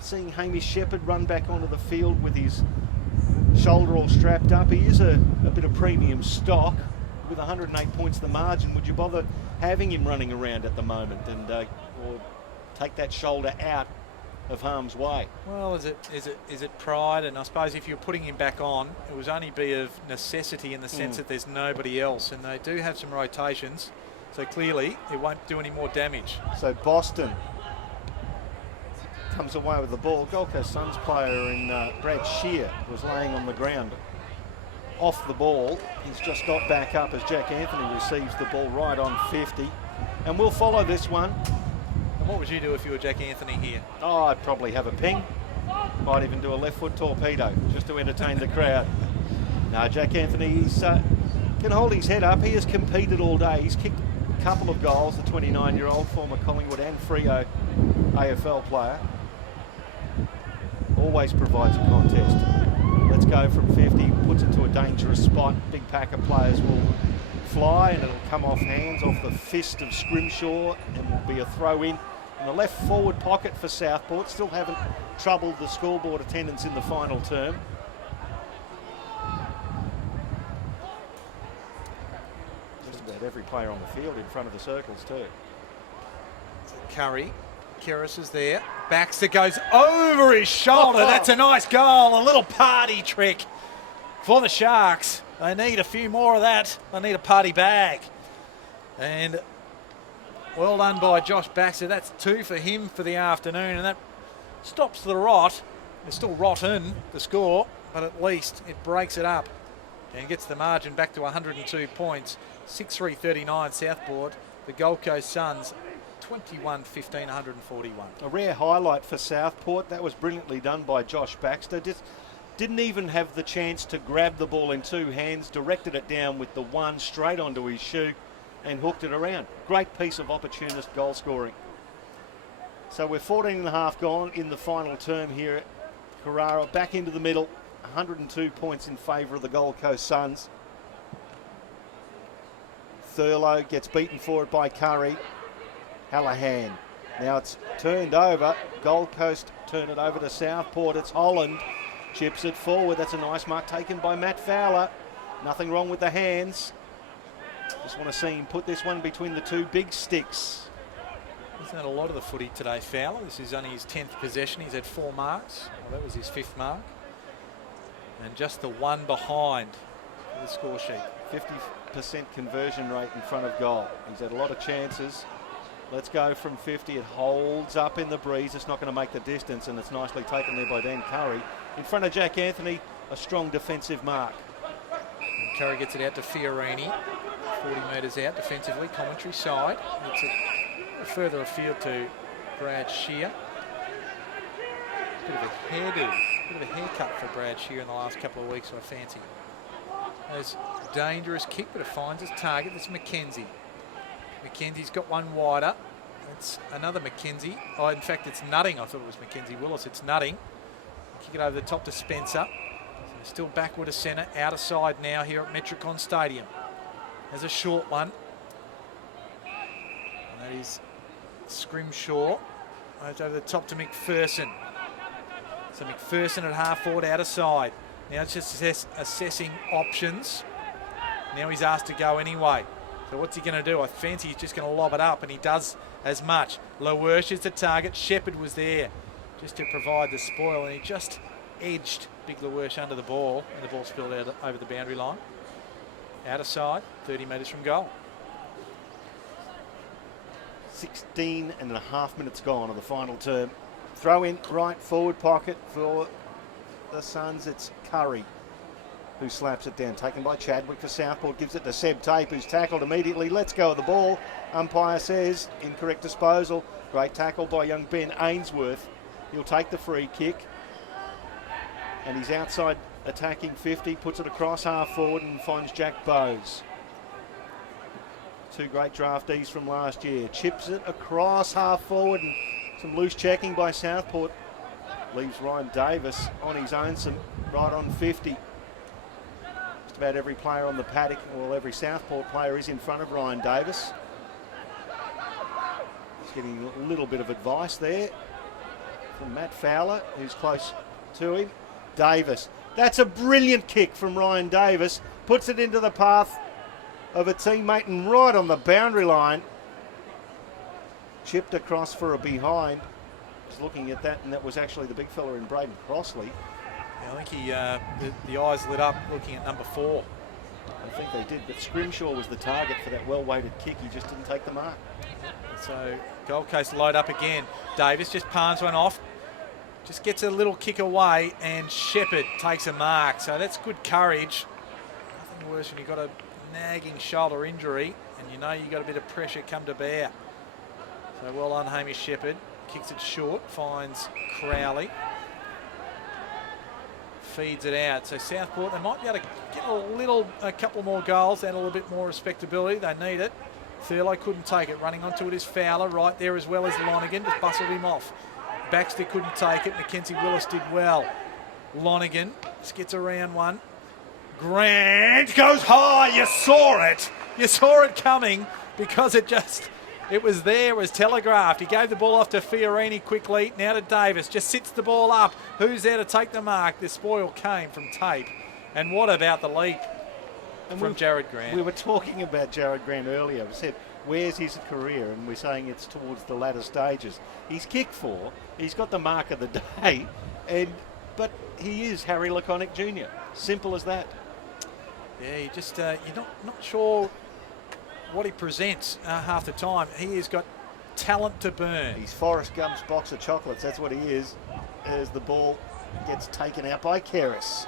Seeing Hamish Shepherd run back onto the field with his shoulder all strapped up, he is a bit of premium stock. With 108 points the margin, would you bother having him running around at the moment and or take that shoulder out of harm's way? Well, is it pride? And I suppose if you're putting him back on, it would only be of necessity in the sense that there's nobody else, and they do have some rotations, so clearly it won't do any more damage. So Boston comes away with the ball. Gold Coast Suns player in Brad Shear was laying on the ground off the ball. He's just got back up as Jack Anthony receives the ball right on 50, and we'll follow this one. What would you do if you were Jack Anthony here? Oh, I'd probably have a ping. Might even do a left foot torpedo just to entertain the crowd. No, Jack Anthony can hold his head up. He has competed all day. He's kicked a couple of goals, the 29-year-old former Collingwood and Freo AFL player. Always provides a contest. Let's go from 50, puts it to a dangerous spot. Big pack of players will fly and it'll come off hands, off the fist of Scrimshaw, and will be a throw in the left forward pocket for Southport. Still haven't troubled the scoreboard attendance in the final term. Just about every player on the field in front of the circles too. Curry, Keris is there. Baxter goes over his shoulder. That's a nice goal. A little party trick for the Sharks. They need a few more of that. They need a party bag. And well done by Josh Baxter. That's 2 for him for the afternoon, and that stops the rot. It's still rotten, the score, but at least it breaks it up and gets the margin back to 102 points. 6-3-39 Southport. The Gold Coast Suns 21-15, 141. A rare highlight for Southport. That was brilliantly done by Josh Baxter. Just didn't even have the chance to grab the ball in two hands, directed it down with the one straight onto his shoe and hooked it around. Great piece of opportunist goal scoring. So we're 14 and a half gone in the final term here at Carrara. Back into the middle, 102 points in favour of the Gold Coast Suns. Thurlow gets beaten for it by Curry. Hallahan. Now it's turned over. Gold Coast turn it over to Southport. It's Holland. Chips it forward. That's a nice mark taken by Matt Fowler. Nothing wrong with the hands. Just want to see him put this one between the two big sticks. He's had a lot of the footy today, Fowler. This is only his 10th possession. He's had 4 marks. Well, that was his 5th mark. And just the one behind the score sheet. 50% conversion rate in front of goal. He's had a lot of chances. Let's go from 50. It holds up in the breeze. It's not going to make the distance, and it's nicely taken there by Dan Curry. In front of Jack Anthony, a strong defensive mark. And Curry gets it out to Fiorini. 40 metres out defensively, commentary side. It's a further afield to Brad Shear. Bit of a hairdo, bit of a haircut for Brad Shear in the last couple of weeks, I fancy. There's a dangerous kick, but it finds its target. It's McKenzie. McKenzie's got one wider. It's another McKenzie. Oh, in fact, it's Nutting. I thought it was Mackenzie Willis. It's Nutting. Kick it over the top to Spencer. So still backward of centre, out of side now here at Metricon Stadium. There's a short one. And that is Scrimshaw. Right over the top to McPherson. So McPherson at half forward, out of side. Now it's just assessing options. Now he's asked to go anyway. So what's he going to do? I fancy he's just going to lob it up, and he does as much. Lowersh is the target. Shepherd was there just to provide the spoil, and he just edged Big Lowersh under the ball, and the ball spilled out over the boundary line. Out of side, 30 metres from goal. 16 and a half minutes gone of the final term. Throw in right forward pocket for the Suns. It's Curry who slaps it down. Taken by Chadwick for Southport. Gives it to Seb Tape, who's tackled immediately. Let's go of the ball. Umpire says incorrect disposal. Great tackle by young Ben Ainsworth. He'll take the free kick. And he's outside attacking 50. Puts it across half forward and finds Jack Bowes. Two great draftees from last year. Chips it across half forward, and some loose checking by Southport leaves Ryan Davis on his own, some right on 50. Just about every player on the paddock, well, every Southport player is in front of Ryan Davis. He's getting a little bit of advice there from Matt Fowler, who's close to him. Davis. That's a brilliant kick from Ryan Davis. Puts it into the path of a teammate and right on the boundary line. Chipped across for a behind. Just looking at that, and that was actually the big fella in Braden Crossley. Yeah, I think the eyes lit up looking at number 4. I think they did, but Scrimshaw was the target for that well-weighted kick. He just didn't take the mark. So Gold Coast load up again. Davis just palms one off. Just gets a little kick away, and Shepherd takes a mark. So that's good courage. Nothing worse when you've got a nagging shoulder injury and you know you've got a bit of pressure come to bear. So well on Hamish Shepherd. Kicks it short, finds Crowley. Feeds it out. So Southport, they might be able to get a couple more goals and a little bit more respectability. They need it. Thurlow couldn't take it. Running onto it is Fowler right there as well as Lonergan. Just bustled him off. Baxter couldn't take it. Mackenzie Willis did well. Lonergan just gets around one. Grant goes high. You saw it. You saw it coming because it was there, it was telegraphed. He gave the ball off to Fiorini quickly. Now to Davis. Just sits the ball up. Who's there to take the mark? The spoil came from Tape. And what about the leap from Jared Grant? We were talking about Jared Grant earlier. We said, where's his career? And we're saying it's towards the latter stages. He's kicked 4. He's got the mark of the day. But he is Harry Laconic Jr. Simple as that. Yeah, you just you're not sure what he presents half the time. He has got talent to burn. He's Forrest Gump's box of chocolates. That's what he is. As the ball gets taken out by Keris.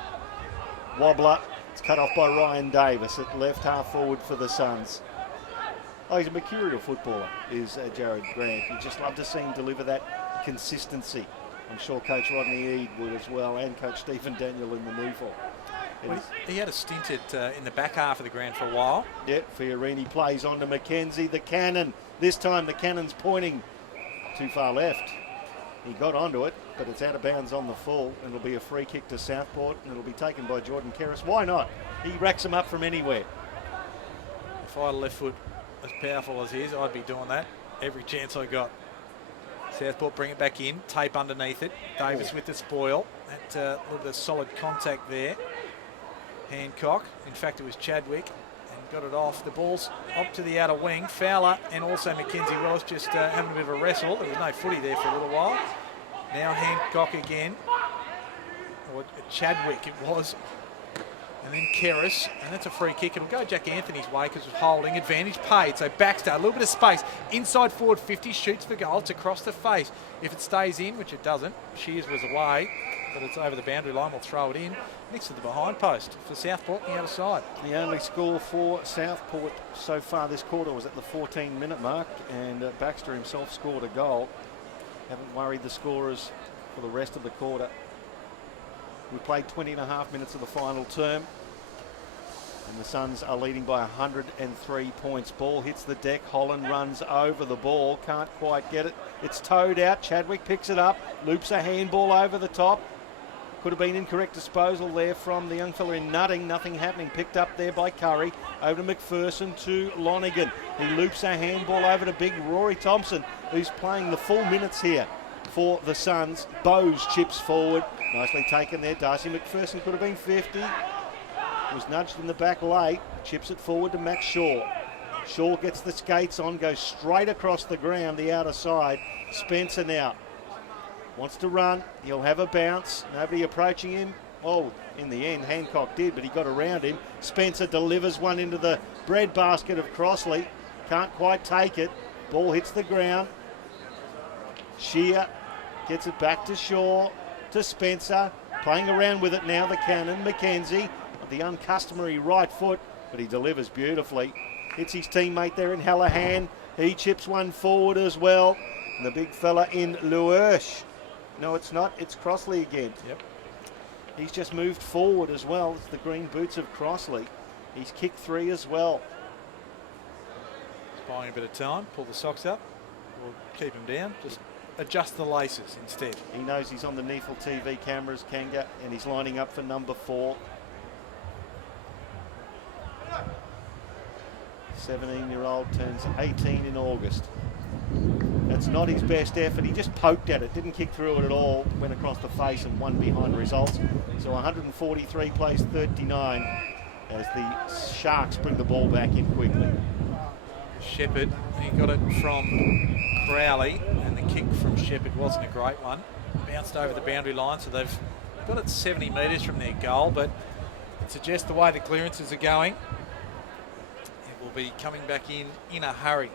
Wobbler. It's cut off by Ryan Davis at left half forward for the Suns. Oh, he's a mercurial footballer, is Jared Grant. You just love to see him deliver that consistency. I'm sure Coach Rodney Eade would as well, and Coach Stephen Daniel in the NEAFL. Well, he had a stint in the back half of the ground for a while. Yeah, Fiorini plays on to McKenzie, the cannon. This time the cannon's pointing too far left. He got onto it, but it's out of bounds on the full, and it'll be a free kick to Southport, and it'll be taken by Jordan Kerris. Why not? He racks them up from anywhere. If I had a left foot as powerful as his, I'd be doing that every chance I got. Southport bring it back in, tape underneath it. Davis with the spoil. That little bit of solid contact there. Hancock, in fact it was Chadwick, and got it off. The ball's up to the outer wing. Fowler and also Mackenzie Ross just having a bit of a wrestle. There was no footy there for a little while. Now Hancock again, or Chadwick it was, and then Kerris, and that's a free kick. It'll go Jack Anthony's way because it's holding. Advantage paid. So Baxter, a little bit of space. Inside forward 50, shoots for goal. It's across the face. If it stays in, which it doesn't, Shears was away, but it's over the boundary line. We'll throw it in next to the behind post for Southport on the other side. The only score for Southport so far this quarter was at the 14-minute mark, and Baxter himself scored a goal. Haven't worried the scorers for the rest of the quarter. We played 20.5 minutes of the final term, and the Suns are leading by 103 points. Ball hits the deck. Holland runs over the ball. Can't quite get it. It's towed out. Chadwick picks it up. Loops a handball over the top. Could have been incorrect disposal there from the young fella in Nutting. Nothing happening. Picked up there by Curry. Over to McPherson to Lonigan. He loops a handball over to big Rory Thompson, who's playing the full minutes here for the Suns. Bowes chips forward. Nicely taken there. Darcy McPherson could have been 50. Was nudged in the back late. Chips it forward to Max Shaw. Shaw gets the skates on, goes straight across the ground, the outer side. Spencer now wants to run. He'll have a bounce. Nobody approaching him. Oh, in the end, Hancock did, but he got around him. Spencer delivers one into the breadbasket of Crossley. Can't quite take it. Ball hits the ground. Shear gets it back to Shaw, to Spencer. Playing around with it now, the cannon, Mackenzie. The uncustomary right foot, but he delivers beautifully. Hits his teammate there in Hallahan. He chips one forward as well. And the big fella in Luersch. No, it's not. It's Crossley again. Yep. He's just moved forward as well. It's the green boots of Crossley. He's kicked 3 as well. Just buying a bit of time. Pull the socks up. We'll keep him down. Just adjust the laces instead. He knows he's on the NEAFL TV cameras, Kanga, and he's lining up for number 4. 17-year-old turns 18 in August. That's not his best effort. He just poked at it, didn't kick through it at all, went across the face and won behind results. So 143 plays 39 as the Sharks bring the ball back in quickly. Shepherd, he got it from Crowley, and the kick from Shepherd wasn't a great one. Bounced over the boundary line, so they've got it 70 metres from their goal, but it suggests the way the clearances are going, it will be coming back in a hurry.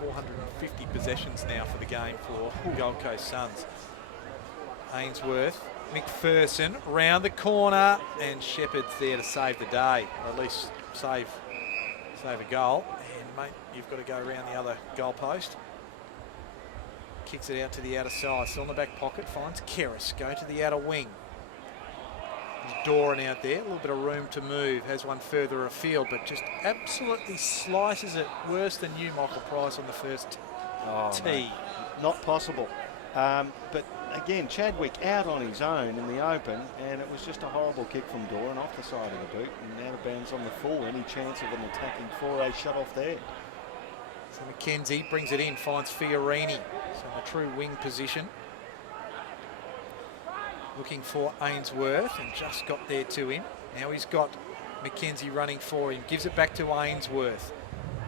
450 possessions now for the game for Gold Coast Suns. Ainsworth, McPherson round the corner, and Shepherd's there to save the day, or at least save a goal. And mate, you've got to go around the other goal post. Kicks it out to the outer side, still in the back pocket, finds Kerris, go to the outer wing. Doran out there, a little bit of room to move, has one further afield, but just absolutely slices it worse than you, Michael Price, on the first tee. Mate, not possible. But again, Chadwick out on his own in the open, and it was just a horrible kick from Doran off the side of the boot, and out of bounds on the full. Any chance of an attacking foray shut off there? So McKenzie brings it in, finds Fiorini, so in the true wing position. Looking for Ainsworth, and just got there to him. Now he's got McKenzie running for him. Gives it back to Ainsworth.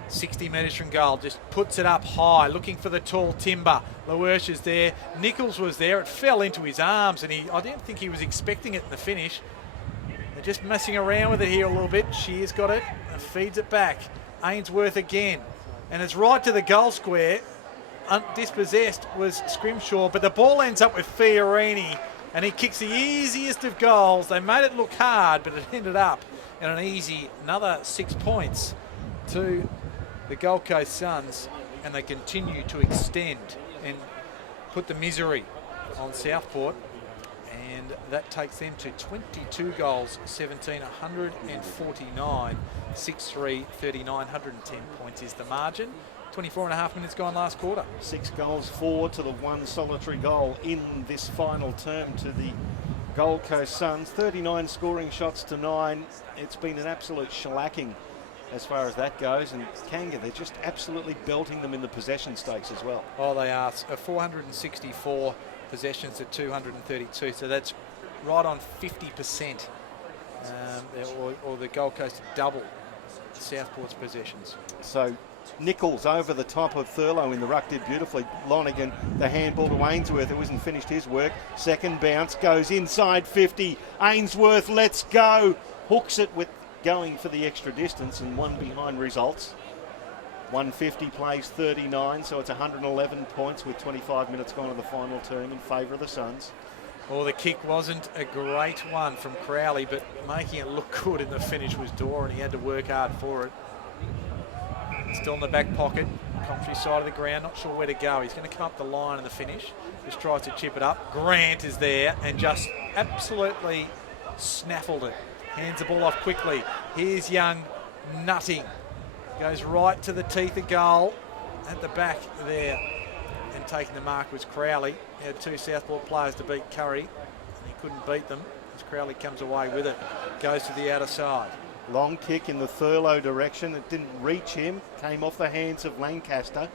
60 metres from goal, just puts it up high, looking for the tall timber. Luersch is there. Nichols was there. It fell into his arms, and I didn't think he was expecting it in the finish. They're just messing around with it here a little bit. Shears got it and feeds it back. Ainsworth again, and it's right to the goal square. Dispossessed was Scrimshaw, but the ball ends up with Fiorini, and he kicks the easiest of goals. They made it look hard, but it ended up and an easy another 6 points to the Gold Coast Suns, and they continue to extend and put the misery on Southport, and that takes them to 22 goals, 17, 149, 6-3, 39, 110 points is the margin. 24 and a half minutes gone last quarter. 6 goals, 4 to the 1 solitary goal in this final term to the Gold Coast Suns. 39 scoring shots to 9. It's been an absolute shellacking as far as that goes, and Kanga, they're just absolutely belting them in the possession stakes as well. Oh, they are. 464 possessions to 232, so that's right on 50%, or the Gold Coast double Southport's possessions. So Nichols over the top of Thurlow in the ruck did beautifully. Lonergan, the handball to Ainsworth, who hasn't finished his work. Second bounce goes inside 50. Ainsworth lets go, hooks it with going for the extra distance, and one behind results. 150 plays 39, so it's 111 points with 25 minutes gone in the final term in favour of the Suns. Well, the kick wasn't a great one from Crowley, but making it look good in the finish was Dore, and he had to work hard for it. Still in the back pocket, Coventry side of the ground, not sure where to go. He's going to come up the line in the finish, just tries to chip it up. Grant is there and just absolutely snaffled it. Hands the ball off quickly. Here's Young nutting. Goes right to the teeth of goal at the back there. And taking the mark was Crowley. He had 2 Southport players to beat Curry, and he couldn't beat them as Crowley comes away with it. Goes to the outer side. Long kick in the Thurlow direction. It didn't reach him. Came off the hands of Lancaster.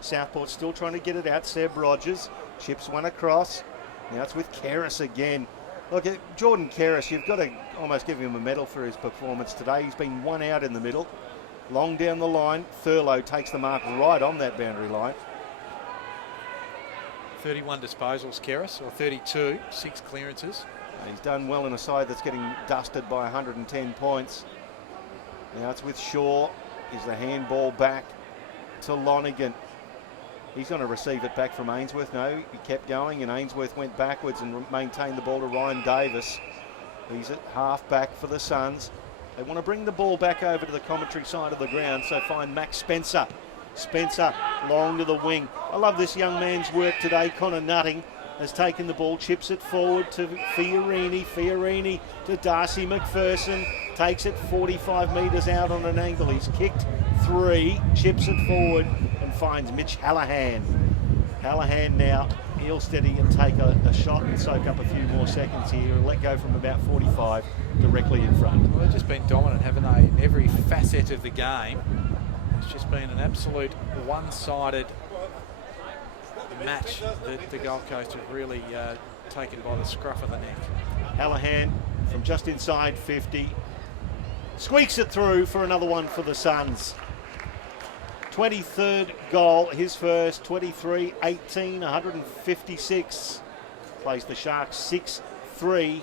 Southport still trying to get it out. Seb Rogers chips one across. Now it's with Keris again. Look, Jordan Keris, you've got to almost give him a medal for his performance today. He's been one out in the middle. Long down the line. Thurlow takes the mark right on that boundary line. 31 disposals, Keris, or 32, 6 clearances. He's done well in a side that's getting dusted by 110 points. Now it's with Shaw. Is the handball back to Lonergan. He's going to receive it back from Ainsworth. No, he kept going, and Ainsworth went backwards and maintained the ball to Ryan Davis. He's at half back for the Suns. They want to bring the ball back over to the commentary side of the ground, so find Max Spencer. Spencer long to the wing. I love this young man's work today. Connor Nutting has taken the ball, chips it forward to Fiorini. Fiorini to Darcy McPherson. Takes it 45 metres out on an angle. He's kicked 3, chips it forward and finds Mitch Hallahan. Hallahan now, he'll steady and take a shot and soak up a few more seconds here and let go from about 45 directly in front. Well, they've just been dominant, haven't they, in every facet of the game. It's just been an absolute one-sided match that the Gold Coast have really taken by the scruff of the neck. Hallahan from just inside 50. Squeaks it through for another one for the Suns. 23rd goal, his first, 23, 18, 156. Plays the Sharks 6-3,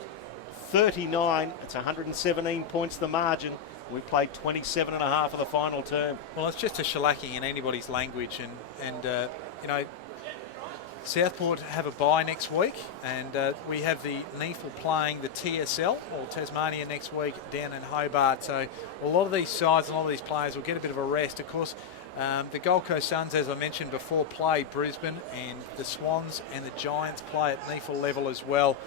39. It's 117 points the margin. We played 27 and a half of the final term. Well, it's just a shellacking in anybody's language, and you know, Southport have a bye next week, and we have the NEAFL playing the TSL, or Tasmania, next week down in Hobart. So a lot of these sides and a lot of these players will get a bit of a rest. Of course, the Gold Coast Suns, as I mentioned before, play Brisbane, and the Swans and the Giants play at NEAFL level as well.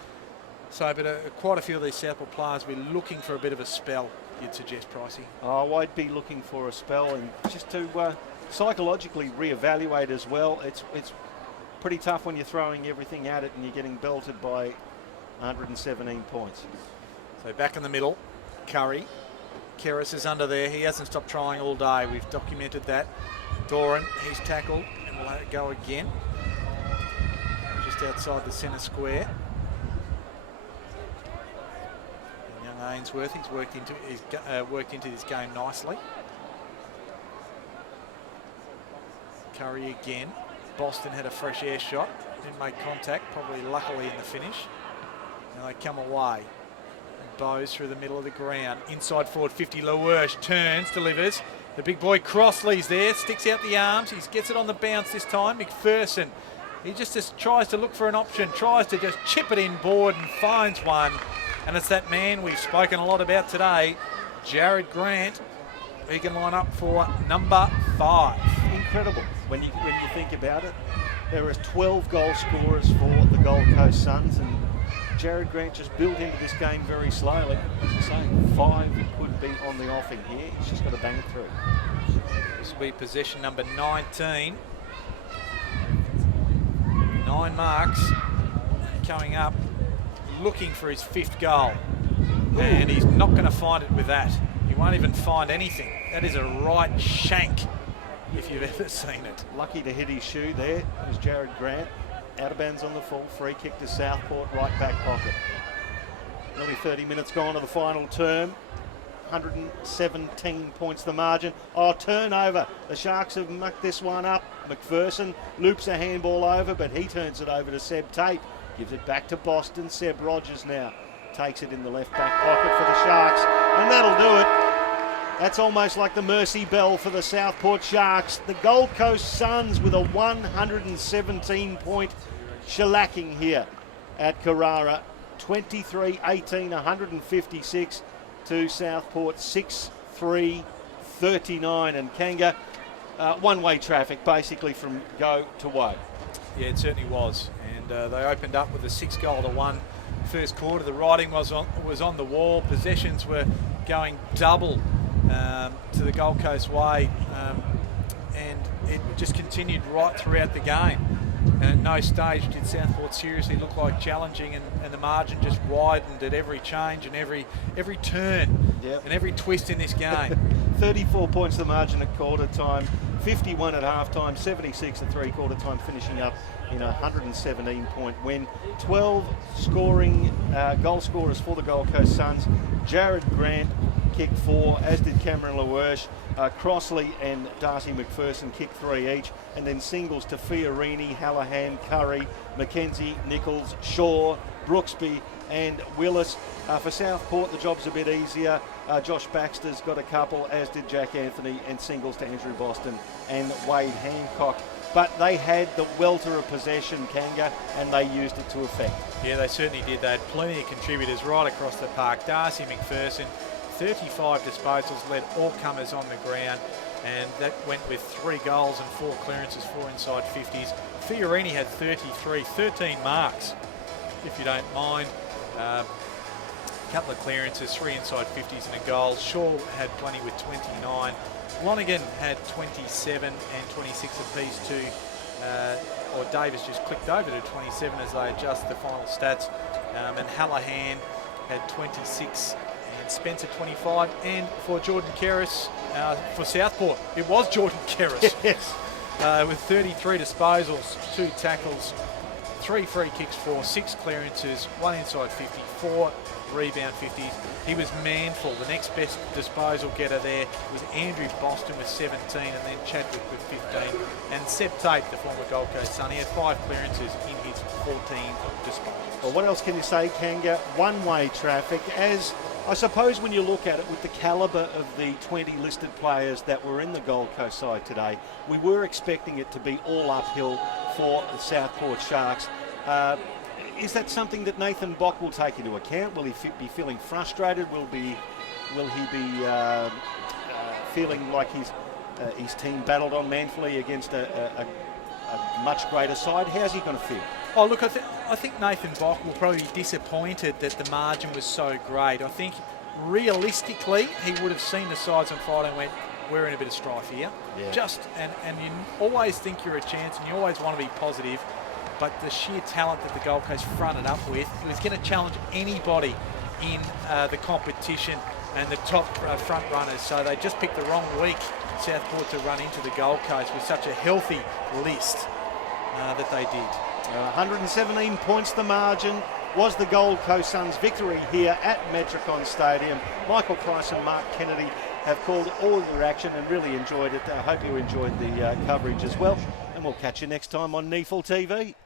So, but quite a few of these Southport players will be looking for a bit of a spell, you'd suggest, Pricey? Oh, I'd be looking for a spell, and just to psychologically reevaluate as well. It's pretty tough when you're throwing everything at it and you're getting belted by 117 points. So back in the middle, Curry. Keris is under there. He hasn't stopped trying all day. We've documented that. Doran, he's tackled, and we'll let it go again. Just outside the centre square. And young Ainsworth, he's worked into this game nicely. Curry again. Boston had a fresh air shot, didn't make contact, probably luckily in the finish. Now they come away. And Bowes through the middle of the ground. Inside forward 50, Lowersh turns, delivers. The big boy Crossley's there, sticks out the arms. He gets it on the bounce this time. McPherson, he just tries to look for an option, tries to just chip it inboard and finds one. And it's that man we've spoken a lot about today, Jared Grant. He can line up for number 5. Incredible when you think about it. There are 12 goal scorers for the Gold Coast Suns, and Jared Grant just built into this game very slowly. As I say, 5 could be on the offing here. He's just got to bang it through. This will be possession number 19. 9 marks coming up, looking for his 5th goal. And he's not going to find it with that. He won't even find anything. That is a right shank, if you've ever seen it. Lucky to hit his shoe there was Jared Grant. Out of bounds on the full, free kick to Southport, right back pocket. Nearly 30 minutes gone to the final term. 117 points the margin. Oh, turnover. The Sharks have mucked this one up. McPherson loops a handball over, but he turns it over to Seb Tate. Gives it back to Boston. Seb Rogers now takes it in the left back pocket for the Sharks, and that'll do it. That's almost like the mercy bell for the Southport Sharks. The Gold Coast Suns with a 117-point shellacking here at Carrara. 23-18, 156 to Southport, 6-3-39. And Kanga, one-way traffic basically from go to woe. Yeah, it certainly was. And they opened up with a 6-goal-to-1 first quarter. The writing was on the wall. Possessions were going double to the Gold Coast way, and it just continued right throughout the game. And at no stage did Southport seriously look like challenging, and the margin just widened at every change and every turn and every twist in this game. 34 points the margin at quarter time, 51 at half time, 76 at three-quarter time, finishing up in a 117-point win. 12 scoring goal scorers for the Gold Coast Suns. Jared Grant kicked 4, as did Cameron LaWersh. Crossley and Darcy McPherson kicked 3 each, and then singles to Fiorini, Hallahan, Curry, McKenzie, Nichols, Shaw, Brooksby and Willis. For Southport, the job's a bit easier. Josh Baxter's got a couple, as did Jack Anthony, and singles to Andrew Boston and Wade Hancock. But they had the welter of possession, Kanga, and they used it to effect. Yeah, they certainly did. They had plenty of contributors right across the park. Darcy McPherson, 35 disposals, led all comers on the ground, and that went with 3 goals and 4 clearances, 4 inside 50s. Fiorini had 33, 13 marks, if you don't mind. A couple of clearances, 3 inside 50s and a goal. Shaw had plenty with 29. Lonergan had 27 and 26 apiece too. Or Davis just clicked over to 27 as they adjust the final stats. And Hallahan had 26 and Spencer 25. And for Jordan Kerris, for Southport, it was Jordan Kerris. Yes. With 33 disposals, 2 tackles, 3 free kicks for, 6 clearances, 1 inside 50, 4 rebound 50s. He was manful. The next best disposal getter there was Andrew Boston with 17, and then Chadwick with 15. And Seb Tate, the former Gold Coast Sun, he had 5 clearances in his 14 disposals. Well, what else can you say, Kanga? One-way traffic, as I suppose when you look at it with the calibre of the 20 listed players that were in the Gold Coast side today, we were expecting it to be all uphill for the Southport Sharks. Is that something that Nathan Bock will take into account? Will he be feeling frustrated? Will he be feeling like his team battled on manfully against a much greater side? How's he going to feel? Oh, look, I think Nathan Bock will probably be disappointed that the margin was so great. I think realistically he would have seen the sides on Friday and went, we're in a bit of strife here. Yeah. And you always think you're a chance and you always want to be positive. But the sheer talent that the Gold Coast fronted up with, it was going to challenge anybody in the competition and the top front runners. So they just picked the wrong week, Southport, to run into the Gold Coast with such a healthy list that they did. 117 points the margin was the Gold Coast Suns' victory here at Metricon Stadium. Michael Price and Mark Kennedy have called all your action and really enjoyed it. I hope you enjoyed the coverage as well. And we'll catch you next time on NEAFL TV.